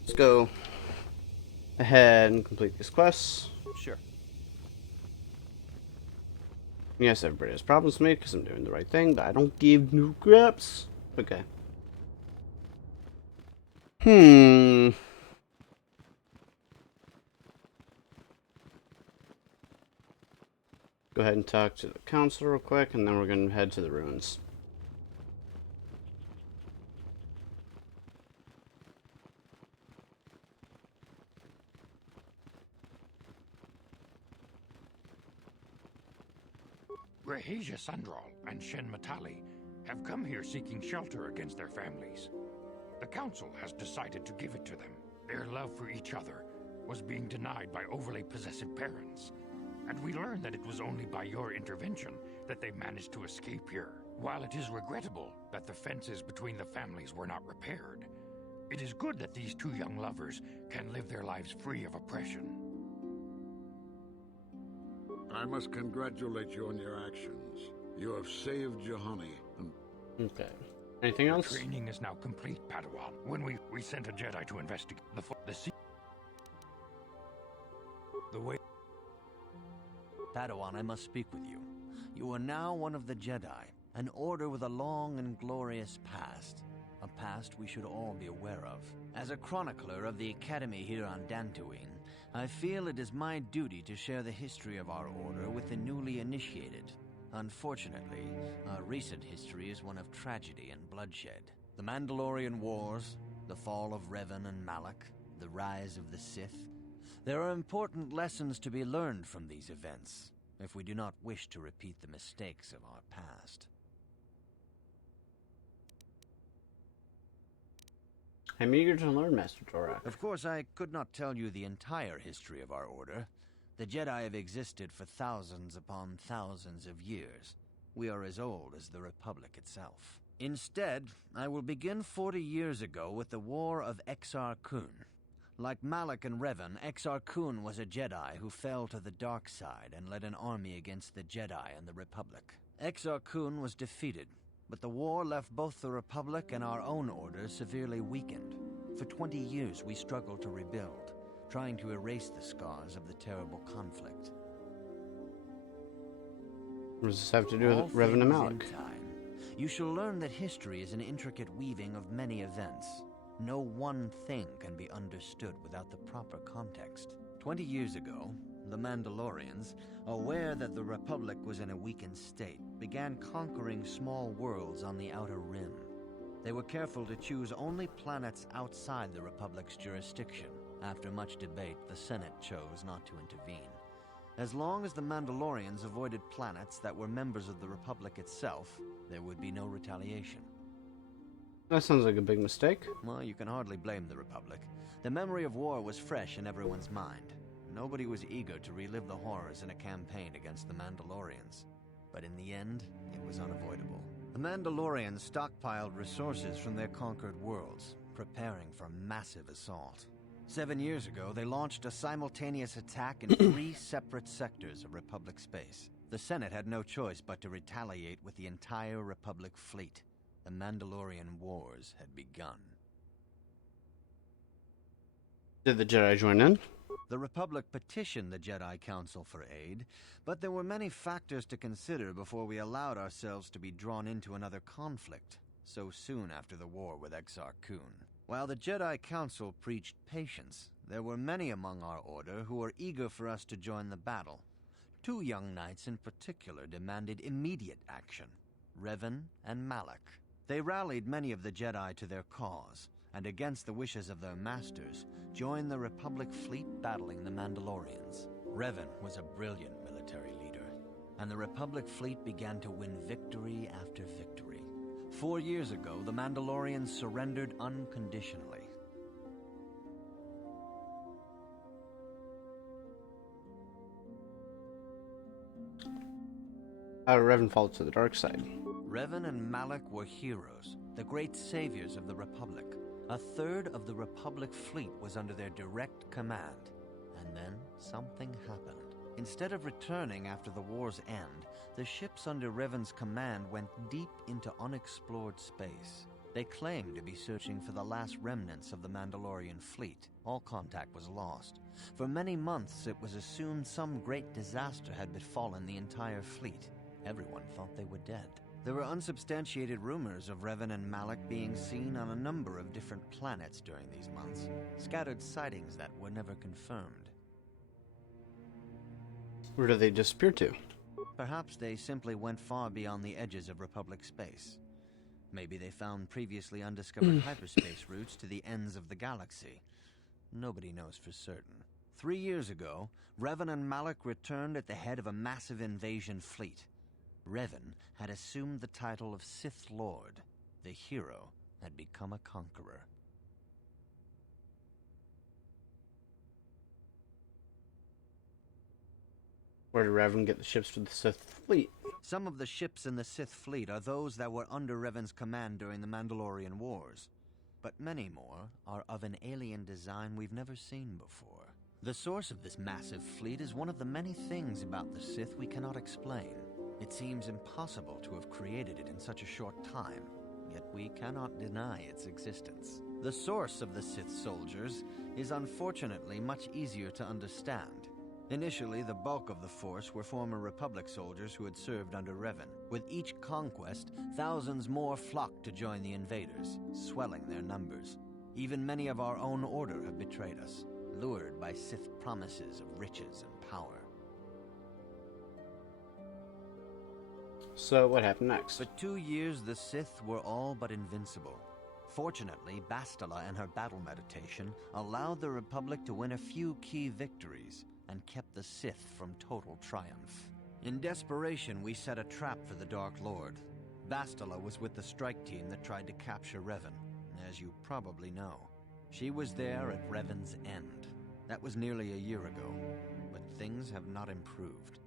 Let's go ahead and complete these quests. Sure. Yes, everybody has problems with me because I'm doing the right thing, but I don't give no craps. Okay. Go ahead and talk to the council real quick, and then we're going to head to the ruins. Rahesia Sandral and Shen Matali have come here seeking shelter against their families. The council has decided to give it to them. Their love for each other was being denied by overly possessive parents. And we learned that it was only by your intervention that they managed to escape here. While it is regrettable that the fences between the families were not repaired, it is good that these two young lovers can live their lives free of oppression. I must congratulate you on your actions. You have saved Juhani and... Okay. Anything else? Training is now complete, Padawan. When we sent a Jedi to investigate the way... Padawan, I must speak with you. You are now one of the Jedi, an order with a long and glorious past. A past we should all be aware of. As a chronicler of the Academy here on Dantooine, I feel it is my duty to share the history of our order with the newly initiated. Unfortunately, our recent history is one of tragedy and bloodshed. The Mandalorian Wars, the fall of Revan and Malak, the rise of the Sith. There are important lessons to be learned from these events, if we do not wish to repeat the mistakes of our past. I'm eager to learn, Master Torak. Of course, I could not tell you the entire history of our order. The Jedi have existed for thousands upon thousands of years. We are as old as the Republic itself. Instead, I will begin 40 years ago with the War of Exar Kun. Like Malak and Revan, Exar Kun was a Jedi who fell to the dark side and led an army against the Jedi and the Republic. Exar Kun was defeated, but the war left both the Republic and our own order severely weakened. For 20 years we struggled to rebuild, trying to erase the scars of the terrible conflict. What does this have to do with Revan and Malak? You shall learn that history is an intricate weaving of many events. No one thing can be understood without the proper context. 20 years ago, the Mandalorians, aware that the Republic was in a weakened state, began conquering small worlds on the Outer Rim. They were careful to choose only planets outside the Republic's jurisdiction. After much debate, the Senate chose not to intervene. As long as the Mandalorians avoided planets that were members of the Republic itself, there would be no retaliation. That sounds like a big mistake. Well, you can hardly blame the Republic. The memory of war was fresh in everyone's mind. Nobody was eager to relive the horrors in a campaign against the Mandalorians. But in the end, it was unavoidable. The Mandalorians stockpiled resources from their conquered worlds, preparing for massive assault. 7 years ago, they launched a simultaneous attack in 3 separate sectors of Republic space. The Senate had no choice but to retaliate with the entire Republic fleet. The Mandalorian Wars had begun. Did the Jedi join in? The Republic petitioned the Jedi Council for aid, but there were many factors to consider before we allowed ourselves to be drawn into another conflict, so soon after the war with Exar Kun. While the Jedi Council preached patience, there were many among our order who were eager for us to join the battle. 2 young knights in particular demanded immediate action, Revan and Malak. They rallied many of the Jedi to their cause, and against the wishes of their masters, joined the Republic fleet battling the Mandalorians. Revan was a brilliant military leader, and the Republic fleet began to win victory after victory. 4 years ago, the Mandalorians surrendered unconditionally. How did Revan fall to the dark side? Revan and Malak were heroes, the great saviors of the Republic. A third of the Republic fleet was under their direct command. And then something happened. Instead of returning after the war's end, the ships under Revan's command went deep into unexplored space. They claimed to be searching for the last remnants of the Mandalorian fleet. All contact was lost. For many months, it was assumed some great disaster had befallen the entire fleet. Everyone thought they were dead. There were unsubstantiated rumors of Revan and Malak being seen on a number of different planets during these months, scattered sightings that were never confirmed. Where do they disappear to? Perhaps they simply went far beyond the edges of Republic space. Maybe they found previously undiscovered hyperspace routes to the ends of the galaxy. Nobody knows for certain. 3 years ago, Revan and Malak returned at the head of a massive invasion fleet. Revan had assumed the title of Sith Lord. The hero had become a conqueror. Where did Revan get the ships for the Sith fleet? Some of the ships in the Sith fleet are those that were under Revan's command during the Mandalorian Wars. But many more are of an alien design we've never seen before. The source of this massive fleet is one of the many things about the Sith we cannot explain. It seems impossible to have created it in such a short time, yet we cannot deny its existence. The source of the Sith soldiers is unfortunately much easier to understand. Initially, the bulk of the force were former Republic soldiers who had served under Revan. With each conquest, thousands more flocked to join the invaders, swelling their numbers. Even many of our own order have betrayed us, lured by Sith promises of riches and power. So what happened next? For 2 years, the Sith were all but invincible. Fortunately, Bastila and her battle meditation allowed the Republic to win a few key victories and kept the Sith from total triumph. In desperation, we set a trap for the Dark Lord. Bastila was with the strike team that tried to capture Revan, as you probably know. She was there at Revan's end. That was nearly a year ago, but things have not improved.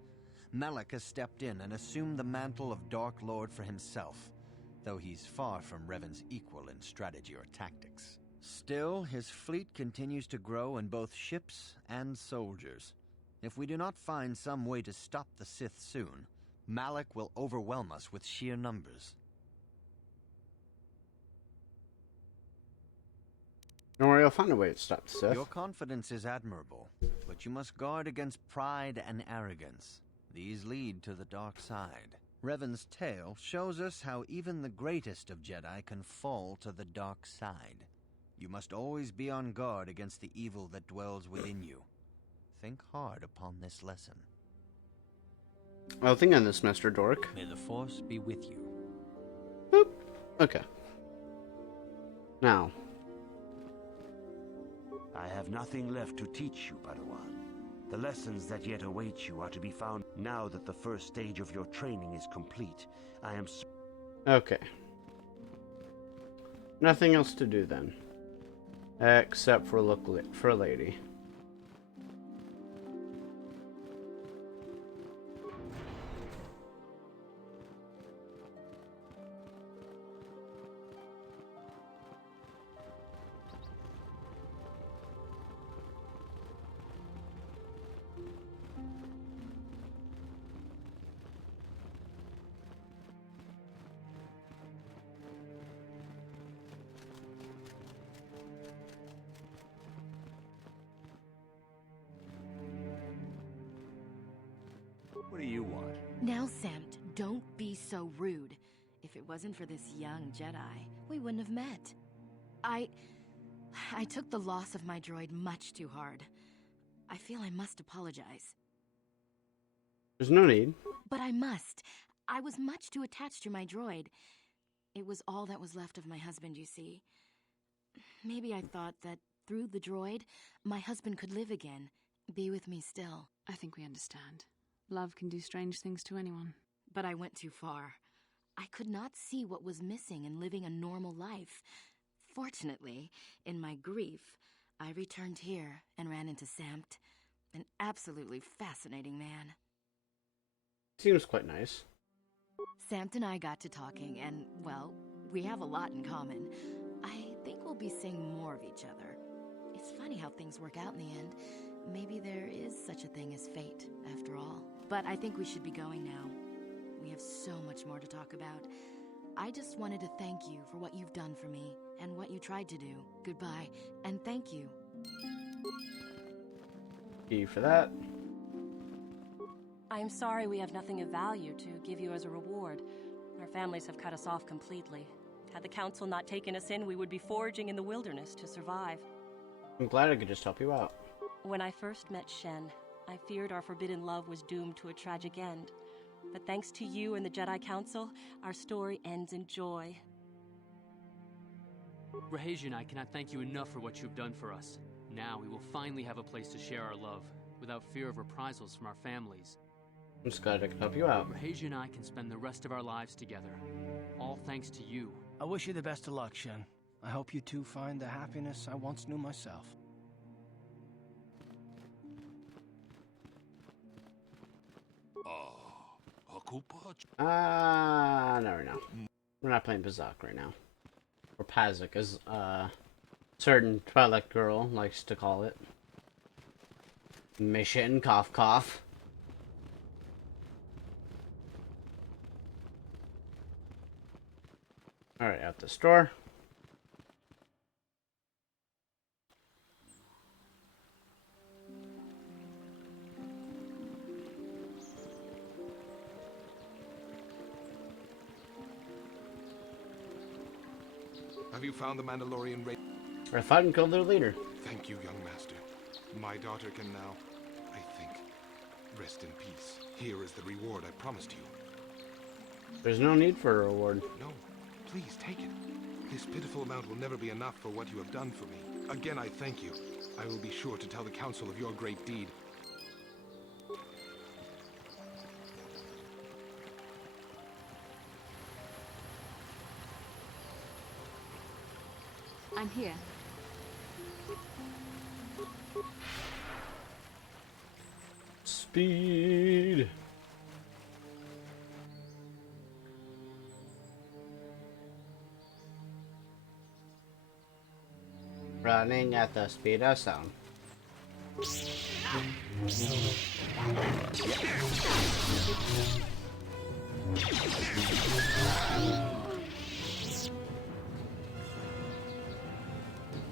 Malak has stepped in and assumed the mantle of Dark Lord for himself, though he's far from Revan's equal in strategy or tactics. Still, his fleet continues to grow in both ships and soldiers. If we do not find some way to stop the Sith soon, Malak will overwhelm us with sheer numbers. Don't worry, I'll find a way to stop the Sith. Your confidence is admirable, but you must guard against pride and arrogance. These lead to the dark side. Revan's tale shows us how even the greatest of Jedi can fall to the dark side. You must always be on guard against the evil that dwells within you. Think hard upon this lesson. I'll think on this, Master Dork. May the Force be with you. Boop. Okay. Now. I have nothing left to teach you, Padawan. The lessons that yet await you are to be found now that the first stage of your training is complete. I am... Okay. Nothing else to do then. Except for look for a lady. What do you want? Now, Samt, don't be so rude. If it wasn't for this young Jedi, we wouldn't have met. I took the loss of my droid much too hard. I feel I must apologize. There's no need. But I must. I was much too attached to my droid. It was all that was left of my husband, you see. Maybe I thought that through the droid, my husband could live again, be with me still. I think we understand. Love can do strange things to anyone. But I went too far. I could not see what was missing in living a normal life. Fortunately, in my grief, I returned here and ran into Samt, an absolutely fascinating man. Seems quite nice. Samt and I got to talking, and, well, we have a lot in common. I think we'll be seeing more of each other. It's funny how things work out in the end. Maybe there is such a thing as fate, after all. But I think we should be going now. We have so much more to talk about. I just wanted to thank you for what you've done for me and what you tried to do. Goodbye, and thank you. Thank you for that. I'm sorry we have nothing of value to give you as a reward. Our families have cut us off completely. Had the council not taken us in, we would be foraging in the wilderness to survive. I'm glad I could just help you out. When I first met Shen, I feared our forbidden love was doomed to a tragic end. But thanks to you and the Jedi Council, our story ends in joy. Rahesia and I cannot thank you enough for what you've done for us. Now we will finally have a place to share our love, without fear of reprisals from our families. I'm just glad I could help you out. Rahesia and I can spend the rest of our lives together. All thanks to you. I wish you the best of luck, Shen. I hope you two find the happiness I once knew myself. No, we're not. We're not playing Bazak right now. Or Pazik, as certain Twilight girl likes to call it. Mission, cough cough. Alright, at the store. Have you found the Mandalorian race? I fought and killed their leader. Thank you, young master. My daughter can now, I think, rest in peace. Here is the reward I promised you. There's no need for a reward. No, please take it. This pitiful amount will never be enough for what you have done for me. Again, I thank you. I will be sure to tell the council of your great deed. I'm here. Speed. Running at the speed of sound.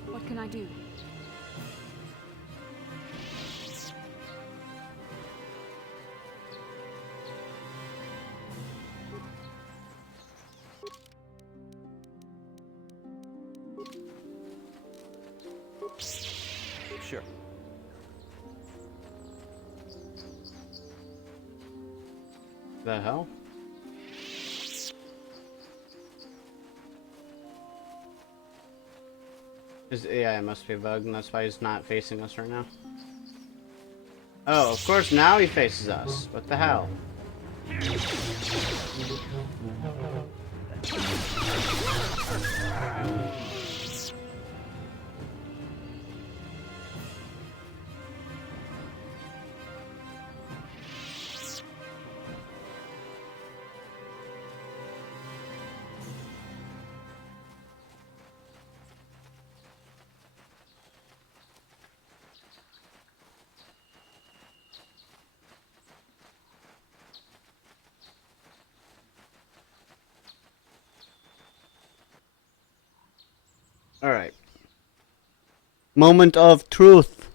What can I do? Sure. The hell? His AI must be bugged, and that's why he's not facing us right now. Oh, of course, now he faces us. What the hell? Alright. Moment of truth.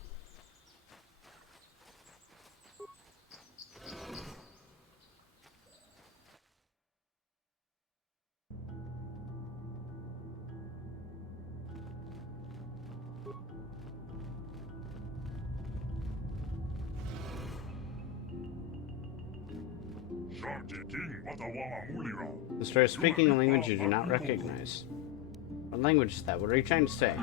The story is speaking a language you do not recognize. What language is that? What are you trying to say?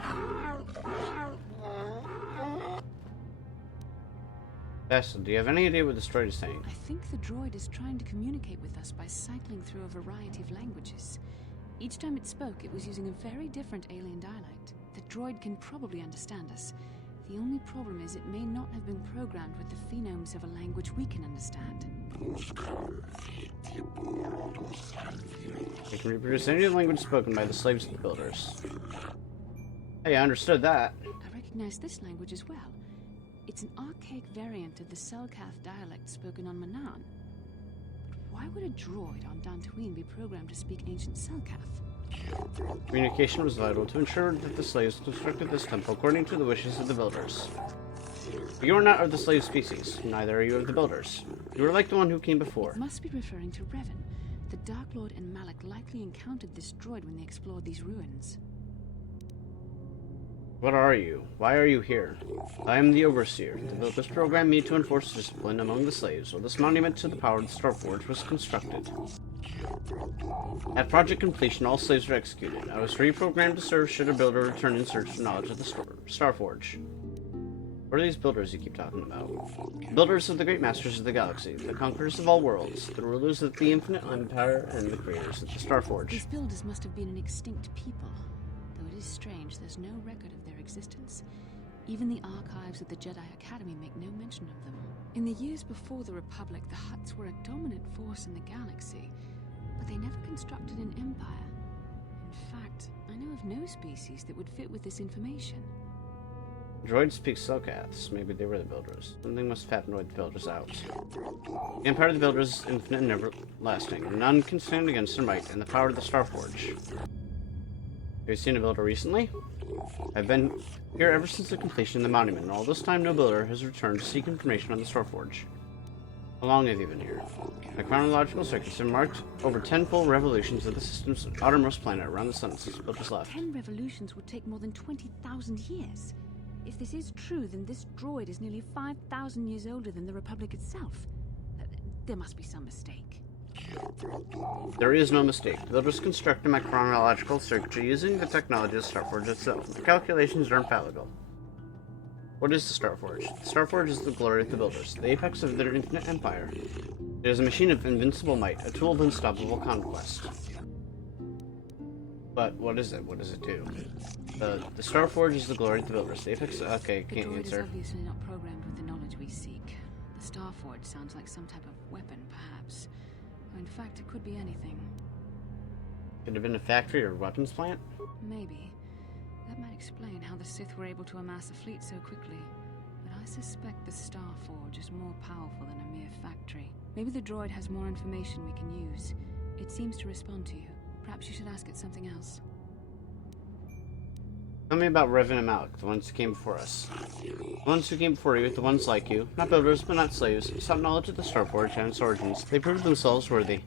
Bessel, do you have any idea what the story is saying? I think the droid is trying to communicate with us by cycling through a variety of languages. Each time it spoke, it was using a very different alien dialect. The droid can probably understand us. The only problem is it may not have been programmed with the phonemes of a language we can understand. It can reproduce any language spoken by the slaves and builders. Hey, I understood that. I recognize this language as well. It's an archaic variant of the Selkath dialect spoken on Manaan. Why would a droid on Dantooine be programmed to speak ancient Selkath? Communication was vital to ensure that the slaves constructed this temple according to the wishes of the builders. But you are not of the slave species, neither are you of the builders. You are like the one who came before. It must be referring to Revan. The Dark Lord and Malik likely encountered this droid when they explored these ruins. What are you? Why are you here? I am the Overseer. The builders programmed me to enforce discipline among the slaves, while this monument to the power of the Starforge was constructed. At project completion, all slaves were executed. I was reprogrammed to serve should a builder return in search of knowledge of the Starforge. What are these builders you keep talking about? Builders of the great masters of the galaxy, the conquerors of all worlds, the rulers of the infinite empire, and the creators of the Starforge. These builders must have been an extinct people. Though it is strange, there's no record of their existence. Even the archives of the Jedi Academy make no mention of them. In the years before the Republic, the Hutts were a dominant force in the galaxy, but they never constructed an empire. In fact, I know of no species that would fit with this information. Droids speak Selkaths. Maybe they were the builders. Something must have happened to wipe the builders out. The empire of the builders is infinite and everlasting. None can stand against their might and the power of the Starforge. Have you seen a builder recently? I've been here ever since the completion of the monument, and all this time no builder has returned to seek information on the Starforge. How long have you been here? My chronological circuits have marked over 10 full revolutions of the system's outermost planet around the sun since builders left. 10 revolutions would take more than 20,000 years. If this is true, then this droid is nearly 5,000 years older than the Republic itself. There must be some mistake. There is no mistake. The builders constructed my chronological circuitry using the technology of the Starforge itself. The calculations are infallible. What is the Starforge? The Starforge is the glory of the builders, the apex of their infinite empire. It is a machine of invincible might, a tool of unstoppable conquest. But what is it? What does it do? The Starforge is the glory of the builders. The apex... Okay, The can't droid is answer. obviously not programmed with the knowledge we seek. The Starforge sounds like some type of weapon, perhaps. Or in fact, it could be anything. Could have been a factory or weapons plant? Maybe. That might explain how the Sith were able to amass a fleet so quickly. But I suspect the Starforge is more powerful than a mere factory. Maybe the droid has more information we can use. It seems to respond to you. Perhaps you should ask it something else. Tell me about Revan and Malik, the ones who came before us. The ones who came before you, the ones like you, not builders but not slaves, sought knowledge of the Starforge and its origins. They proved themselves worthy.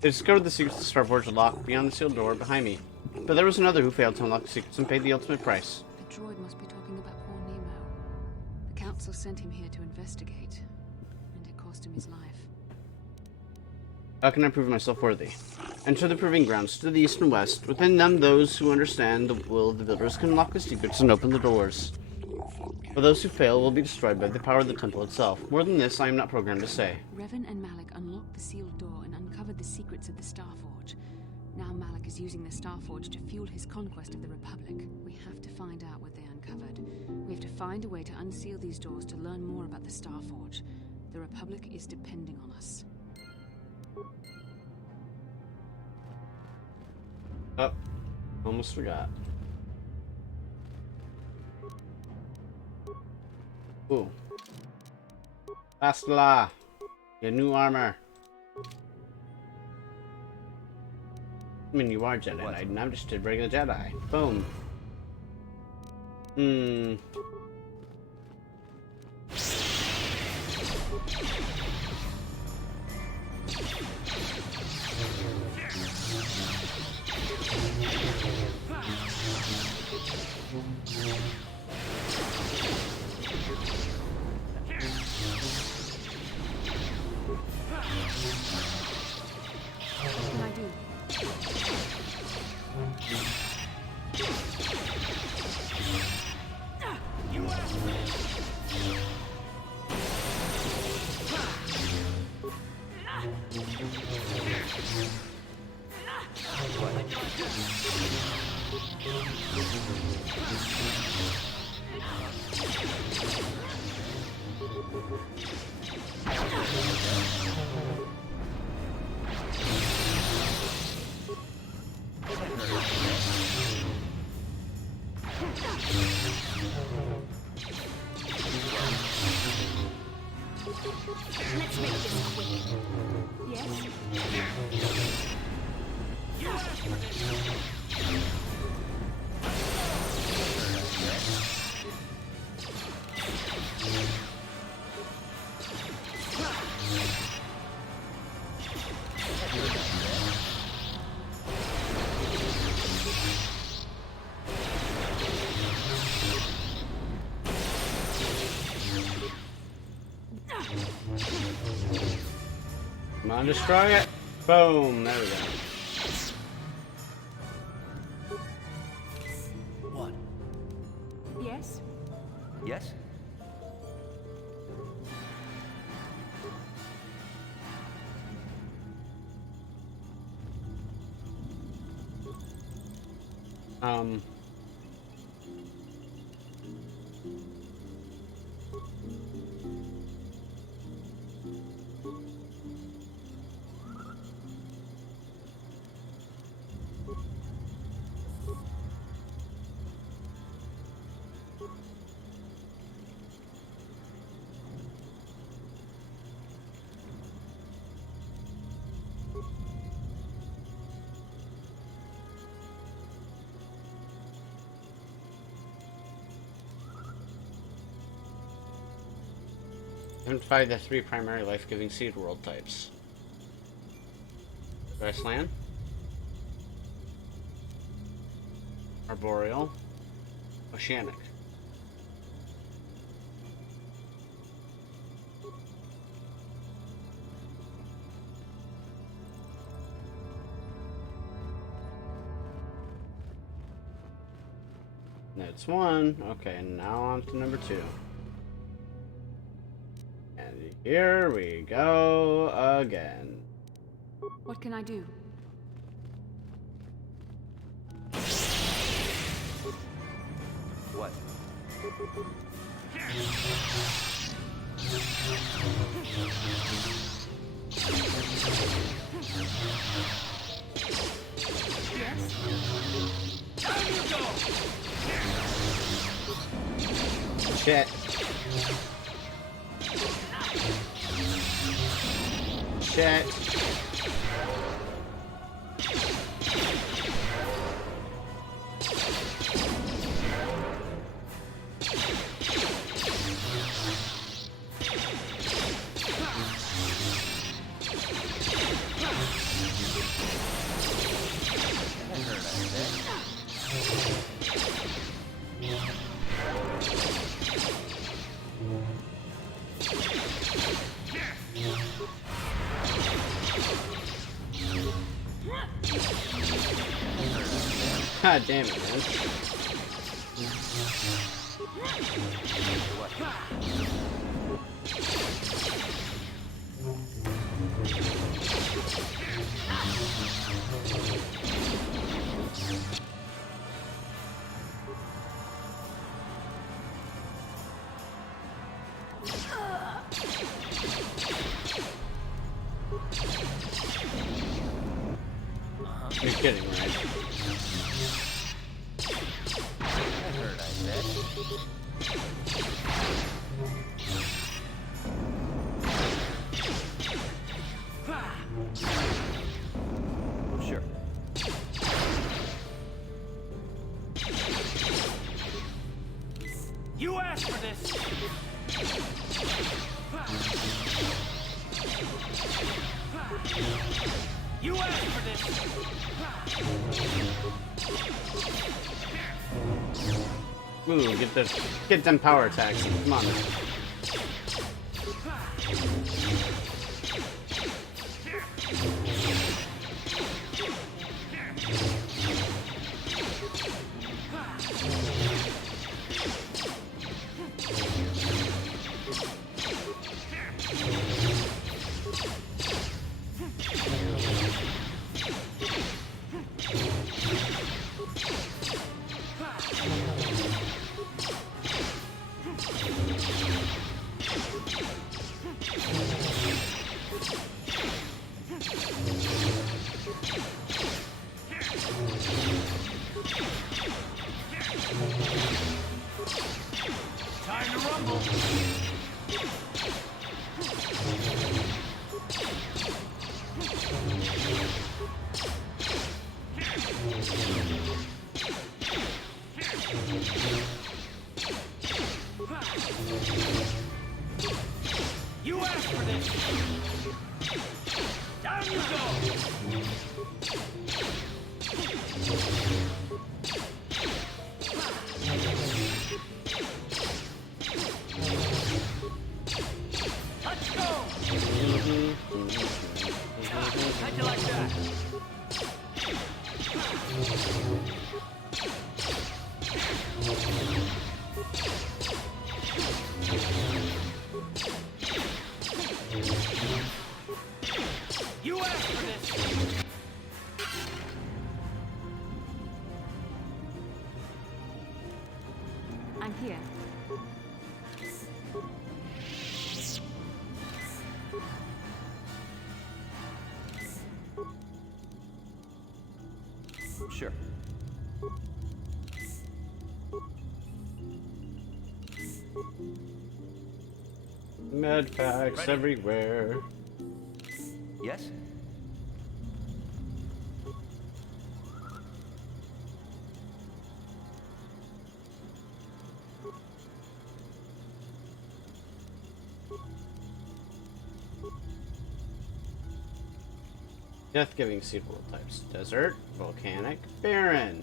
They discovered the secrets of the Starforge locked beyond the sealed door behind me. But there was another who failed to unlock the secrets and paid the ultimate price. The droid must be talking about poor Nemo. The Council sent him here to investigate, and it cost him his life. How can I prove myself worthy? Enter the proving grounds to the east and west. Within them, those who understand the will of the builders can unlock the secrets and open the doors. For those who fail will be destroyed by the power of the temple itself. More than this, I am not programmed to say. Revan and Malik unlocked the sealed door and uncovered the secrets of the Starforge. Now Malik is using the Starforge to fuel his conquest of the Republic. We have to find out what they uncovered. We have to find a way to unseal these doors to learn more about the Starforge. The Republic is depending on us. Oh, almost forgot. Ooh. Bastila! Your new armor. I mean, you are Jedi Knight, and I'm just a regular Jedi. Boom. What can I do? Let's make this quick. Yes? You asked for this. Come on, destroy it. Boom. There we go. What? Yes? Yes? Um. Identify the 3 primary life-giving seed world types. Grassland, Arboreal, Oceanic. That's 1. Okay, now on to number 2. And here we go again. What can I do? What? Shit. Shit. God damn it, man. You're kidding, right? I heard I said. Sure. You asked for this. You asked for this. Ooh, get them power attacks. Come on. You asked for this! Down you go! Let's go! How'd you like that? You asked for this! I'm here. Sure. Med packs everywhere. Yes? Death-giving seed world types: desert, volcanic, barren.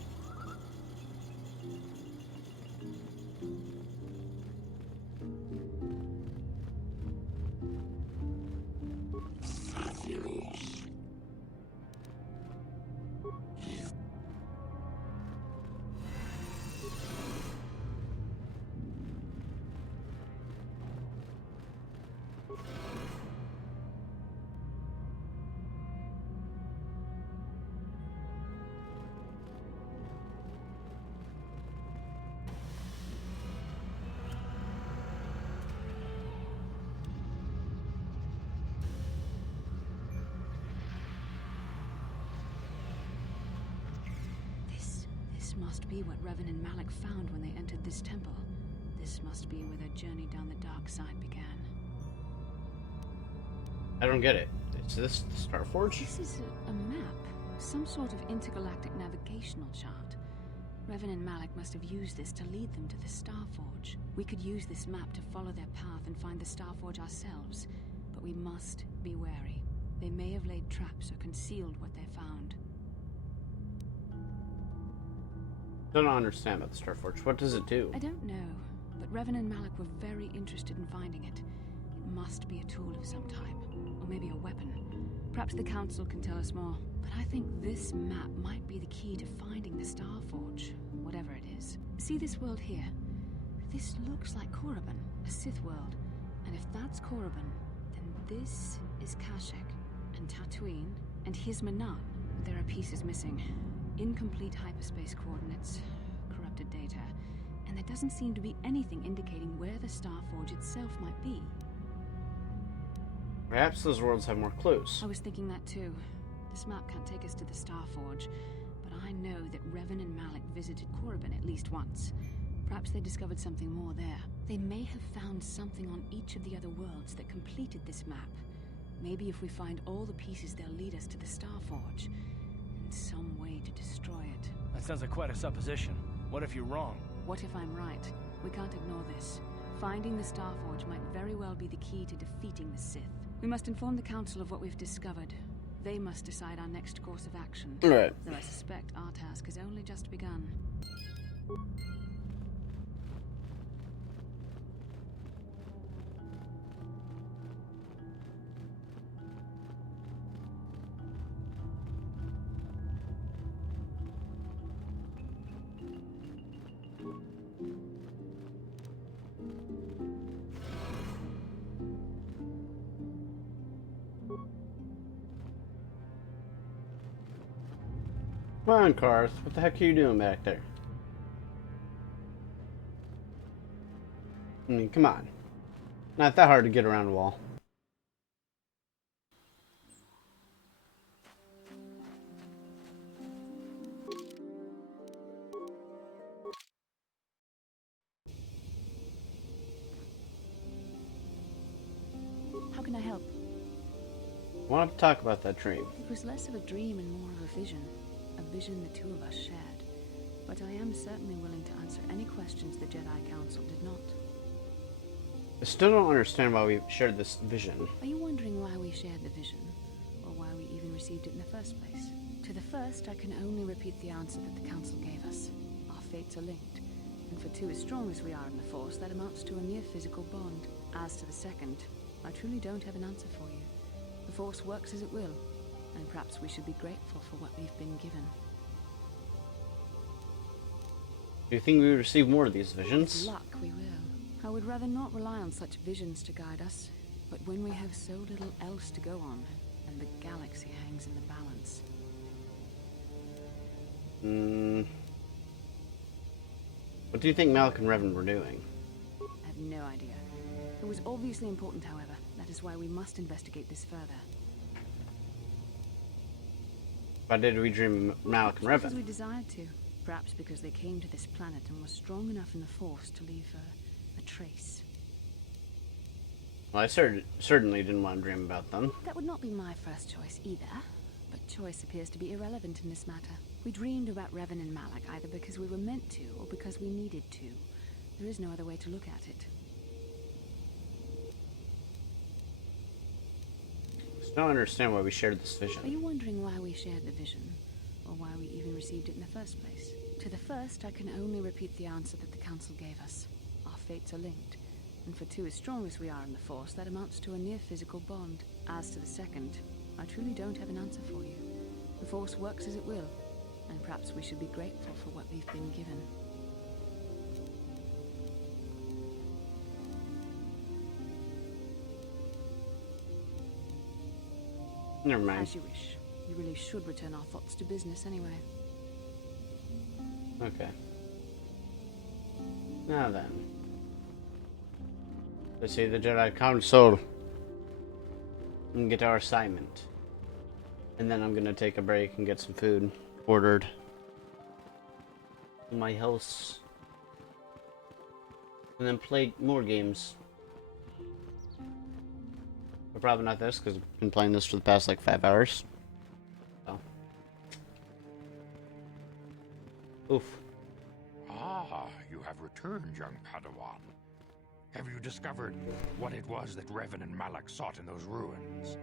This must be what Revan and Malik found when they entered this temple. This must be where their journey down the dark side began. I don't get it. Is this the Starforge? This is a map. Some sort of intergalactic navigational chart. Revan and Malik must have used this to lead them to the Starforge. We could use this map to follow their path and find the Starforge ourselves, but we must be wary. They may have laid traps or concealed what they found. Don't understand about the Starforge. What does it do? I don't know, but Revan and Malik were very interested in finding it. It must be a tool of some type, or maybe a weapon. Perhaps the Council can tell us more, but I think this map might be the key to finding the Starforge, whatever it is. See this world here? This looks like Korriban, a Sith world. And if that's Korriban, then this is Kashyyyk, and Dantooine, and here's Manaan. There are pieces missing. Incomplete hyperspace coordinates, corrupted data, and there doesn't seem to be anything indicating where the Starforge itself might be. Perhaps those worlds have more clues. I was thinking that too. This map can't take us to the Starforge, but I know that Revan and Malik visited Korriban at least once. Perhaps they discovered something more there. They may have found something on each of the other worlds that completed this map. Maybe if we find all the pieces, they'll lead us to the Starforge. Some way to destroy it. That sounds like quite a supposition. What if you're wrong? What if I'm right? We can't ignore this. Finding the Starforge might very well be the key to defeating the Sith. We must inform the Council of what we've discovered. They must decide our next course of action. Right. Though I suspect our task has only just begun. Come on, Karth. What the heck are you doing back there? I mean, come on. Not that hard to get around a wall. How can I help? I want to talk about that dream. It was less of a dream and more of a vision. A vision the two of us shared. But I am certainly willing to answer any questions the Jedi Council did not. I still don't understand why we shared this vision. Are you wondering why we shared the vision? Or why we even received it in the first place? To the first, I can only repeat the answer that the Council gave us. Our fates are linked. And for two as strong as we are in the Force, that amounts to a near physical bond. As to the second, I truly don't have an answer for you. The Force works as it will, and perhaps we should be grateful for what we've been given. Do you think we will receive more of these visions? With luck, we will. I would rather not rely on such visions to guide us, but when we have so little else to go on, and the galaxy hangs in the balance. What do you think Malik and Revan were doing? I have no idea. It was obviously important, however. That is why we must investigate this further. Why did we dream Malik and Revan? Because we desired to. Perhaps because they came to this planet and were strong enough in the Force to leave a trace. Well, I certainly didn't want to dream about them. That would not be my first choice either, but choice appears to be irrelevant in this matter. We dreamed about Revan and Malik either because we were meant to or because we needed to. There is no other way to look at it. I still don't understand why we shared this vision. Are you wondering why we shared the vision? Or why we even received it in the first place? To the first, I can only repeat the answer that the Council gave us. Our fates are linked. And for two as strong as we are in the Force, that amounts to a near physical bond. As to the second, I truly don't have an answer for you. The Force works as it will, and perhaps we should be grateful for what we've been given. Never mind. As you wish. You really should return our thoughts to business anyway. Okay. Now then. Let's see the Jedi Council and get our assignment. And then I'm gonna take a break and get some food ordered in my house. And then play more games. But probably not this, because I've been playing this for the past like 5 hours. So. Oof. Ah, you have returned, young Padawan. Have you discovered what it was that Revan and Malik sought in those ruins?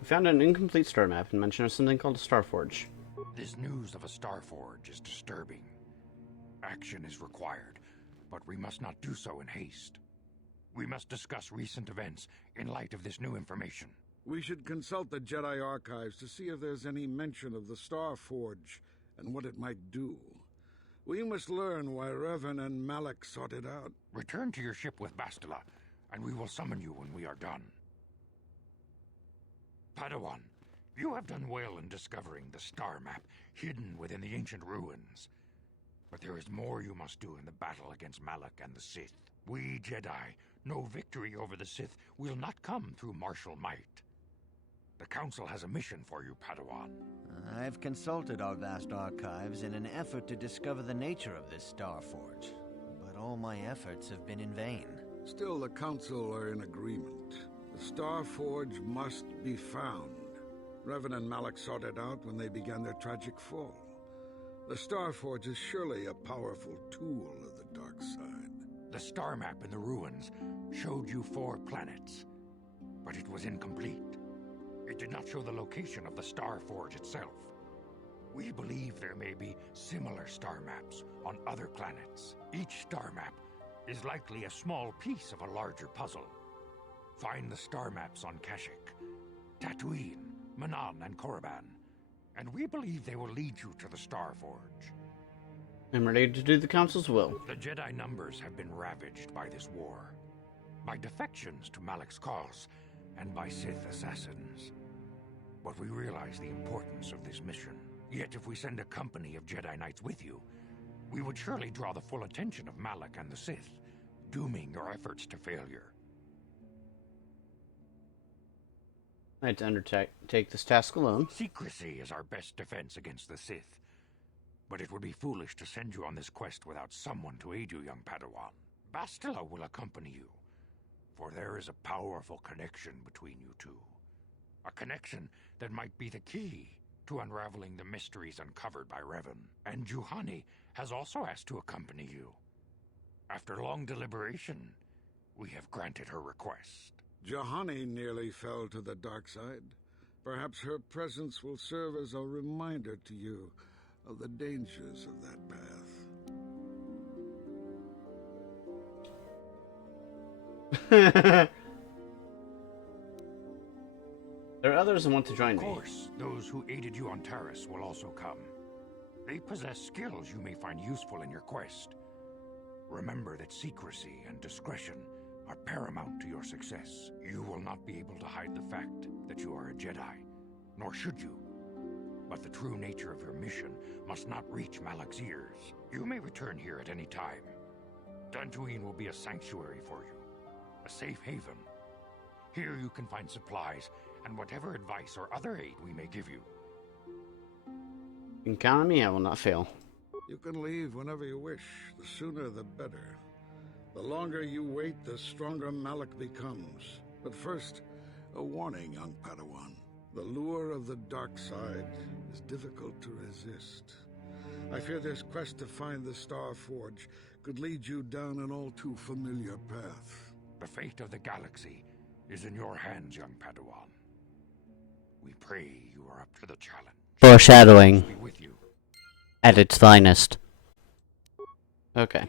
We found an incomplete star map and mention of something called a Star Forge. This news of a Star Forge is disturbing. Action is required, but we must not do so in haste. We must discuss recent events in light of this new information. We should consult the Jedi archives to see if there's any mention of the Star Forge and what it might do. We must learn why Revan and Malik sought it out. Return to your ship with Bastila, and we will summon you when we are done. Padawan, you have done well in discovering the star map hidden within the ancient ruins. But there is more you must do in the battle against Malik and the Sith. We Jedi know victory over the Sith will not come through martial might. The Council has a mission for you, Padawan. I've consulted our vast archives in an effort to discover the nature of this Star Forge, but all my efforts have been in vain. Still, the Council are in agreement. The Star Forge must be found. Revan and Malik sought it out when they began their tragic fall. The Star Forge is surely a powerful tool of the dark side. The star map in the ruins showed you 4 planets, but it was incomplete. It did not show the location of the Star Forge itself. We believe there may be similar star maps on other planets. Each star map is likely a small piece of a larger puzzle. Find the star maps on Kashyyyk, Dantooine, Manan, and Korriban, and we believe they will lead you to the Star Forge. I'm ready to do the Council's will. The Jedi numbers have been ravaged by this war, by defections to Malik's cause, and by Sith assassins. But we realize the importance of this mission. Yet if we send a company of Jedi Knights with you, we would surely draw the full attention of Malik and the Sith, dooming your efforts to failure. I had to undertake this task alone. Secrecy is our best defense against the Sith. But it would be foolish to send you on this quest without someone to aid you, young Padawan. Bastila will accompany you, for there is a powerful connection between you two. A connection that might be the key to unraveling the mysteries uncovered by Revan. And Juhani has also asked to accompany you. After long deliberation, We have granted her request. Juhani nearly fell to the dark side. Perhaps her presence will serve as a reminder to you of the dangers of that There are others who want to join me. Of course, those who aided you on Taris will also come. They possess skills you may find useful in your quest. Remember that secrecy and discretion are paramount to your success. You will not be able to hide the fact that you are a Jedi, nor should you. But the true nature of your mission must not reach Malak's ears. You may return here at any time. Dantooine will be a sanctuary for you, a safe haven. Here you can find supplies and whatever advice or other aid we may give you. You can count on me, I will not fail. You can leave whenever you wish. The sooner the better. The longer you wait, the stronger Malak becomes. But first, a warning, young Padawan. The lure of the dark side is difficult to resist. I fear this quest to find the Star Forge could lead you down an all too familiar path. The fate of the galaxy is in your hands, young Padawan. We pray you are up to the challenge. Foreshadowing Be with you. at its finest. Okay.